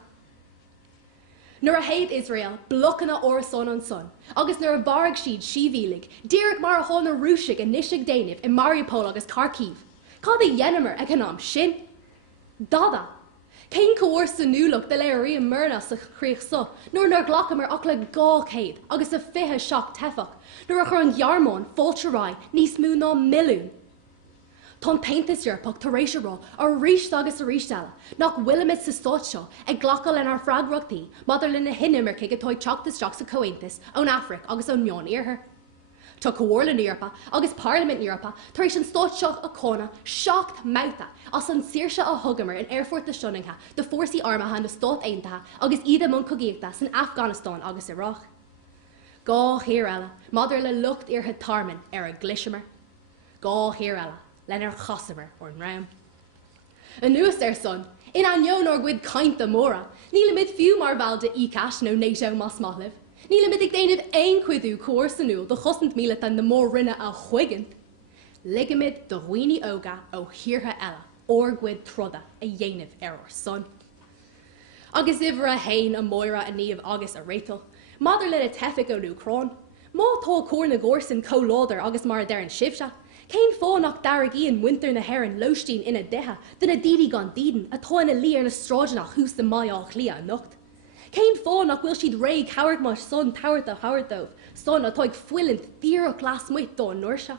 Nuair a héad Israel, blochanna orasón an son, agus nuair a barag siad síbhílig, díreach mar a hón na rúisig a nisig déanamh in Mariupol agus Kharkiv. Cad a dhéanamar ag an am sin? Dada. Cén comhórsa núlach de léirí an myrna sa chríoch sa, nuair ghlachamar ach le gá céad, agus a fithe seach tefach, nuair a chur an ghearmán fáilteráid níos mú ná milliún. Tá paintas Europach tar rééis rá a ríist agus a ríisteala, nach bhuilimid sa stáit seo ag ghlacail in ar freagrachtaí, madidir le na hinimir ag atáid teachtas teach sa Cointas ón Afric agus ón Meán Iarthair. Tá Comhórla na Europa agus Parliament na Europa tar éis an stáit seo a cóna seacht Márta as an saoirse a thugamar in Airfort de Sioningha de Fórsaí Armatha na Stát Aontaithe agus iad món cogaíochta san Afghanistan agus Iraq. Gá hir eile, madidir le lucht iartha tarman ar a glishamar. Gá hir eile, lenar chasamar or an ram. A nuas ar son, in an yon or gwyd caint the mora, ní le mid fiú mar bhil de ícash nó NATO mas maithliv. Ní le mid ag déanamh ein cuidú cuairsa núl de chosint míle tan na mór rinne a chuigint. Ligamid do huioine óga ó hiortha eile, or gwyd troda a dhéanamh ar son. Agus iver a hain a moira a níomh agus a rétal, madidir le a tefic ó lúcrán, má tá cór na górsan cóláidir agus mar dar an sibse, cén fánach darag íon winter na hÉireann loistín ina detha, duna díri gan díden, atá ina lí ar na stráideanach hús de maiach lia a nocht. Cén fánach bhfuil siad réig howard mar son tauirt a howardóh, son atá ag fuilint díreach glas muit dó an nuirse.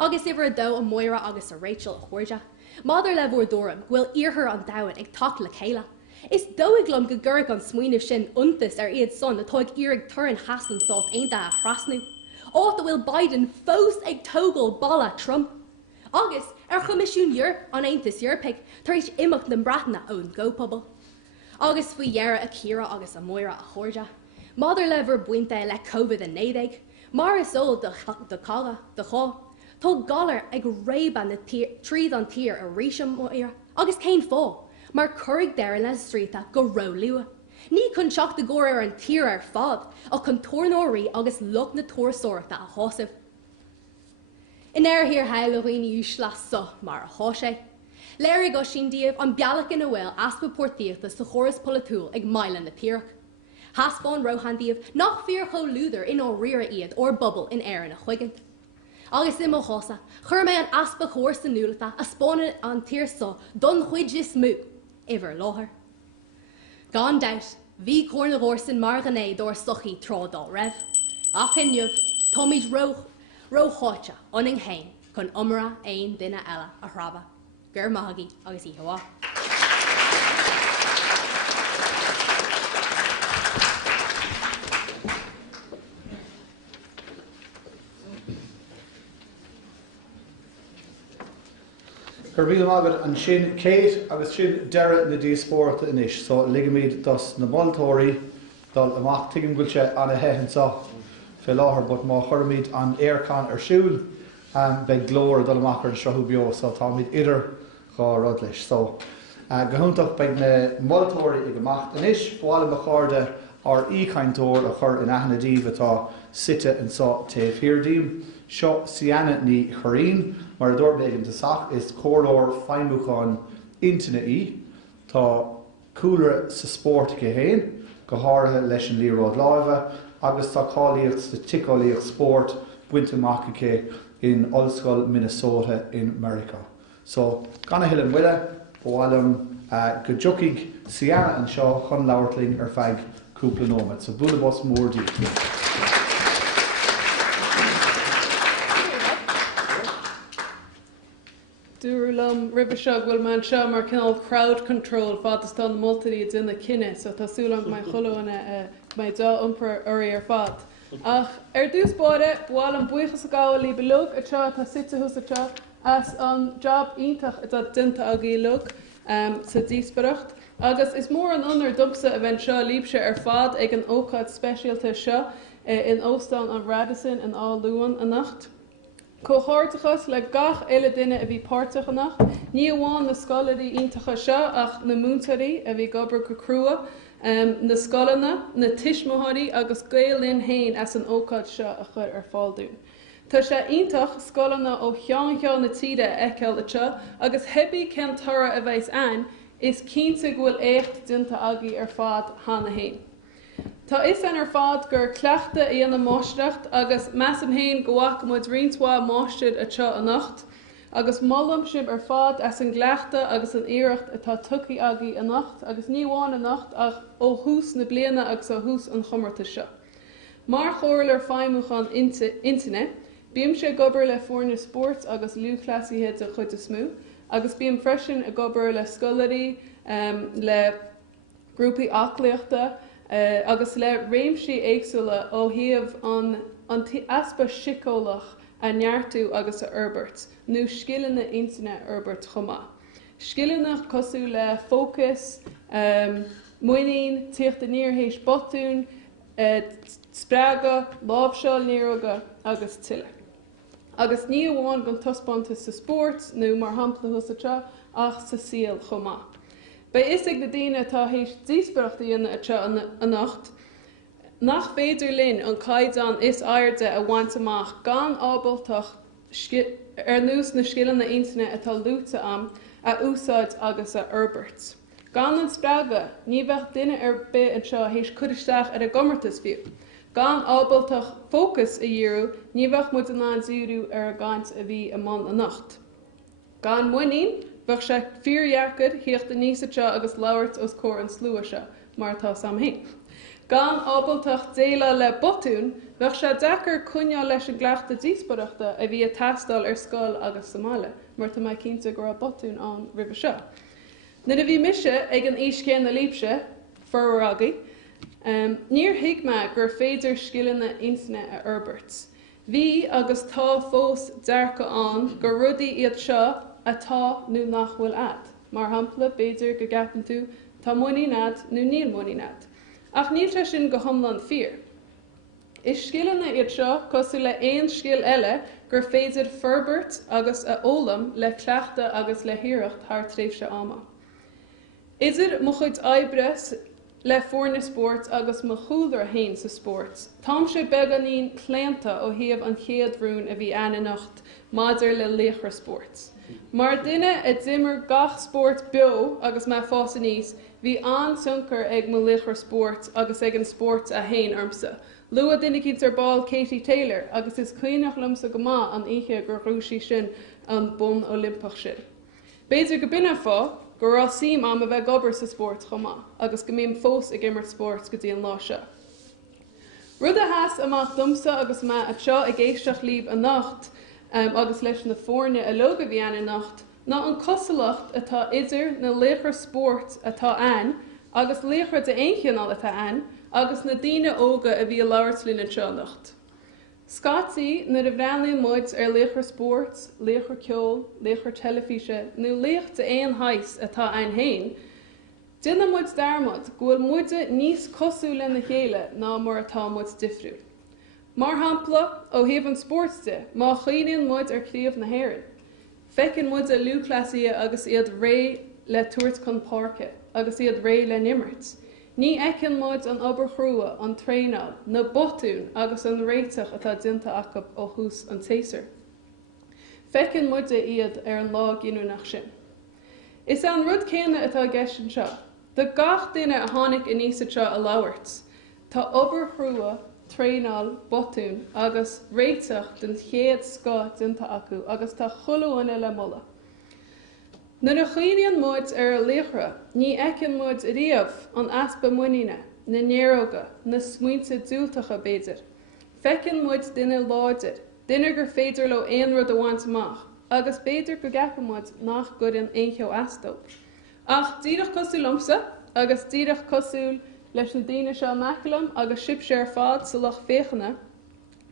Agus iver a dó a moira agus a Rachel a chuirde, madidir le bhór dóram bhfuil iarthar an dawan ag tak le chéile. Is dóiglumm go gurach an smaoinemh sin untas ar iad son atá ag iarag turin hasan Stát Aontaithe a thrasnú. Áta bhfuil Biden fós ag tógal balla Trump. Agus ar chumisisiún dhear an Aontas Europeic tar éis imimecht na Breataine ón GoPubble. Agus faoi dhearra a Ciara agus a Moira a chuirde. Madidir le bhar buinte le COVID-19, mar is ó de caga, de chá. Tá galar ag réban na tríd an tír a ríise Moira, agus cén fá, mar churig deir le stríta go ró lua. Ní chun seach de ggóir ar an tír ar fad, ach chun tornóirí agus luch na tórsóireachta a thosamh. In air hir heil a roioine úsla sa mar a thoise. Léir go sin díobh an bealach in a bhfuil aspa portíochta sa choras polatúil ag mBaile na tíreach. Haspáin rohandíobh nach fíor cho lúidir in ó rira iad or bubble in air in a chuigint. Agus im ó chosa, chur mé an aspa chóir sa núlata a spáine an tír sa don chuid is mú, iver láthair. Gan daut, bhí cór na górsan mar ganné dór sochaí trádal raibh. Ach inniuh, Tommy's rócháte oning hain chun umra aon duine eile a hraba. Gur maithagí agus ihuá. Gur bhí agad an sin Kate agus sin deire na díospóireachta inis, so ligamid dos na bontóirí dul amach tuigim gúil sé an a heithin sa fé láthair, but má chuirmid an aircán ar siúl be glór dul amach ar an srathú beo, so tá míad idir gá rud leis. So go húntaach beag na moltóirí ag amach inis, bhála mo cháirde ar íchaintóir a chur in aithne díomh atá site an sa taobh hirdíim, seo ceann ní choirín, mar a dúirt méid an tasach is cóirleoir feidhmiúcháin intine í, tá cúlra sa sport go héin, go háirithe leis an líróid láimhe, agus tá cáilíocht sa ticáilíocht sport buinte amach in Ollscoil, Minnesota in America. So gan hill an wile, bháilm go dtiocfaidh ceann an seo chun leabhartling ar feadh cúpla nómad. So Búlabás Mór Díospóireachta. Dúrlam ribbeseach bhfuil man seo mar cinál crowd control fad is tá na multaíd in na cinenne, so tásúlam mai cholána mai dá umpar orí ar fad. Ach dús báide bháil an buchas a gáil belog atá tá site hús atá as an job ítach atá dinta a gí lug sa díospóireacht. Agus is mór an anar dumsa a bhain seo líbse ar fad ag an ócáid speisialta seo in Óstán an Radisson an Átha Luain a nacht. Chomórtas le gach eile duine a bhí páirteach a nacht, ní amháin na scoilearí iontacha seo ach na múntaí a bhí gobar go crua, na scoileanna, na tiismothirí agus gaolín hain as an ócáid seo a chur ar fáilún. Tá sé iontach scoileanna ó cheann na tíre eiceil ateo, agus hebí ceann tora a bheits an is cinnte bhfuil écht dinta agaí ar fad hána hain. Tá is an ar fad gur cleachta íana máisteacht agus measam hain gohaach muid riontuá máistead ateo a nacht, agus mollam sib ar fad as an gleachta agus an iirecht atá tucaí agaí a nacht, agus ní bháin a nacht ach ó hús na bliana agus ó hús an Chomórtas seo. Mar chóirlar feidhmiúcháin intine, bíam sé gobar le foirne sport agus luúchlasíthe de chuid is smú, agus bíam freisin a gobar le scoilearí, le grúpaí aclaíochta, agus le réimsí éagsúla ó thaobh an aspa sicólach a neartú agus a Herbert, nó scileanna intine Herbert chumá. Scileanna cosú le fócus, muoín, tíocht a níorthééis botún, sprága, lábhseáil níróga agus tuile. Agus ní amháin gan tospáanta sa sport nó mar hampla husatá ach sa síal chumá. Bei is ag na daine tá hééis díospóireachta dhéanana ateo a nacht, nach féidir linn an caighdeán is airde a bhaint amach gan ábaltach ar nús na scileanna intine atá lúta am a úsáid agus a Herbert. Gan an sprága, ní bheith duine ar bith anseo hééis cuidisteach ar a gComórtas fiú. Gan ábaltach fócus a dhearú, ní bheith muid an an zúrú ar a gcaint a bhí a man a nacht. Gan muoín, bheith sé fíorhearcad thíocht a níos ateo agus labhairt os cór an slua seo, mar tá sam hain. Gan ábaltach déile le botún, bheith sé dechar cúneáil leis an gleachta díospóireachta a bhí a teastáil ar scoil agus mBaile, mar tá mai cinnte go raibh botún an ribh seo. Na a bhí mise ag an íscéan na líbse, Foireann A, níor hiicme gur féidir scileanna intine a Herbert. Bhí agus tá fós dearcha an gur rudaí iad seo atá nó nach bhfuil ad, mar hampla béidir go gapan tú tá muoín ad nó níl muoín ad. Ach níl sé sin go thomlan fíor. Is scileanna iad seo cosú le éon scial eile gur féidir Ferbert agus a ólam le cleachta agus le hiireacht thar tréimhse ama. Idir mo chuid oibres le foirne sport agus mo chúdar hain sa sport. Tám sé beganín cléanta ó thaobh an chéadhrún a bhí ana nacht maidir le léachar sport. Mar duine a dimmer gach sport bio agus me fása níos, bhí an suncar ag mo léachar sport agus ag an sport a hain armsa. Lua duine cinnt ar ball Katie Taylor agus is cuineach lumsa go maith an oíche gur rúsí sin an bun Olympach sin. Béidir go binne fá, gur rá sim am a bheith gobar sa sport chomá, agus go mbeadh fós ag immert sport go dtí an lá seo. Rud a heas amach dumsa agus me ateo ag éisteach líb a nacht, agus leis na foirne a loga bhí an nacht, ná an cosalacht atá idir na léachar sport atá an, agus léachar de éonchéanál atá an, agus na daoine óga a bhí a labhairt lína teo nacht. Scotí na a bhreanlaí muid ar léachar sport, léachar ceol, léachar telefíse, nó léach de éon hais atá an hain, Dina muid darmod gúil muide níos cosú le na chéile ná mar atá muid difriúil. Mar hampla ó héhan sportste má chuoineann muid ar críomh na hhéireann. Fecinn muid a lúclasaí agus iad ré le tuairt chun páirce agus iad ré le nimmert. Ní ecinn muid an obair chrua an tréinál na botún agus an réiteach atá dinta acu ó thús an téasar. Fecinn muid iad ar an lá ginúnach sin. Is an rud céine atá gceist an seo. De gach duine a tháinig in níos seo a labhairt. Tá obair chrua, tréinál, botún agus réiteach den chéad scá dinta acu agus tá chulúine le molla. Nuair a chuoineann muid ar léithre, ní ecinn muid riamh an aspa muíine, na néróga, na smuointe dúilteacha béidir. Fecinn muid duine láidir, duine gur féidir le aon rud a bhaint amach, agus béidir go gceappa muid nach gcuireann aoncheo astóp. Ach díreach cosú lomsa, agus díreach cosúil leis na daoine seo macalam agus sib sé ar fád sa loch féchanna,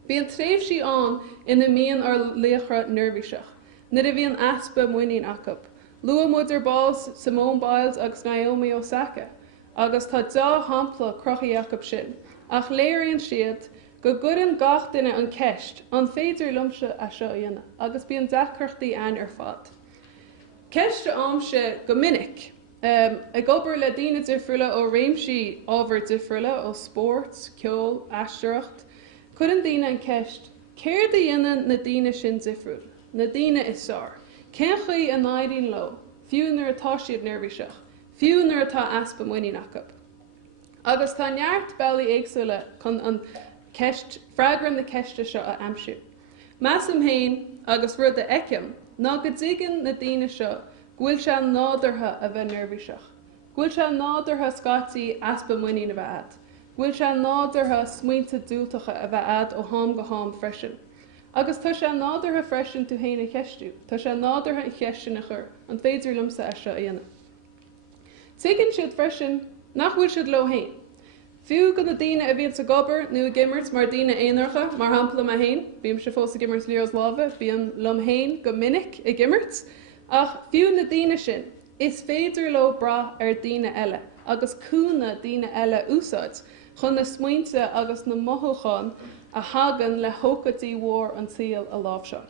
bhí an tréimhsí an ina míon ar léithre nervhíseach, nuair a bhí an aspa muoín acu. Lua muid ar bás sa mBaile agus Naomi Osaka, agus tá dá hampla crochaí acu sin, ach léiríonn siad go gcuireann gach duine an ceist an féidir lumse a seo dhéanamh, agus bíonn deachreachtaí an ar fad. Ceiste amse go minic, ag obair le daoine difriúla ó réimsí ábhar difriúla ó sport, ceol, aisteacht, chuireann daoine an ceist, céir de dhéanann na daoine sin difriúil, na daoine is sár. Cén chuí an náidín lo, fiú nuair atá siad nervhíseach, fiú nuair atá aspa muoín acu. Agus tá neart bailí éagsúla chun an ceist freagrann na ceiste seo a aimsiú. Measam héin agus rud a eicem, ná go dtigann na daoine seo, gúil se nádartha a bheith nervhíseach. Gúil se nádartha scátaí aspa muoín a bheith ad. Gúil se nádartha smuointe dúilteacha a bheith ad ó thám go thám freisin. Agus tá sé nádartha freisin tú héanana cheistú, tá sé nádartha an cheistin a chur, an féidir lumsa a seo dhéanamh. Tuigeann siad freisin nach bhfuil siad lo héin. Fiú go na daoine a bhíonn sa gobar nó a gimmert mar daoine éonarcha mar hampla a héin, bíam se fós a gimmert líos lábha, bíon lom héin go minic i gimmert, ach fiú na daoine sin is féidir lo bra ar daoine eile, agus cúna daoine eile úsáid, chun na smuointe agus na mothúcháin a hagan le hócatí mhór an síl a lábh seo.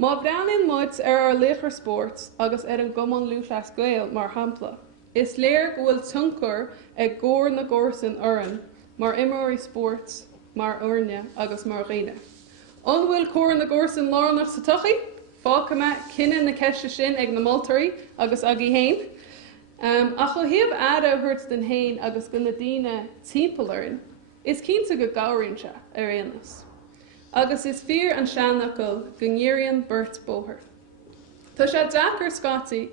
Má bhreaann muid ar léithre sport agus ar an gcumann luachlas gael mar hampla, is léir go bhfuil tionchar ag gcóir na gcórsan oran mar imóirí sport, mar foirne agus mar réine. An bhfuil cóir na gcórsan lárnach sa tuchaí, fácama cinenne na ceiste sin ag na moltarí agus agaí héin. Ach go thiamh ada thuirt den héin agus go na daoine timpealainn, is cinnta go gabhraíonn se ar aonas. Agus is fear an seanachil go ngéiríonn burt bóthir. Tá sé deachar scátaí,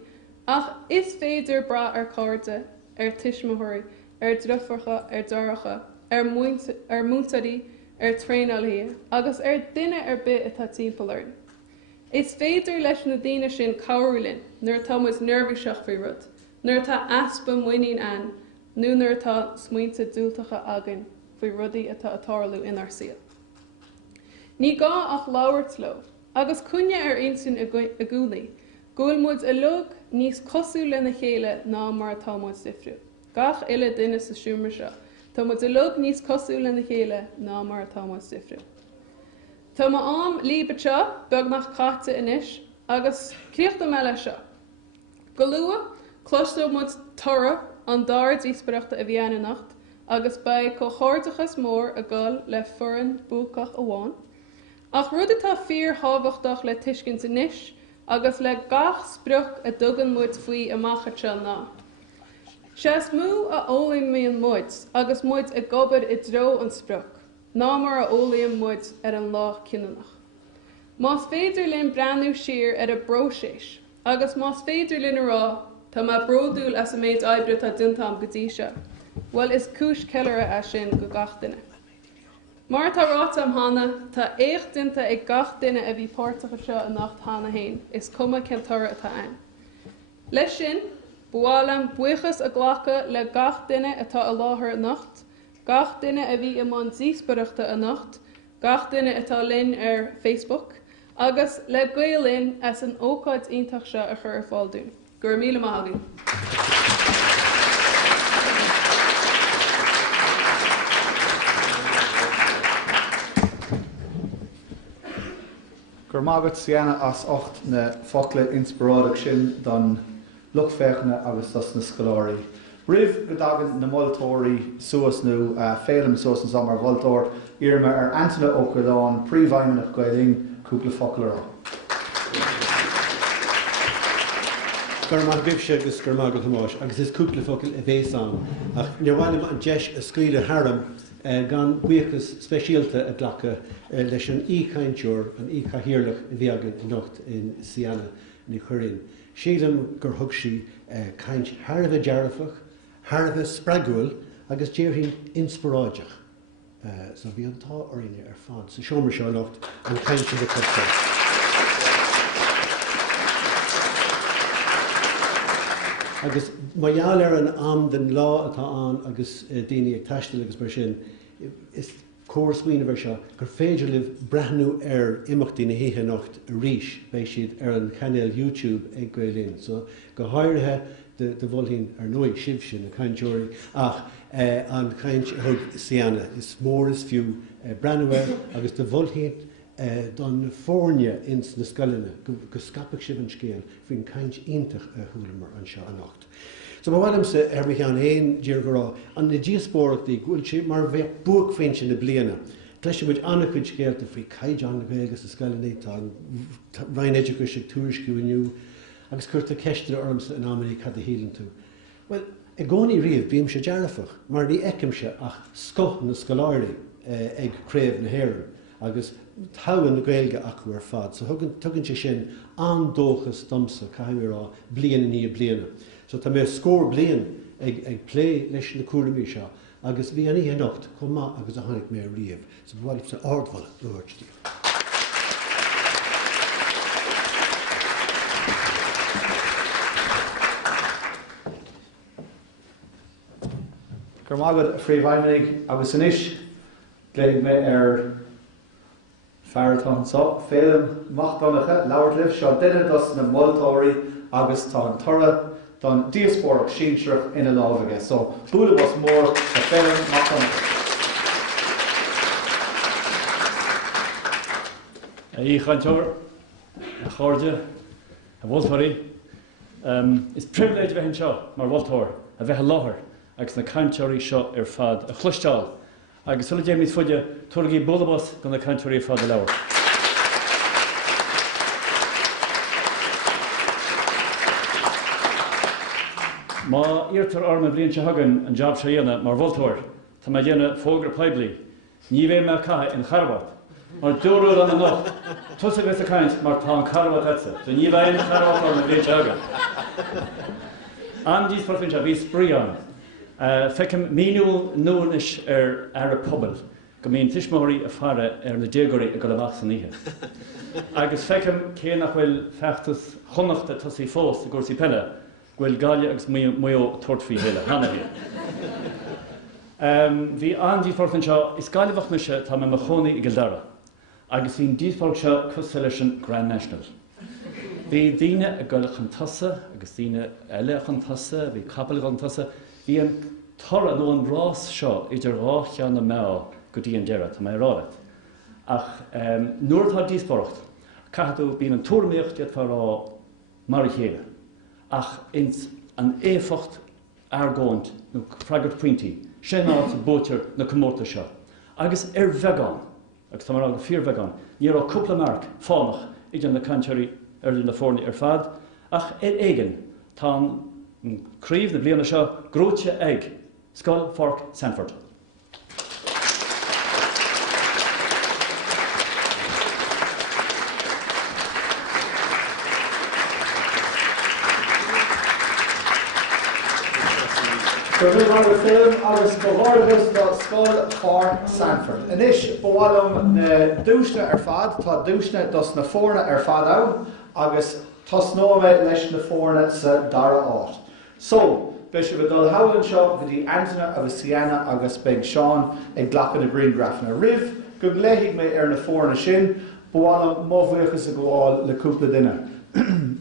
ach is féidir bra ar cáirde, ar tuismothirí, ar drofacha, ar daracha, ar múntaí, ar tréinálí, agus ar duine ar bit atá timpealainn. Is féidir leis na daoine sin cabhrúlinn nuair atá muid nervhíseach faoi rud, nuair atá aspa muoín an, nó nuair atá smuointe dúilteacha agan faoi rudaí atá atárlú inar siad. Ní gá ach labhairt lo, agus cúine ar insin a gúlaí, gúil muid a lug níos cosú le na chéile ná mar atá muid difriúil. Gach ile duine sa siúmar seo, tá muid a lug níos cosú le na chéile ná mar atá muid difriúil. Tá má am líbe seo beag nach caite inis, agus críocht am eile seo. Go lua, cloisteáil muid tora an Danmhairge Díospóireachta a bhí nacht, agus ba Chomórtas Mór a gol le Foireann búcach amháin, ach rud atá fíor hábhachtach le tuiscint inis, agus le gach spruch a dugan muid faoi amachcha seo ná. Seas mú a ólaíonn muid, agus muid a gobad I dro an spruch, ná mar a ólaíonn muid ar an lá cinneach. Más féidir linn breanú siar ar a broséis, agus más féidir linn rá, tá má bródúil as a méid oibre tá dintam go dtí seo. Well is cúis ceilere a sin go gach duine. Mar tá ráta am hána, tá écht dinta ag gach duine a bhí páirteacha seo a nacht hána hain, is cuma cintóra atá ein. Leis sin, buálam buchas a ghlacha le gach duine atá a láthair a nacht, gach duine a bhí imán díospóireachta a nacht, gach duine atá linn ar Facebook, agus le gaolinn as an ócáid iontaach seo a chur ar fáil dún. Gur míle maith againn. gur mágad Sianna as 8 na focail inspiráideach sin don luchfeicne agus tas na scoláirí. Rih go dagan na moltóirí suas nó félim suas an samar bhiltóir iarma ar Anthony Ó Cuileáin príomhhaimimeach gailing cúpla focail ará. Gur mar bibse agus gur mágad Tomáis, agus is cúpla focail a bhééis an. Ach nearhhaim an deis a scoile Harram gan buchas speisialta a ghlacha leis an íchaintúir an íchahiarlach a bhíagan i nocht in Sianna na Chuirín. Sílam gur thug sí caint Harbh dearafach, Harbh spragúil agus déirhín inspiráideach. So bhí an tá orine ar fád sa seomra seo nocht an caint sin de costa. Agus maiall ar an am den lá atá an agus daoine ag taistil agus mar sin is córsmíine bhar seo gur féidir libh brethnú ar imeachtaí na híthe nocht a ríis béis siad ar an channel YouTube ag Gaelín. So go háirithe de bhfuilhín ar nuaigh sibh sin a caintúirí ach an caint thug Sianna is mór is fiú breanúir agus de bhfuilhín don foirne ins na scoileanna go scapach sibh an scéal faoin caint iontach a thualamar an seo a nocht. So bhhaim sa hIarmhí an éon dír go rá an na díospóireachtaí gúil si mar bheith buach féin sin na bliana. Tleis muid anna chuid scéalta faoi caiid an na agus na scoileannaí tá rain éidir sig tuairisciú aniu agus chuirta ceistre ormsa an amí cad a hílann tú. Well, I gcónaí riamh bíam sé dearafach, mar ní eicimse ach scoth na scoláirí ag Craobh na hÉireann agus táhain na Gaeilge acu ar fad. So tugann sé sin andóchas domsa caiimrá bliana ní bliana. So tá mé scór blian ag plé leis na cualamí seo agus bhí aní nocht chumá agus a tháinig mé riamh. So bhhail sa ardmhail dúirtí. Gur mágad a phríomhhaimimeach agus inis léigh mé ar fearrtán so félim machtánacha leabhar seo duine dos na moltóirí agus tá an tora don díospóireach sínseireach ina láimhige. So búla was mór a félim machtánacha. Í chaintúir a cháirde a bhiltóirí is priviléid bheith seo mar bhiltóir a bheith láthair agus na caintúirí seo ar fad a chluisteáil. Agus sulla déimid fuide tuairgí bulabas don na caintúirí ar fad a leabhar. Má íartar arma blion se hagan an job se dhéanana mar bhiltóir, tá má dhéanana fógra peibli, ní bhéh me caithe in Craobh. Mar dúrú an nach, tusa bheith a caint mar tá an Craobh atsa, so ní bhéh in Craobh arma blion se hagan. An dís parfin se bhí spríán. Fecem míú nuanis ar a pobl, go míon tiismóirí a fara ar na déagóirí a go leach san ihe. Agus fecem cé nach bhfuil feachtas chonachta tosaí fós a gúsaí pelle, bhfuil gáile agus mó tortfií héile, hana hí. Bhí an díosparthain seo is gáilehach me se tá me chonaí i Gildara, agus hín díospáirc seo cusa leis an Grand National. Bhí daoine a gcuileach an tasa, agus daoine eile an tasa, bhí capal an tasa, bhí an tora nó an rás seo idir rácheann na mé go dtí an deire tá mé ráit. Ach nuair atá díospóireacht, caithú bíon an túrmaíocht iad rá mar a chéile. Ach ins an éfacht argóint nó freagart pointí, sé ná bótear na Chomórtas seo. Agus ar bheagán, agus tá mar go fíor bheagán, ní rá cúpla marc fánach idir na caintúirí ar na foirne ar fad, ach éigen tá Craobh na bliana seo gróite ag Scoil Fork Sanford. Go bhfuil mar film agus go bhhargus do Scoil Fork Sanford. Inis bhhailm na dúisne ar fad, tá dúisne dos na foirne ar fad ann, agus tá snóime leis na foirne sa dara áit. So, beis go dul hailn seo bhí Anthony agus Sianna agus beag Seán ag ghlachan na Greengraf na rih, go léigh mé ar na foirne sin, bhhailm mómhuachas a gháil le cúpla duine.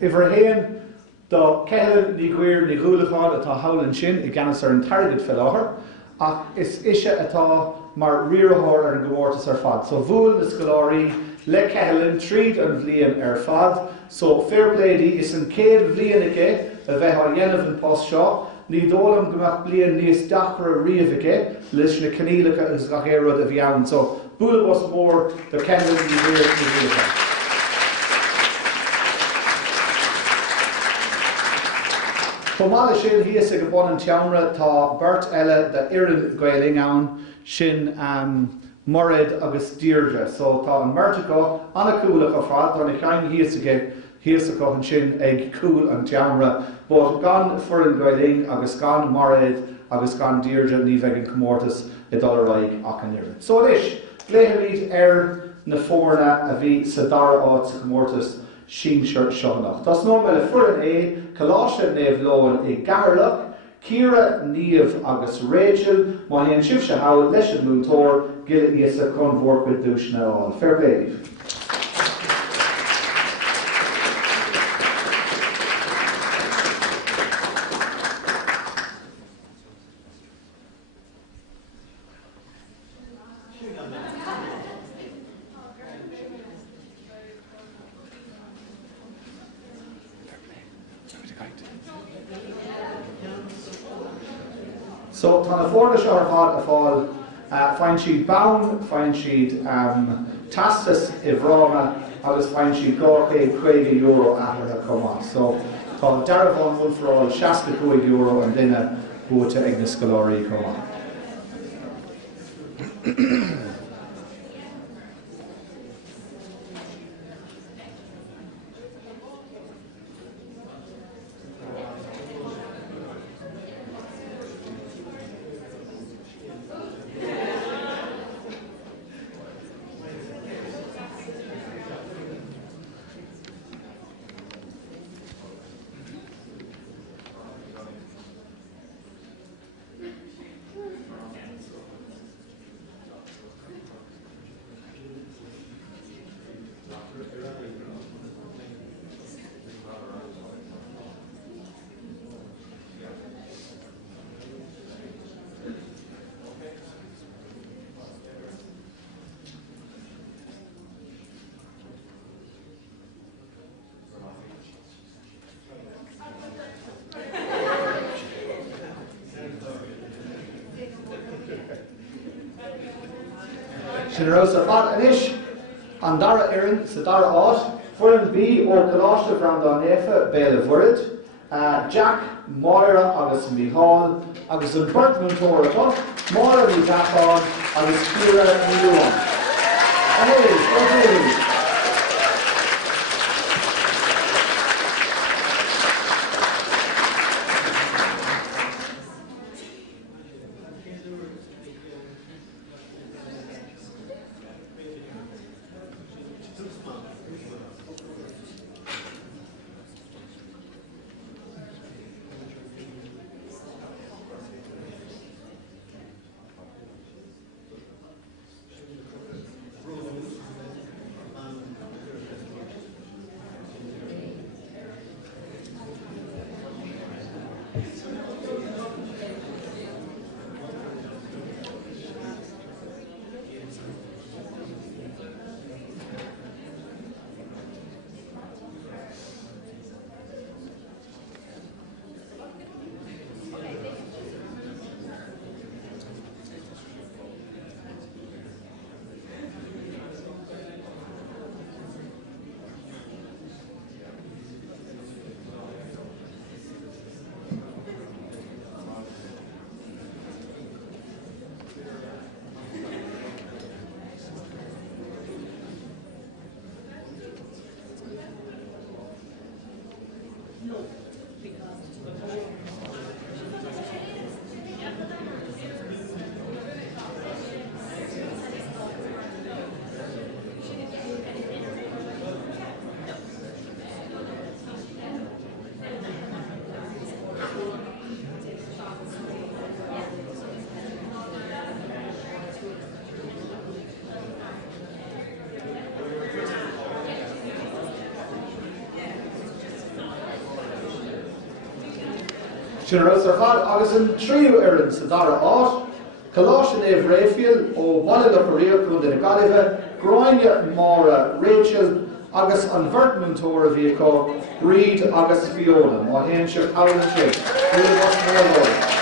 Ifar héan do ceithre ní gcuir ní ghualaáil atá hailn sin i gceannas ar an targad fel láthair, ach is ise atá mar riarthóir ar an Chomórtas ar fad. So bhuail na scoláirí le ceallainn tríd an bhliain fad, so fair play di is an céad bhlianaige a bheith ar dhéanamh an post seo, ní dólam gomach blian níos dachar a riamhaige leis na canílacha agus gachéad a bhí ann, so bula was mór do ceann ní riamhaige. Chomála sin híos go bun an teamra tá beirt eile de iireann Gaeling ann sin Morid agus Deirdre. So tá an Márta go anna cúla go fad don cheann híos go an sin ag cúil an teamra, but gan Foireann Gaeling agus gan Morid agus gan Deirdre ní bheith an Chomórtas I dul raig ach an iireann. So is léimiid na foirne a bhí sa dara áit sa Chomórtas Sínsir Seanach. Tás nó me le Foireann A, Coláiste Belvedere I gCéadaoin, tíre níomh agus Rachel, má híonn sibh se hail leis an múntóir gile íosa chun bhórcuid dúisna áil. Fair play. So tá na fórne seo ar fad a fáil fain siad baun, fain siad tastas I bhrána agus fain siad €250 athar a comá. So tá darabhán bhfuil fráil €65 an duine búta ag na scoláirí comá. Sin rosa fad inis an dara iireann sa dara áit, Foireann B ó Coláiste Belvedere, Jack, Márta agus Micheál agus an cuirt múntóir atá, Márta ní Dachán agus tíre Luain. Sin rosa fad agus an tríú iireann sa dara áit, Coláiste Belvedere ó Mbaile chun de na gCéadaoin, Groinge Márta, Rachel agus an bhirtmantóir a bhí có Reid agus Fiona, má héan sibh Alan sé. Bhuaile bos mór.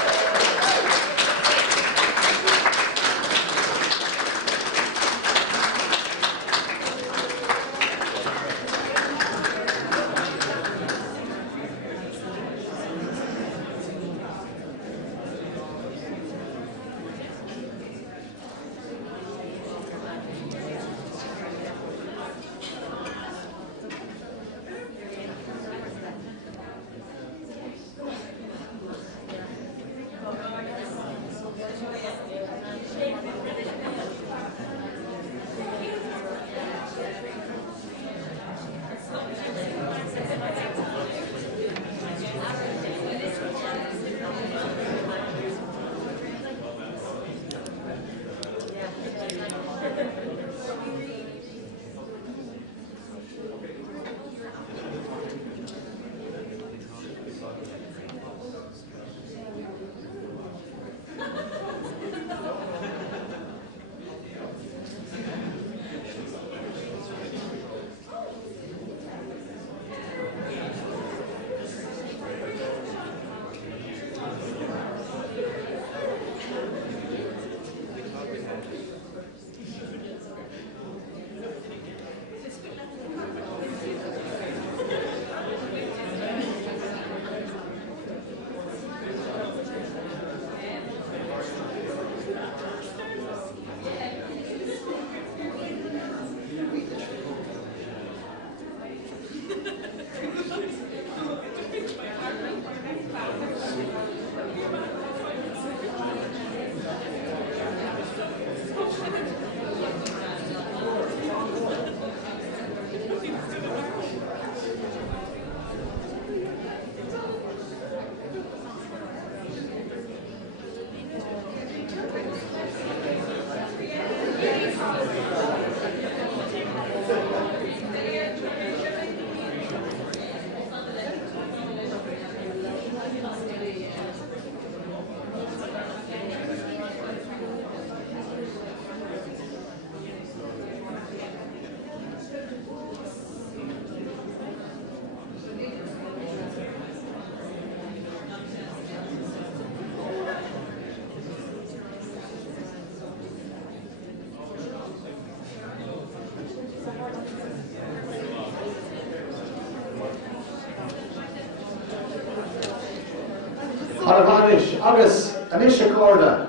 Agus Anisha Corda,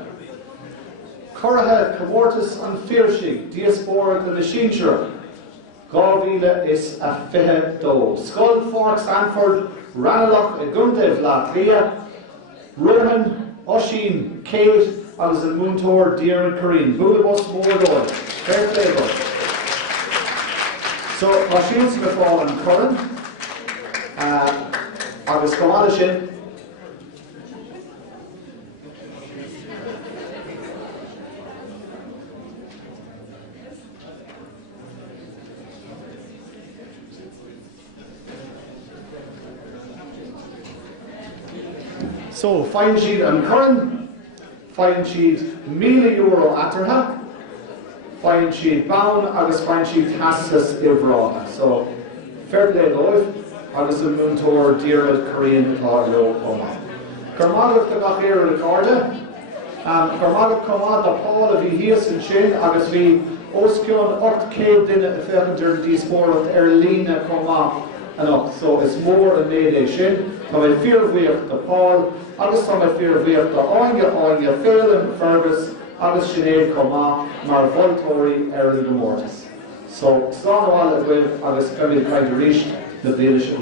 Coratha Chomórtas Díospóireachta Díospóireachta na Sinseire, Gábhíle is a fiche dó. Scoil Fórc Stanford, Ranelach a Gundéh lá Clia, Rohan, Oisín, Kate, agus an múntóir Díran Corinne. Bhuaile bos mór dóil. Fair play bud. So, má síl sa go fáil an Corann, agus comáile sin, so, fine sheet an Corann, fine sheet €1,000,000 atartha, fine sheet bound, agus fine sheet hasas ibrána. So, fair play dóibh, agus an múntóir Díran Corinne atá leo óma. Cormagach do gachéir le carda, Cormagach comad a Paul a bhí híos an sin, agus bhí osciún 800 duine a fechantar Díospóireachta lína comá anach. So, is mór a méid é sin. Tá mé fíormhaíocht do Paul, agus tá mé fíormhaíocht do áinge Foireann Fergus, agus Sinead comá mar bhultóirí an gComórtas. So, stánáil a bhuiimh agus cumid caiid a ríist na bhéile se